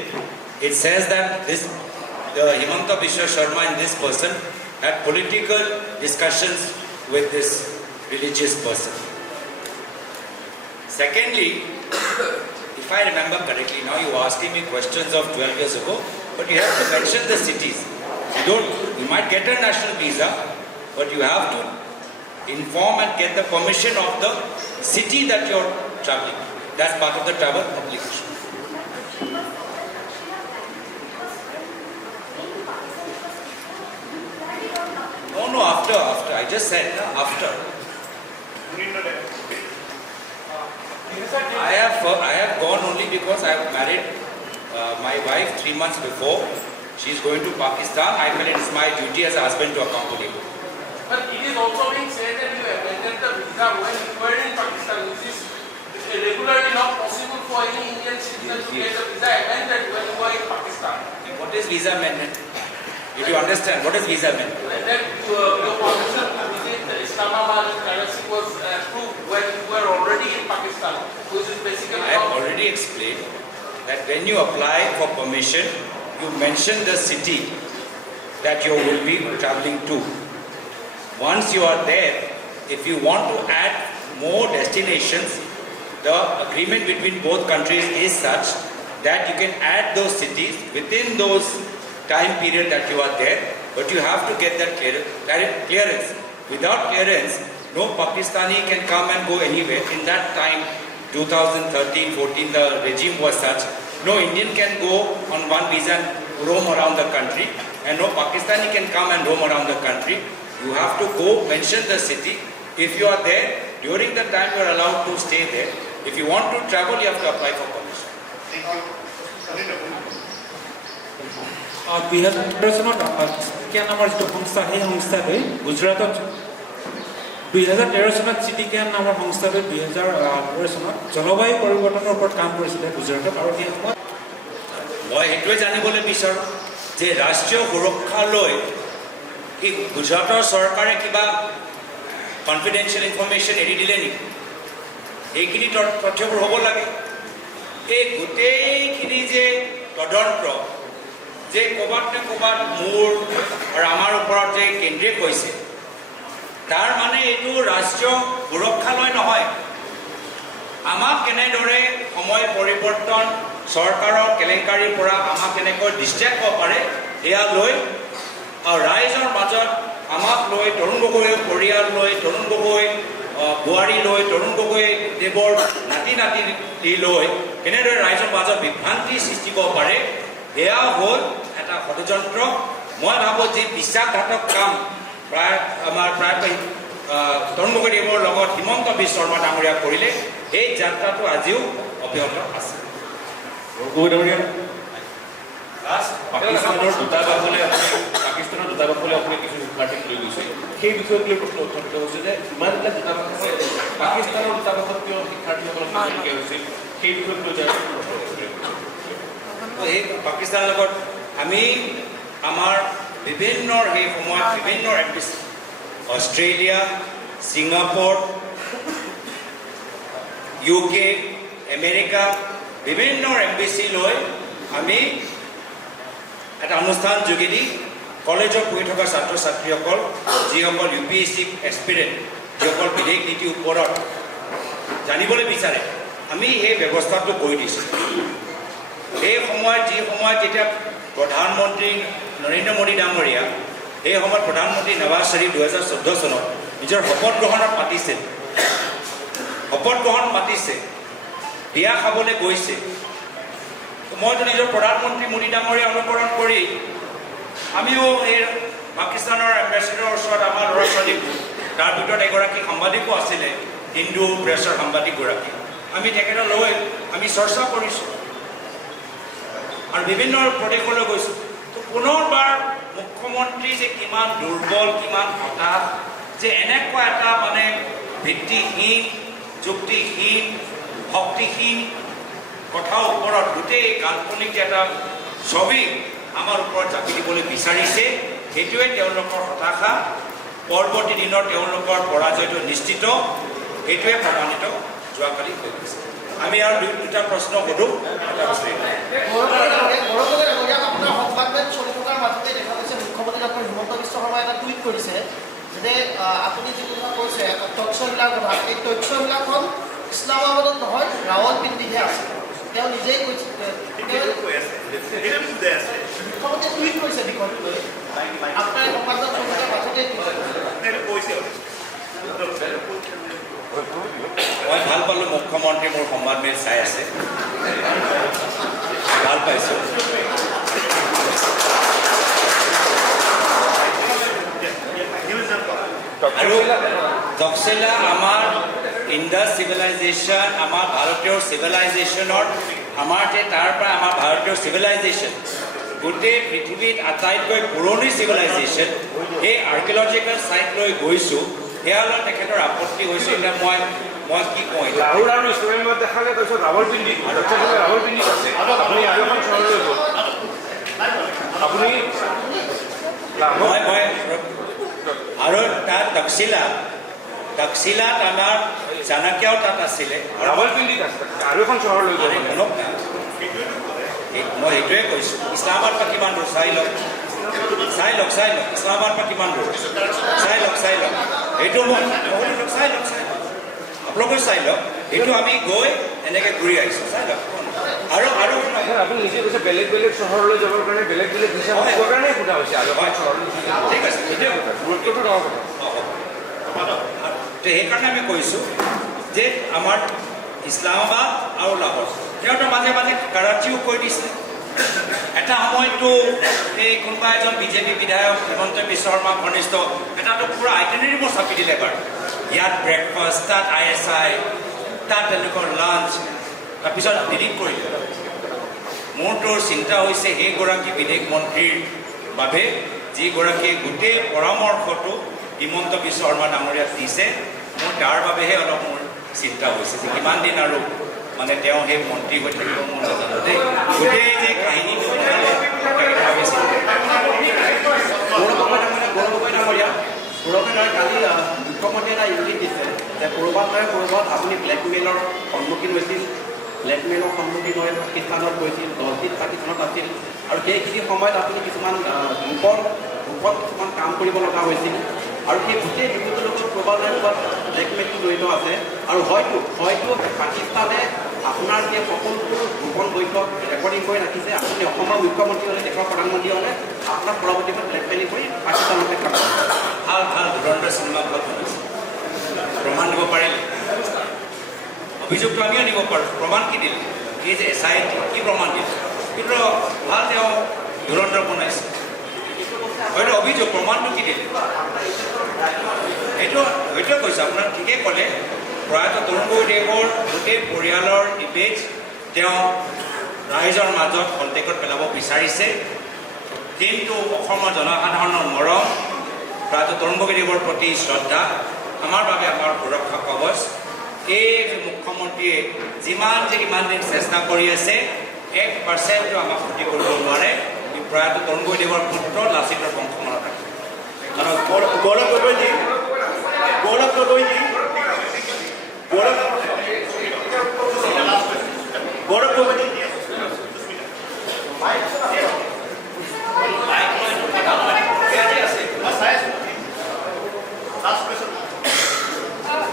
It says that Himanta Biswa Sharma and this person had political discussions with this religious person. Secondly, if I remember correctly, now you were asking me questions of 12 years ago, but you have to mention the cities. You might get a national visa, but you have to inform and get the permission of the city that you're traveling. That's part of the travel obligation. No, after. I just said, after. I have gone only because I have married my wife 3 months before. She's going to Pakistan. I felt it's my duty as a husband to accompany her. But it is also being said that you abandoned the visa when you were in Pakistan, which is regularly not possible for any Indian citizen to get a visa amended when you were in Pakistan. What is visa amendment? Did you understand? What is visa amendment? And then your permission to visit Islamabad and Karachi was approved when you were already in Pakistan, which is basically I have already explained that when you apply for permission, you mention the city that you will be traveling to. Once you are there, if you want to add more destinations, the agreement between both countries is such that you can add those cities within those time period that you are there, but you have to get that clearance. Without clearance, no Pakistani can come and go anywhere. In that time, 2013-14, the regime was such. No Indian can go on one visa and roam around the country, and no Pakistani can come and roam around the country. You have to go mention the city. If you are there, during the time you are allowed to stay there. If you want to travel, you have to apply for permission. Thank you. 2013 চনত চিটিকেন নামৰ যিটো সংস্থা সেই সংস্থাটোৱে গুজৰাটত 2013 চনত চিটিকেন নামৰ সংস্থাটোৱে 2013 চনত জলবায়ু পৰিৱৰ্তনৰ ওপৰত কাম কৰিছিলে গুজৰাটত আৰু সেই সময়ত মই সেইটোৱে জানিবলৈ বিচাৰোঁ যে ৰাষ্ট্ৰীয় সুৰক্ষা লৈ কি গুজৰাটৰ চৰকাৰে কিবা কনফিডেন্সিয়েল ইনফৰমেশ্যন এৰি দিলে নেকি? এইখিনি তথ্যবোৰ হ'ব লাগে। এই গোটেইখিনি যে তদন্ত যে ক'ৰবাত নে ক'ৰবাত মোৰ আৰু আমাৰ ওপৰত যে কেন্দ্ৰিক হৈছে, তাৰ মানে এইটো ৰাষ্ট্ৰীয় সুৰক্ষালৈ নহয়। আমাক কেনেদৰে সময় পৰিৱৰ্তন চৰকাৰৰ কেলেংকাৰীৰ পৰা আমাক কেনেকৈ ডিষ্ট্ৰেক্ট হ'ব পাৰে সেয়া লৈ আৰু ৰাইজৰ মাজত আমাক লৈ তৰুণ গগৈ পৰিয়াল লৈ তৰুণ গগৈ বোৱাৰী লৈ তৰুণ গগৈ দেৱৰ নাতি লৈ কেনেদৰে ৰাইজৰ মাজত বিভ্ৰান্তি সৃষ্টি কৰিব পাৰে সেয়া হ'ল এটা ষড়যন্ত্ৰ। মই ভাবোঁ যে বিশ্বাসঘাতক কাম আমাৰ তৰুণ গগৈদেৱৰ লগত হিমন্ত বিশ্ব শৰ্মা ডাঙৰীয়া কৰিলে এই যাত্ৰাটো আজিও অব্যাহত আছে। পাকিস্তানৰ দূতাবাসলৈ আপুনি কিছু শিক্ষাৰ্থীক লৈ গৈছে, সেই বিষয়ক লৈ প্ৰশ্ন উত্থাপিত হৈছে যে ইমানবিলাক দূতাবাস আছে, পাকিস্তানৰ দূতাবাসত কিয় শিক্ষাৰ্থীসকলক সংখ্যা হৈছিল সেই বিষয়ক লৈ যায়। এই পাকিস্তানৰ লগত আমি আমাৰ বিভিন্ন সেই সময়ত বিভিন্ন অষ্ট্ৰেলিয়া, ছিংগাপুৰ, UK, আমেৰিকা বিভিন্ন এম্বেচি লৈ আমি এটা অনুষ্ঠান যোগেদি কলেজত পঢ়ি থকা ছাত্ৰ ছাত্ৰীসকল যিসকল UPSC এক্সপিৰিয়েণ্ট যিসকল বিদেশ নীতিৰ ওপৰত জানিবলৈ বিচাৰে আমি এই ব্যৱস্থাটো কৰি দিছোঁ। এই সময়ত যি সময়ত যেতিয়া প্ৰধানমন্ত্ৰী নৰেন্দ্ৰ মোদী ডাঙৰীয়া এই সময়ত প্ৰধানমন্ত্ৰী নৱাজ শ্বৰীফ 2014 চনত নিজৰ শপত গ্ৰহণত মাতিছে বিয়া খাবলৈ গৈছে। মইতো নিজৰ প্ৰধানমন্ত্ৰী মোদী ডাঙৰীয়া অনুকৰণ কৰি আমিও এই পাকিস্তানৰ এম্বেচেডৰ ওচৰত আমাৰ ল'ৰা ছোৱালীবোৰ তাৰ ভিতৰত এগৰাকী সাংবাদিকো আছিলে হিন্দু প্ৰেছৰ সাংবাদিকগৰাকী আমি তেখেতক লৈ আমি চৰ্চা কৰিছোঁ আৰু বিভিন্ন প্ৰদেশলৈ গৈছোঁ। তো পুনৰবাৰ মুখ্যমন্ত্ৰী যে কিমান দুৰ্বল কিমান হতাশ যে এনেকুৱা এটা মানে ভিত্তিহীন যুক্তিহীন শক্তিহীন কথাৰ ওপৰত গোটেই কাল্পনিক এটা ছবি আমাৰ ওপৰত জাপি দিবলৈ বিচাৰিছে সেইটোৱে তেওঁলোকৰ হতাশা পৰৱৰ্তী দিনৰ তেওঁলোকৰ পৰাজয়টো নিশ্চিত এইটোৱে প্ৰমাণিত যোৱাকালি হৈ গৈছে। আমি আৰু দুটা প্ৰশ্ন সোধোঁ আপোনাৰ সংবাদমেল চলি থকাৰ মাজতে দেখা গৈছে মুখ্যমন্ত্ৰী ডক্টৰ হিমন্ত বিশ্ব শৰ্মাই এটা টুইট কৰিছে যে আপুনি যিটো কথা কৈছে তথ্যবিলাক কথা এই তথ্যবিলাক হ'ল ইছলামাবাদত নহয় ৰাৱলপিণ্ডিহে আছে তেওঁ নিজেই কৈছে মুখ্যমন্ত্ৰীয়ে টুইট কৰিছে বিষয়টো লৈ আপোনাৰ সংবাদমেল চলি থকাৰ মাজতেই মই ভাল পালোঁ মুখ্যমন্ত্ৰী মোৰ সংবাদমেল চাই আছে ভাল পাইছোঁ। আৰু তক্ষশিলা আমাৰ ইণ্ডাছ চিভিলাইজেশ্যন আমাৰ ভাৰতীয় চিভিলাইজেশ্যনৰ আমাৰ যে তাৰ পৰা আমাৰ ভাৰতীয় চিভিলাইজেশ্যন গোটেই পৃথিৱীত আটাইতকৈ পুৰণি চিভিলাইজেশ্যন সেই আৰ্কিঅলজিকেল ছাইট লৈ গৈছোঁ সেয়ালৈ তেখেতৰ আপত্তি হৈছে। এতিয়া মই কি কওঁ লাহোৰ আৰু ইছলামাবাদ দেখালে তাৰপিছত ৰাৱলপিণ্ডি আছে আপুনি আৰু এখন চহৰলৈ গ'ল আপুনি মই আৰু তাত তক্ষশিলাত আমাৰ চাণক্যও তাত আছিলে ৰাৱলপিণ্ডিত আছে আৰু এখন চহৰলৈ গ'ল শুনক না মই সেইটোৱে কৈছোঁ ইছলামাবাদ পৰা কিমান দূৰ চাই লওক ইছলামাবাদ পৰা কিমান দূৰ চাই লওক এইটো মই চাই লওক আপোনালোকে চাই লওক এইটো আমি গৈ এনেকৈ ঘূৰি আহিছোঁ চাই লওক আৰু আপুনি নিজে কৈছে বেলেগ বেলেগ চহৰলৈ যাবৰ কাৰণে বেলেগ বেলেগ ভিছা দিবৰ কাৰণে সোধা হৈছে আৰু চহৰলৈ ঠিক আছে সেইটোৱে গুৰুত্বটো নহয় তো সেইকাৰণে আমি কৈছোঁ যে আমাৰ ইছলামাবাদ আৰু লাহোৰ সিহঁতৰ মাজে মাজে কৰাচিও কৈ দিছে। এটা সময়তো এই কোনোবা এজন বিজেপি বিধায়ক হিমন্ত বিশ্ব শৰ্মা ঘনিষ্ঠ এটাতো পুৰা আইটেনেৰি মোৰ চাপি দিলে বাৰু ইয়াত ব্ৰেকফাষ্ট তাত ISI তাত তেওঁলোকৰ লাঞ্চ তাৰপিছত ডিলিট কৰিলে। মোৰতো চিন্তা হৈছে সেইগৰাকী বিদেশ মন্ত্ৰীৰ বাবে যিগৰাকীয়ে গোটেই পৰামৰ্শটো হিমন্ত বিশ্ব শৰ্মা ডাঙৰীয়াক দিছে মোৰ তাৰ বাবেহে অলপ মোৰ চিন্তা হৈছে যে কিমান দিন আৰু মানে তেওঁ সেই মন্ত্ৰী হৈ থাকিব মোৰ নাজানো দেই গোটেই যে কাহিনীটো কালি মুখ্যমন্ত্ৰীয়ে এটা ইংগিত দিছে যে ক'ৰবাত আপুনি ব্লেকমেইলৰ সন্মুখীন হৈছিল ব্লেকমেইলৰ সন্মুখীন হৈ পাকিস্তানত গৈছিল 10 দিন পাকিস্তানত আছিল আৰু সেইখিনি সময়ত আপুনি কিছুমান গ্ৰুপত কিছুমান কাম কৰিব লগা হৈছিল আৰু সেই গোটেই গ্ৰুপটোৰ লগত ক'ৰবাত ব্লেকমেইলটো জড়িত আছে আৰু হয়তো পাকিস্তানে আপোনাৰ সেই সকলোবোৰ গোপন বৈঠক ৰেকৰ্ডিং কৰি ৰাখিছে আপুনি অসমৰ মুখ্যমন্ত্ৰী হ'লে দেশৰ প্ৰধানমন্ত্ৰী হ'লে আপোনাক পৰৱৰ্তীত ব্লেকমেইলিং কৰি পাকিস্তানলৈ ভাল ধুৰন্ধৰ চিনেমা ভাল বনাইছে প্ৰমাণ দিব পাৰিলে অভিযোগটো আমিও নিব পাৰোঁ প্ৰমাণ কি দিলে এই যে SIT কি প্ৰমাণ দিলে কিন্তু ভাল তেওঁ ধুৰন্ধৰ বনাইছে হয়তো অভিযোগ প্ৰমাণটো কি দিলে সেইটোৱে কৈছে আপোনাৰ ঠিকেই ক'লে প্ৰয়াত তৰুণ গগৈদেৱৰ গোটেই পৰিয়ালৰ ইমেজ তেওঁ ৰাইজৰ মাজত কণ্টেক্টত পেলাব বিচাৰিছে কিন্তু অসমৰ জনসাধাৰণৰ মৰম প্ৰয়াত তৰুণ গগৈদেৱৰ প্ৰতি শ্ৰদ্ধা আমাৰ বাবে আমাৰ সুৰক্ষা কৱচ এই যে মুখ্যমন্ত্ৰীয়ে ইমান দিন চেষ্টা কৰি আছে 1% আমাক ক্ষতি কৰিব নোৱাৰে প্ৰয়াত তৰুণ গগৈদেৱৰ পুত্ৰ লাচিতৰ বংশমানত ৰাখে কাৰণ গৌৰৱ গগৈজী Gaurav Gogoi ji. Gaurav Gogoi ji. Hello.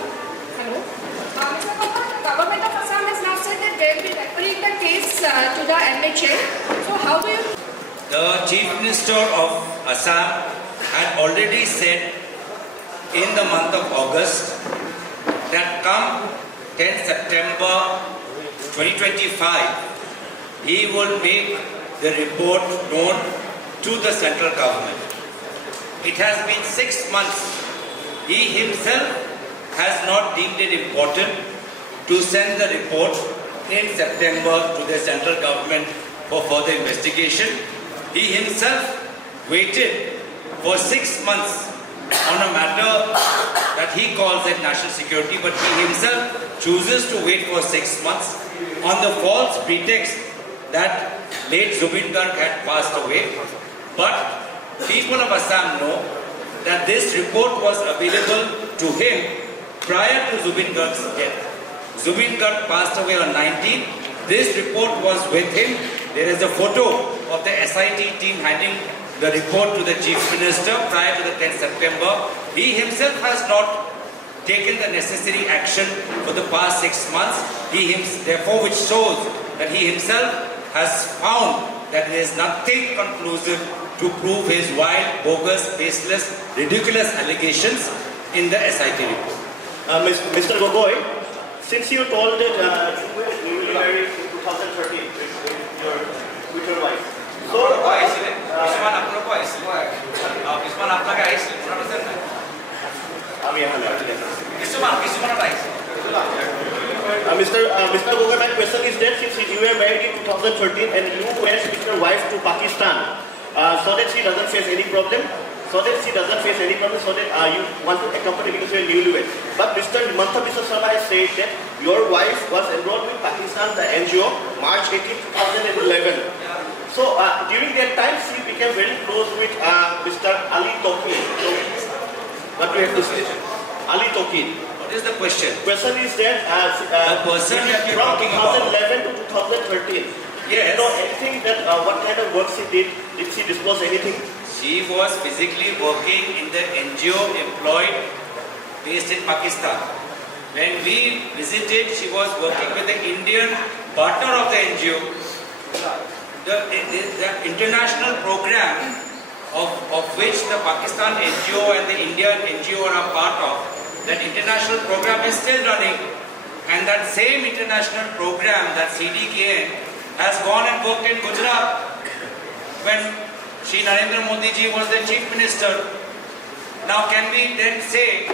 Mr. Gopal, the government of Assam has now said that they will be referring the case to the MHA. So how do you... The Chief Minister of Assam had already said in the month of August that come 10 September 2025, he will make the report known to the central government. It has been 6 months. He himself has not deemed it important to send the report in September to the central government for further investigation. He himself waited for 6 months on a matter that he calls it national security, but he himself chooses to wait for 6 months on the false pretext that late Zubin Garg had passed away. But people of Assam know that this report was available to him prior to Zubin Garg's death. Zubin Garg passed away on 19th. This report was with him. There is a photo of the SIT team handing the report to the Chief Minister prior to the 10th September. He himself has not taken the necessary action for the past 6 months. Therefore, which shows that he himself has found that there is nothing conclusive to prove his wild, bogus, baseless, ridiculous allegations in the SIT report. Mr. Gogoi, since you told that you will be married in 2013 with your wife. So, Mr. Gogoi, my question is that since you were married in 2013 and you went with your wife to Pakistan, so that she doesn't face any problem, so that you want to accompany because you are newlywed. But Mr. Himanta Biswa Sarma has said that your wife was enrolled with Pakistan, the NGO, March 18, 2011. So during that time, she became very close with Mr. Ali Toki. What do you have to say? Ali Toki. What is the question? Question is that the person that you're from talking about. 2011 to 2013. Yes. You know anything that what kind of work she did? Did she disclose anything? She was physically working in the NGO employed based in Pakistan. When we visited, she was working with the Indian partner of the NGO. The international program of which the Pakistan NGO and the Indian NGO are a part of, that international program is still running. And that same international program, that CDKN, has gone and worked in Gujarat when Shri Narendra Modi ji was the Chief Minister. Now can we then say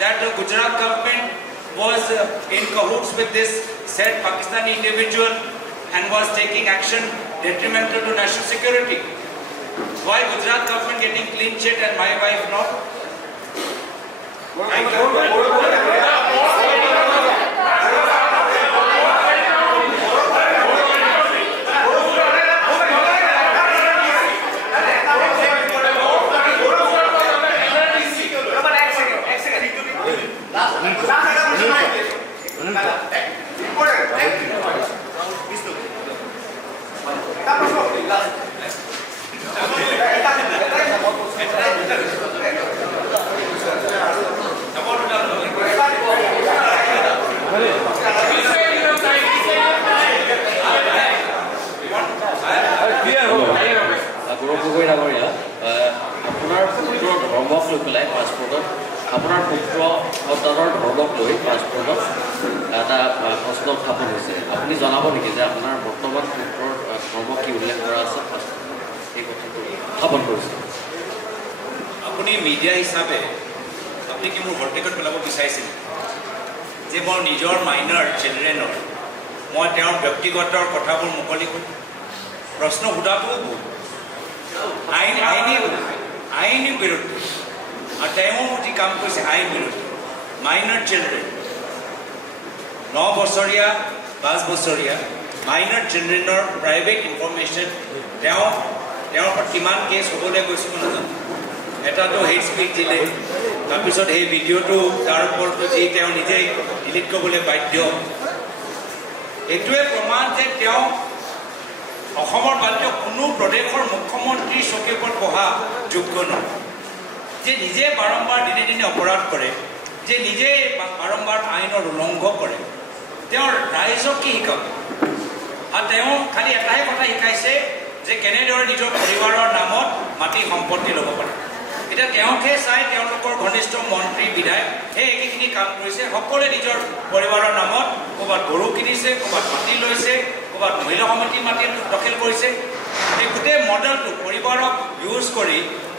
that the Gujarat government was in cahoots with this said Pakistani individual and was taking action detrimental to national security? Why Gujarat government getting clean chit and my wife not? আপোনাৰ পুত্ৰৰ ধৰ্মক লৈ পেলাই পাছপৰ্টত আপোনাৰ পুত্ৰ সন্তানৰ ধৰ্মক লৈ পাছপৰ্টত এটা প্ৰশ্ন উত্থাপন হৈছে। আপুনি জনাব নেকি যে আপোনাৰ বৰ্তমান পুত্ৰৰ ধৰ্ম কি উল্লেখ কৰা আছে এই কথাটো উত্থাপন কৰিছে? আপুনি মিডিয়া হিচাপে আপুনি কি মোৰ ভৰ্তিকত পেলাব বিচাৰিছিল যে মোৰ নিজৰ মাইনাৰ চিলড্ৰেনৰ মই তেওঁৰ ব্যক্তিগত কথাবোৰ মুকলি কৰি প্ৰশ্ন সোধাটোও ভুল, আইনী বিৰুদ্ধে। আৰু তেওঁ যি কাম কৰিছে আইন বিৰুদ্ধে। মাইনাৰ চিলড্ৰেন 9 বছৰীয়া 5 বছৰীয়া মাইনাৰ চিলড্ৰেনৰ প্ৰাইভেট ইনফৰমেশ্যন তেওঁৰ ওপৰত কিমান কেছ হ'বলৈ গৈছে মই নাজানো। এটাতো হেড স্পীচ দিলে, তাৰপিছত সেই ভিডিঅ'টো তাৰ ওপৰত যি তেওঁ নিজেই ডিলিট কৰিবলৈ বাধ্য, এইটোৱে প্ৰমাণ যে তেওঁ অসমৰ বাধ্য কোনো প্ৰদেশৰ মুখ্যমন্ত্ৰীৰ চকীৰ ওপৰত বহা যোগ্য নহয়, যে নিজে বাৰম্বাৰ দিনে দিনে অপৰাধ কৰে, যে নিজে বাৰম্বাৰ আইনৰ উলংঘ কৰে, তেওঁৰ ৰাইজক কি শিকাব? আৰু তেওঁ খালি এটাই কথা শিকাইছে যে কেনেদৰে নিজৰ পৰিবাৰৰ নামত মাটি সম্পত্তি ল'ব পাৰে। এতিয়া তেওঁকহে চাই তেওঁলোকৰ ঘনিষ্ঠ মন্ত্ৰী বিধায়ক সেই একেখিনি কাম কৰিছে। সকলোৱে নিজৰ পৰিবাৰৰ নামত ক'ৰবাত গৰু কিনিছে, ক'ৰবাত মাটি লৈছে, ক'ৰবাত মহিলা সমিতিৰ মাটি দখল কৰিছে। এই গোটেই মডেলটো পৰিবাৰক ইউজ কৰি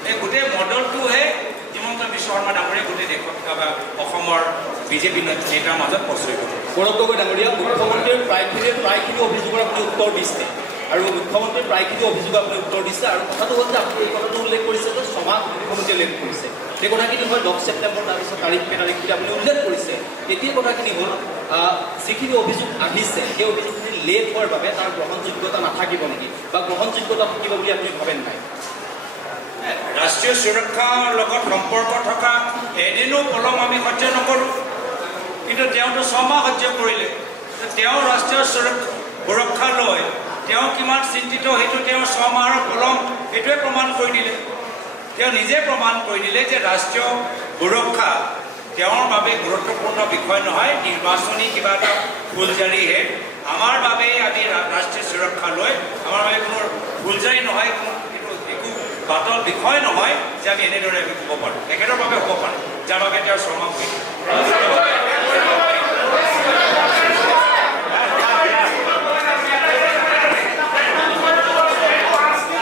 এই গোটেই মডেলটোহে হিমন্ত বিশ্ব শৰ্মা ডাঙৰীয়াই গোটেই দেশত বা অসমৰ বিজেপি নেতাৰ মাজত প্ৰচলিত। গৌৰৱ গগৈ ডাঙৰীয়া, মুখ্যমন্ত্ৰীৰ প্ৰায়খিনি অভিযোগৰ আপুনি উত্তৰ দিছে আৰু মুখ্যমন্ত্ৰীৰ প্ৰায়খিনি অভিযোগ আপুনি উত্তৰ দিছে। আৰু কথাটো হ'ল যে আপুনি এই কথাটো উল্লেখ কৰিছে যে 6 মাহ মুখ্যমন্ত্ৰীয়ে উল্লেখ কৰিছে। সেই কথাখিনি হয় 10 ছেপ্টেম্বৰ, তাৰপিছত তাৰিখ বুলি আপুনি উল্লেখ কৰিছে। এতিয়া কথাখিনি হ'ল যিখিনি অভিযোগ আহিছে সেই অভিযোগখিনি লেট হোৱাৰ বাবে তাৰ গ্ৰহণযোগ্যতা নাথাকিব নেকি, বা গ্ৰহণযোগ্যতা থাকিব বুলি আপুনি ভাবেন নাই? ৰাষ্ট্ৰীয় সুৰক্ষাৰ লগত সম্পৰ্ক থকা এদিনো পলম আমি সহ্য নকৰোঁ, কিন্তু তেওঁতো 6 মাহ সহ্য কৰিলে। তেওঁ ৰাষ্ট্ৰীয় সুৰক্ষা লৈ তেওঁ কিমান চিন্তিত সেইটো তেওঁ 6 মাহৰ পলম সেইটোৱে প্ৰমাণ কৰি দিলে। তেওঁ নিজে প্ৰমাণ কৰি দিলে যে ৰাষ্ট্ৰীয় সুৰক্ষা তেওঁৰ বাবে গুৰুত্বপূৰ্ণ বিষয় নহয়, নিৰ্বাচনী কিবা এটা ফুলজাৰিহে। আমাৰ বাবে আজি ৰাষ্ট্ৰীয় সুৰক্ষা লৈ আমাৰ বাবে কোনো ফুলজাৰি নহয়, কোনো একো বাতল বিষয় নহয় যে আমি এনেদৰে আমি ক'ব পাৰোঁ। তেখেতৰ বাবে হ'ব পাৰে, যাৰ বাবে তেওঁৰ শ্ৰম